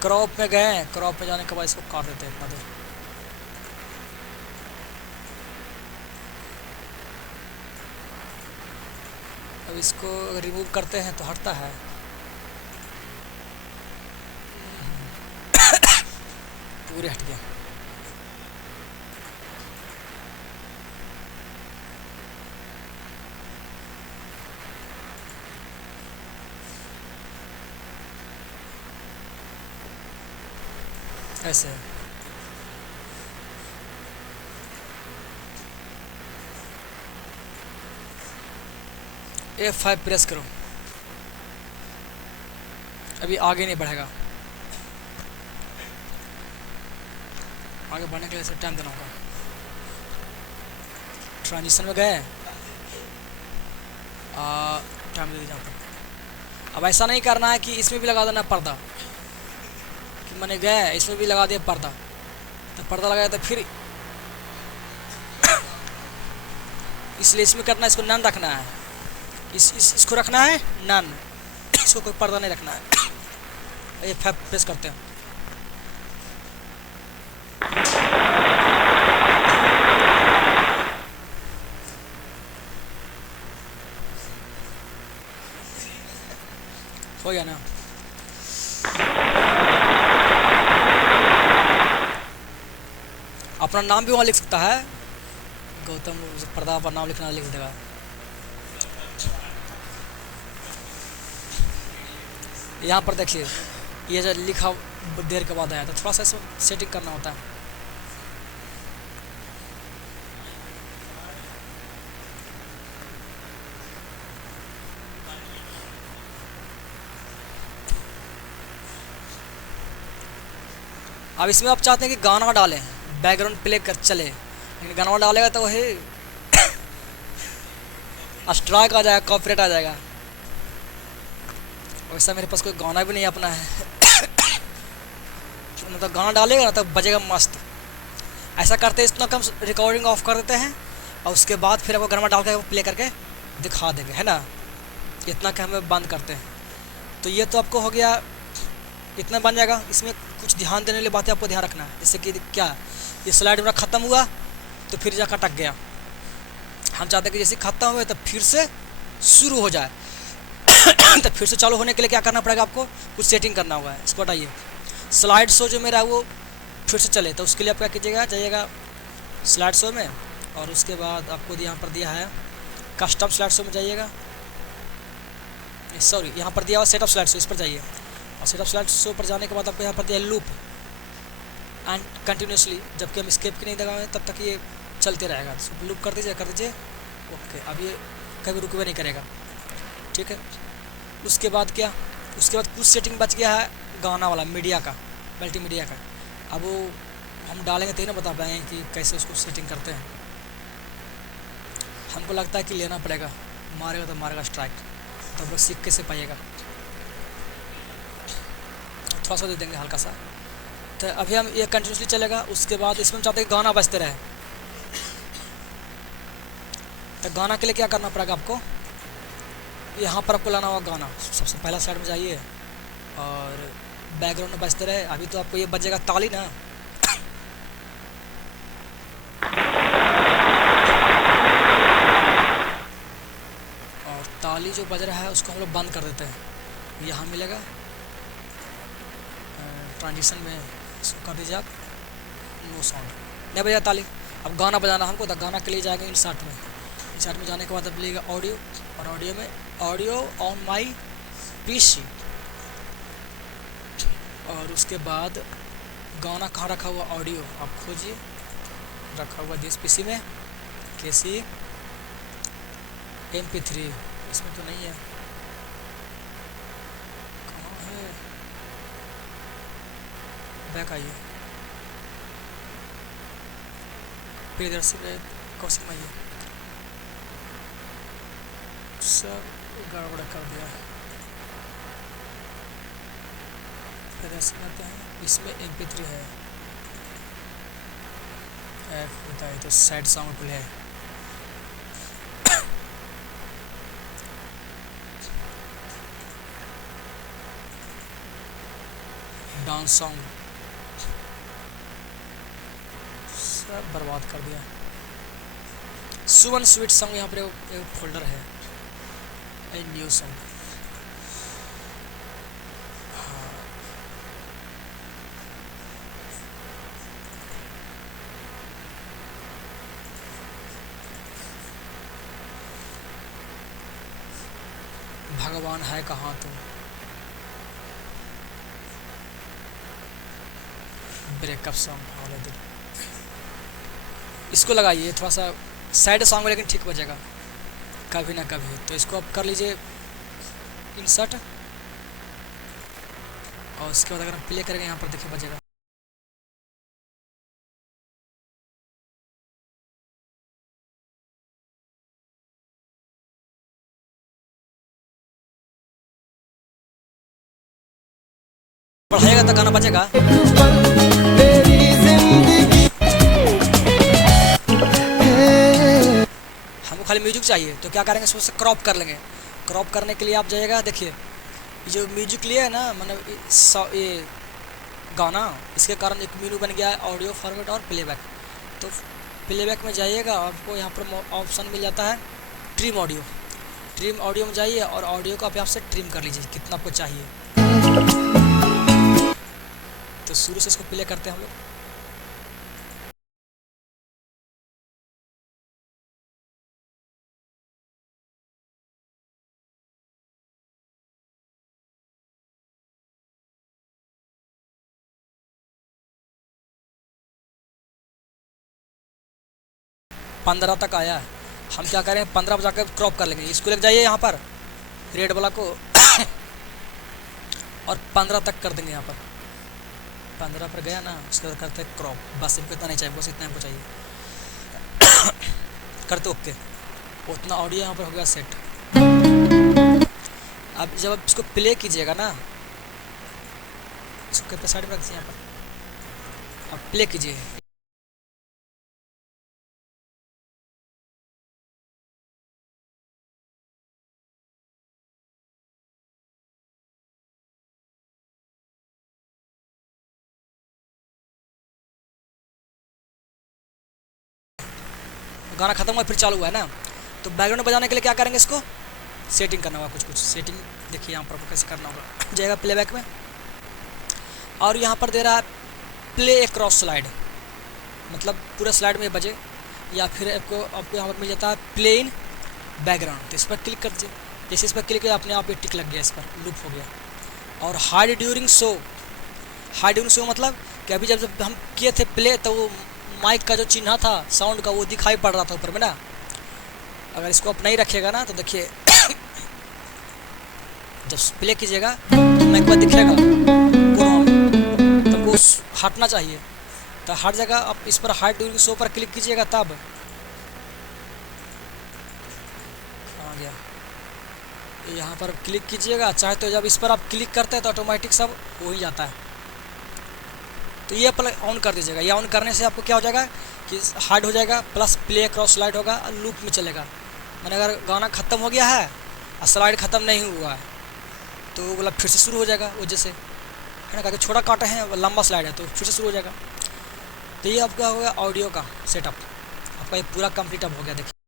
क्रॉप में गए, क्रॉप में जाने के बाद इसको काट देते हैं इतना देर। अब इसको रिमूव करते हैं तो हटता है। पूरे हट गया। ऐसे F5 प्रेस करो, अभी आगे नहीं बढ़ेगा। आगे बढ़ने के लिए इसे टाइम देना होगा। ट्रांजिशन में गए, टाइम दे दीजिए यहाँ पर। अब ऐसा नहीं करना है कि इसमें भी लगा देना पर्दा, कि मैंने गए इसमें भी लगा दिया पर्दा, तो पर्दा लगाया तो फिर इसलिए इसमें करना, इसको नन रखना है, इसको रखना है नन, इसको कोई पर्दा नहीं रखना है। ये F5 प्रेस करते हैं। हो गया ना। अपना नाम भी वहाँ लिख सकता है, गौतम, पर्दा पर नाम लिखना लिख देगा। यहाँ पर देखिए ये जो लिखा देर के बाद आया, तो थोड़ा सा इसमें सेटिंग करना होता है। अब इसमें आप चाहते हैं कि गाना डालें, बैकग्राउंड प्ले कर चले, लेकिन गाना डालेगा तो वही स्ट्राइक आ जाएगा, कॉपीराइट आ जाएगा। वैसा मेरे पास कोई गाना भी नहीं अपना है। तो गाना डालेगा ना तो बजेगा मस्त। ऐसा करते हैं, इतना कम रिकॉर्डिंग ऑफ कर देते हैं और उसके बाद फिर आपको गाना डाल के प्ले करके दिखा देंगे, है ना। इतना कि हमें बंद करते हैं। तो ये तो आपको हो गया, इतना बन जाएगा। इसमें कुछ ध्यान देने वाली बातें आपको ध्यान रखना है, जैसे कि क्या, ये स्लाइड मेरा ख़त्म हुआ तो फिर जाकर अटक गया। हम चाहते हैं कि जैसे ख़त्म हुए तो फिर से शुरू हो जाए। तो फिर से चालू होने के लिए क्या करना पड़ेगा, आपको कुछ सेटिंग करना होगा। इसको हटाइए, स्लाइड शो जो मेरा है वो फिर से चले, तो उसके लिए आप क्या कीजिएगा, जाइएगा स्लाइड शो में, और उसके बाद आपको यहाँ पर दिया है कस्टम स्लाइड शो में जाइएगा, सॉरी यहाँ पर दिया हुआ सेटअप स्लाइड शो, इस पर जाइए। और सेटअप स्लाइड शो पर जाने के बाद आपको यहाँ पर दिया लूप एंड कंटिन्यूसली, जबकि हम स्केप की नहीं दबाएं तब तक ये चलते रहेगा। तो लूप कर दीजिए ओके। अब ये कभी रुकवे नहीं करेगा, ठीक है। उसके बाद क्या, उसके बाद कुछ सेटिंग बच गया है गाना वाला, मीडिया का, मल्टीमीडिया का। अब वो हम डालेंगे तो ही ना बता पाएंगे कि कैसे उसको सेटिंग करते हैं। हमको लगता है कि लेना पड़ेगा, मारेगा तो मारेगा स्ट्राइक, तो हम लोग सीख कैसे पाइएगा। थोड़ा सा दे देंगे हल्का सा। तो अभी हम ये कंटिन्यूसली चलेगा। उसके बाद इसमें हम चाहते हैं गाना बजते रहे, तो गाना के लिए क्या करना पड़ेगा आपको, यहाँ पर आपको लाना होगा गाना। सबसे पहला साइड में जाइए और बैकग्राउंड में बजते रहे। अभी तो आपको ये बजेगा ताली ना, और ताली जो बज रहा है उसको हम लोग बंद कर देते हैं। यहाँ मिलेगा ट्रांजिशन में, इसको कर दीजिए आप नो साउंड, नहीं बजा ताली। अब गाना बजाना हमको, तो गाना के लिए जाएंगे इंसर्ट में। इंसर्ट में जाने के बाद अब लेगा ऑडियो, और ऑडियो में ऑडियो ऑन माई पीसी, और उसके बाद गाना कहाँ रखा हुआ, ऑडियो आप खोजिए, रखा हुआ दिस पीसी में, कैसी MP3, इसमें तो नहीं है, कहाँ है, बैक आइए, प्रियदर्शी कौशिक में, सब गड़बड़ कर दिया है। फिर ऐसे करते हैं, इसमें MP3 है, ऐप होता है तो साइड साउंड प्ले है। डांस सॉन्ग सब बर्बाद कर दिया। सुवन स्वीट सॉन्ग यहाँ पर एक फोल्डर है, ए न्यू सॉन्ग। भगवान है कहाँ तुम, ब्रेकअप सॉन्ग वाले दिन। इसको लगाइए, थोड़ा सा सैड सॉन्ग है लेकिन ठीक बजेगा कभी ना कभी। तो इसको आप कर लीजिए इंसर्ट, और उसके बाद अगर हम प्ले करेंगे यहाँ पर देखिए बजेगा। बढ़ाएगा तो गाना बजेगा। हमको खाली म्यूजिक चाहिए, तो क्या करेंगे, इसको क्रॉप कर लेंगे। क्रॉप करने के लिए आप जाइएगा, देखिए जो म्यूजिक लिया है ना, मतलब ये गाना, इसके कारण एक मेनू बन गया है, ऑडियो फॉर्मेट और प्लेबैक। तो प्लेबैक में जाइएगा, आपको यहाँ पर ऑप्शन मिल जाता है ट्रिम ऑडियो। ट्रिम ऑडियो में जाइए और ऑडियो को आप यहाँ से ट्रिम कर लीजिए कितना आपको चाहिए। तो शुरू से इसको प्ले करते हैं हम लोग। पंद्रह तक आया है, हम क्या करें 15 पर जाकर क्रॉप कर लेंगे। इसको लेकर जाइए यहाँ पर रेड वाला को और 15 तक कर देंगे यहाँ पर। 15 पर गया ना, उसके बाद करते हैं क्रॉप। बस इनको इतना नहीं चाहिए, बस इतना हमको चाहिए। करते ओके, उतना ऑडियो यहाँ पर हो गया सेट। अब जब आप इसको प्ले कीजिएगा ना, इसको साइड में रख दीजिए, यहाँ पर अब प्ले कीजिए। गाना खत्म हुआ फिर चालू हुआ है ना, तो बैकग्राउंड बजाने के लिए क्या करेंगे, इसको सेटिंग करना होगा। कुछ सेटिंग देखिए यहाँ पर कैसे करना होगा। जाएगा प्लेबैक में, और यहाँ पर दे रहा है प्ले क्रॉस स्लाइड, मतलब पूरा स्लाइड में बजे, या फिर आपको यहाँ पर मिल जाता है प्ले इन बैकग्राउंड। तो इस पर क्लिक कर दीजिए। जैसे इस पर क्लिक किया, अपने आप ये टिक लग गया, इस पर लूप हो गया। और hide during show, hide during show मतलब कि अभी जब हम किए थे प्ले, तो वो माइक का जो चिन्ह था साउंड का, वो दिखाई पड़ रहा था ऊपर में ना। अगर इसको आप नहीं रखिएगा ना, तो देखिए जब प्ले कीजिएगा तो माइक पर दिखेगा, तो वो हटना चाहिए। तो हट जाएगा। आप इस पर हाइड ड्यूरिंग शो पर क्लिक कीजिएगा, तब आ गया। यहाँ पर क्लिक कीजिएगा, चाहे तो जब इस पर आप क्लिक करते हैं तो ऑटोमेटिक सब हो ही जाता है। तो ये ऑन कर दीजिएगा। ये ऑन करने से आपको क्या हो जाएगा कि हार्ड हो जाएगा, प्लस प्ले क्रॉस स्लाइड होगा और लूप में चलेगा। मैंने अगर गाना ख़त्म हो गया है और स्लाइड ख़त्म नहीं हुआ है, तो वो बोला फिर से शुरू हो जाएगा, वो जैसे है ना, क्योंकि छोटा काटे हैं, लंबा स्लाइड है, तो फिर से शुरू हो जाएगा। तो ये आपका हो गया ऑडियो का सेटअप, आपका ये पूरा कंप्लीट अब हो गया। देखिए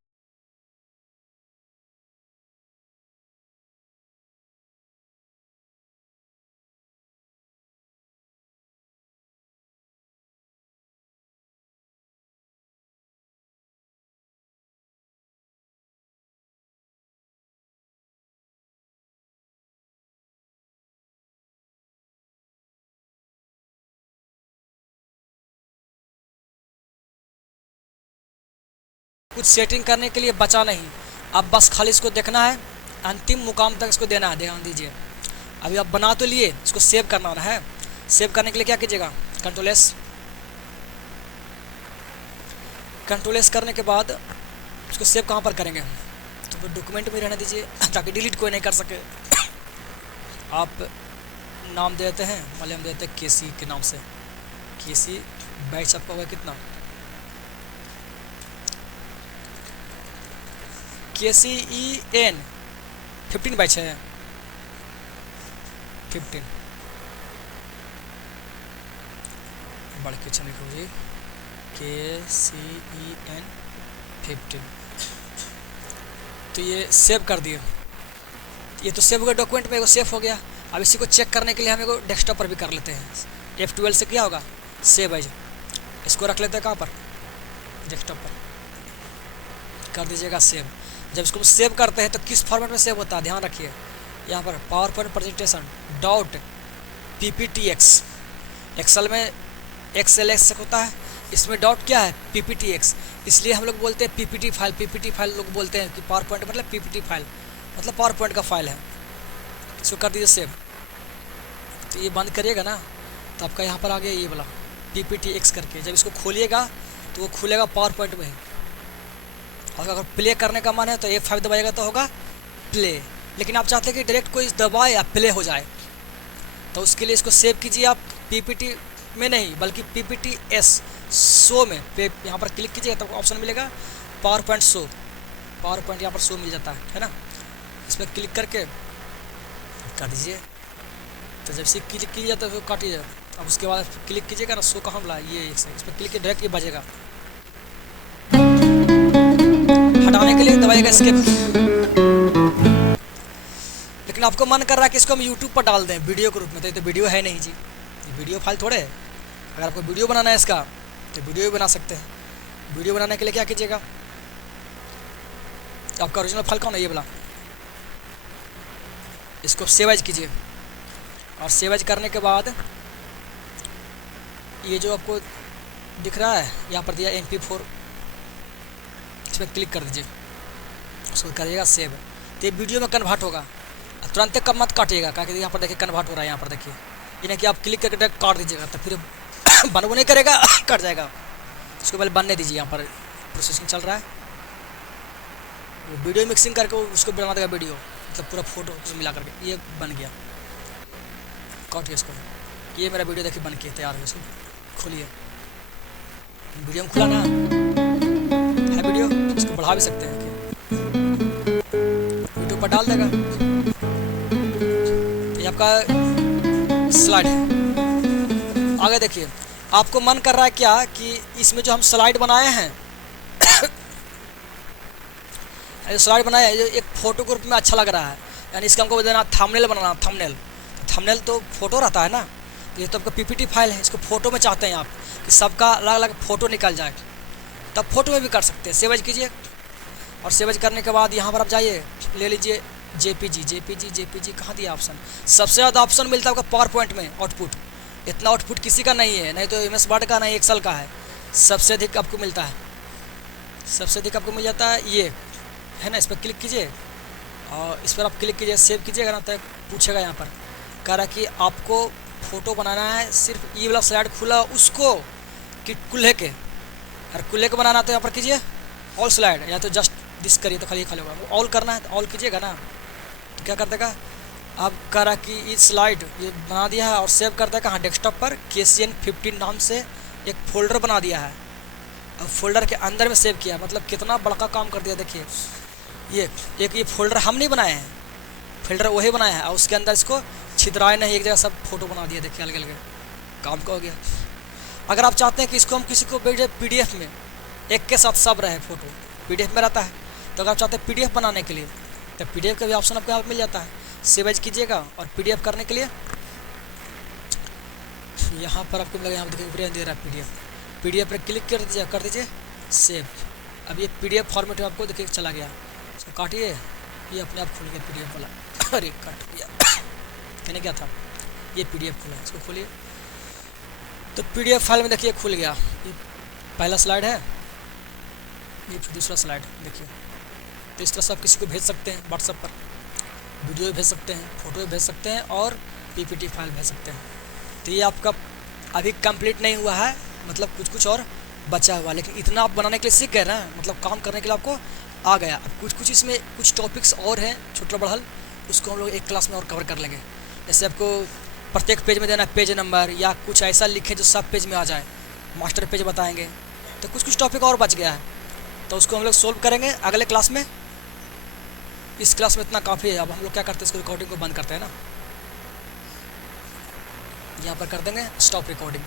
कुछ सेटिंग करने के लिए बचा नहीं, अब बस खाली इसको देखना है, अंतिम मुकाम तक इसको देना है। ध्यान दीजिए, अभी आप बना तो लिए, इसको सेव करना है। सेव करने के लिए क्या कीजिएगा, कंट्रोल एस। कंट्रोल एस करने के बाद इसको सेव कहाँ पर करेंगे, तो डॉक्यूमेंट में रहने दीजिए ताकि डिलीट कोई नहीं कर सके। आप नाम देते हैं, मान हम देते हैं केसी के नाम से, केसी बैच आपका होगा कितना, KCEN 15 बैच है, 15 बढ़ के अच्छा लिखो जी, KCEN 15। तो ये सेव कर दिए, ये तो सेव हो गया डॉक्यूमेंट में, वो सेव हो गया। अब इसी को चेक करने के लिए हम इसको डेस्कटॉप पर भी कर लेते हैं। F12 से क्या होगा, सेव एज, इसको रख लेते हैं कहाँ पर, डेस्कटॉप पर कर दीजिएगा सेव। जब इसको सेव करते हैं तो किस फॉर्मेट में सेव होता है ध्यान रखिए, यहाँ पर PowerPoint presentation dot PPTX, Excel में XLS होता है, इसमें डॉट क्या है PPTX, इसलिए हम लोग बोलते हैं PPT फाइल। PPT फाइल लोग बोलते हैं कि पावर पॉइंट मतलब PPT फाइल मतलब पावर पॉइंट का फाइल है। इसको कर दीजिए सेव। तो ये बंद करिएगा ना तो आपका यहाँ पर आ गया ये वाला PPTX करके। जब इसको खोलिएगा तो वो खुलेगा पावर पॉइंट में। और अगर प्ले करने का मन है तो F5 दबाइएगा तो होगा प्ले, लेकिन आप चाहते हैं कि डायरेक्ट कोई दबाए या प्ले हो जाए, तो उसके लिए इसको सेव कीजिए आप PPT में नहीं बल्कि PPTS शो में। यहाँ पर क्लिक कीजिए तो ऑप्शन मिलेगा power point show, power point यहाँ पर शो मिल जाता है ना। इस पर क्लिक करके कर दीजिए। तो जब से क्लिक कीजिए तो काटिए। अब उसके बाद क्लिक कीजिएगा ना, शो कहाँ मिला ये इस पर क्लिक डायरेक्ट ये बजेगा। हटाने के लिए दबाइएगा एस्केप। लेकिन आपको मन कर रहा है कि इसको हम YouTube पर डाल दें वीडियो के रूप में, तो ये तो वीडियो है नहीं जी, ये वीडियो फाइल थोड़े है। अगर आपको वीडियो बनाना है इसका तो वीडियो भी बना सकते हैं। वीडियो बनाने के लिए क्या कीजिएगा, आपका ओरिजिनल फाइल कौन है ये वाला, इसको सेव एज कीजिए। और सेव एज करने के बाद ये जो आपको दिख रहा है यहाँ पर दिया MP4, इस पर क्लिक कर दीजिए, उसको करिएगा सेव। तो ये वीडियो में कन्वर्ट होगा। तुरंत कब मत काटिएगा, क्योंकि यहाँ पर देखिए कन्वर्ट हो रहा है। यहाँ पर देखिए ये नहीं कि आप क्लिक करके डायरेक्ट काट दीजिएगा तो फिर बनबो नहीं करेगा, कट जाएगा। उसको पहले बनने दीजिए, यहाँ पर प्रोसेसिंग चल रहा है। वीडियो मिक्सिंग करके उसको बना देगा वीडियो, मतलब पूरा फोटो मिला करके ये बन गया। काटिए इसको, ये मेरा वीडियो देखिए बन के तैयार हो। इसको खोलिए, वीडियो में खुला ना है वीडियो, इसको बढ़ा भी सकते हैं, यूट्यूब पर डाल देगा। ये आपका स्लाइड है। आगे देखिए, आपको मन कर रहा है क्या कि इसमें जो हम स्लाइड बनाए हैं स्लाइड बनाया है, जो एक फोटो के रूप में अच्छा लग रहा है, यानी इसका हमको देना थंबनेल बनाना। थंबनेल तो फोटो रहता है ना, ये तो आपका PPT फाइल है। इसको फोटो में चाहते हैं आप कि सबका अलग अलग फ़ोटो निकल जाए, तब फोटो में भी कर सकते हैं। सेव एज कीजिए, और सेव एज करने के बाद यहाँ पर आप जाइए, ले लीजिए JPG कहाँ दिया ऑप्शन। सबसे ज़्यादा ऑप्शन मिलता है आपका पावर पॉइंट में आउटपुट। इतना आउटपुट किसी का नहीं है, नहीं तो MS वर्ड का, नहीं एक्सेल का है। सबसे अधिक आपको मिलता है, सबसे अधिक आपको मिल जाता है ये है ना। इस पर क्लिक कीजिए और इस पर आप क्लिक कीजिए, सेव कीजिएगा ना, तो पूछेगा यहाँ पर कह रहा है कि आपको फ़ोटो बनाना है सिर्फ ये वाला स्लाइड खुला उसको कि कुल्हे के। अगर कुल्हे के बनाना तो यहाँ पर कीजिए ऑल स्लाइड, या तो जस्ट दिस करिए तो खाली होगा। वो ऑल करना है तो ऑल कीजिएगा ना, तो क्या कर देगा। अब कह रहा कि ये स्लाइड ये बना दिया है और सेव कर देगा। हाँ, डेस्कटॉप पर KCN 15 नाम से एक फ़ोल्डर बना दिया है। अब फोल्डर के अंदर में सेव किया, मतलब कितना बड़ा काम कर दिया। देखिए ये फोल्डर हम नहीं बनाए हैं, फोल्डर वही बनाया है, और उसके अंदर इसको छिद्राए नहीं, एक जगह सब फोटो बना दिया। देखिए अलग अलग काम का हो गया। अगर आप चाहते हैं कि इसको हम किसी को भेजे PDF में, एक के साथ सब रहे फोटो PDF में रहता है, तो अगर आप चाहते हैं PDF बनाने के लिए तो PDF का भी ऑप्शन आपको यहाँ मिल जाता है। सेव एज कीजिएगा और PDF करने के लिए यहाँ पर आपको मिलेगा, यहाँ पर देखिए दे रहा है PDF पर क्लिक कर दीजिए सेव। अब ये PDF फॉर्मेट में आपको देखिए चला गया। इसको काटिए, ये अपने आप खुल गया PDF वाला। अरे कट गया, कहने क्या था, ये PDF खुला है। इसको खोलिए तो PDF फाइल में देखिए खुल गया। ये पहला स्लाइड है, ये फिर दूसरा स्लाइड देखिए। तो इस तरह से आप किसी को भेज सकते हैं व्हाट्सएप पर, वीडियो भी भेज सकते हैं, फ़ोटो भी भेज सकते हैं, और PPT फाइल भेज सकते हैं। तो ये आपका अभी कंप्लीट नहीं हुआ है, मतलब कुछ और बचा हुआ, लेकिन इतना आप बनाने के लिए सीख गए ना, मतलब काम करने के लिए आपको आ गया। अब कुछ इसमें कुछ टॉपिक्स और हैं छोटा बढ़ल, उसको हम लोग एक क्लास में और कवर कर लेंगे। जैसे आपको प्रत्येक पेज में देना पेज नंबर, या कुछ ऐसा लिखे जो सब पेज में आ जाए, मास्टर पेज बताएंगे। तो कुछ टॉपिक और बच गया है, तो उसको हम लोग सोल्व करेंगे अगले क्लास में। इस क्लास में इतना काफ़ी है। अब हम लोग क्या करते हैं, इसको रिकॉर्डिंग को बंद करते हैं ना, यहाँ पर कर देंगे स्टॉप रिकॉर्डिंग।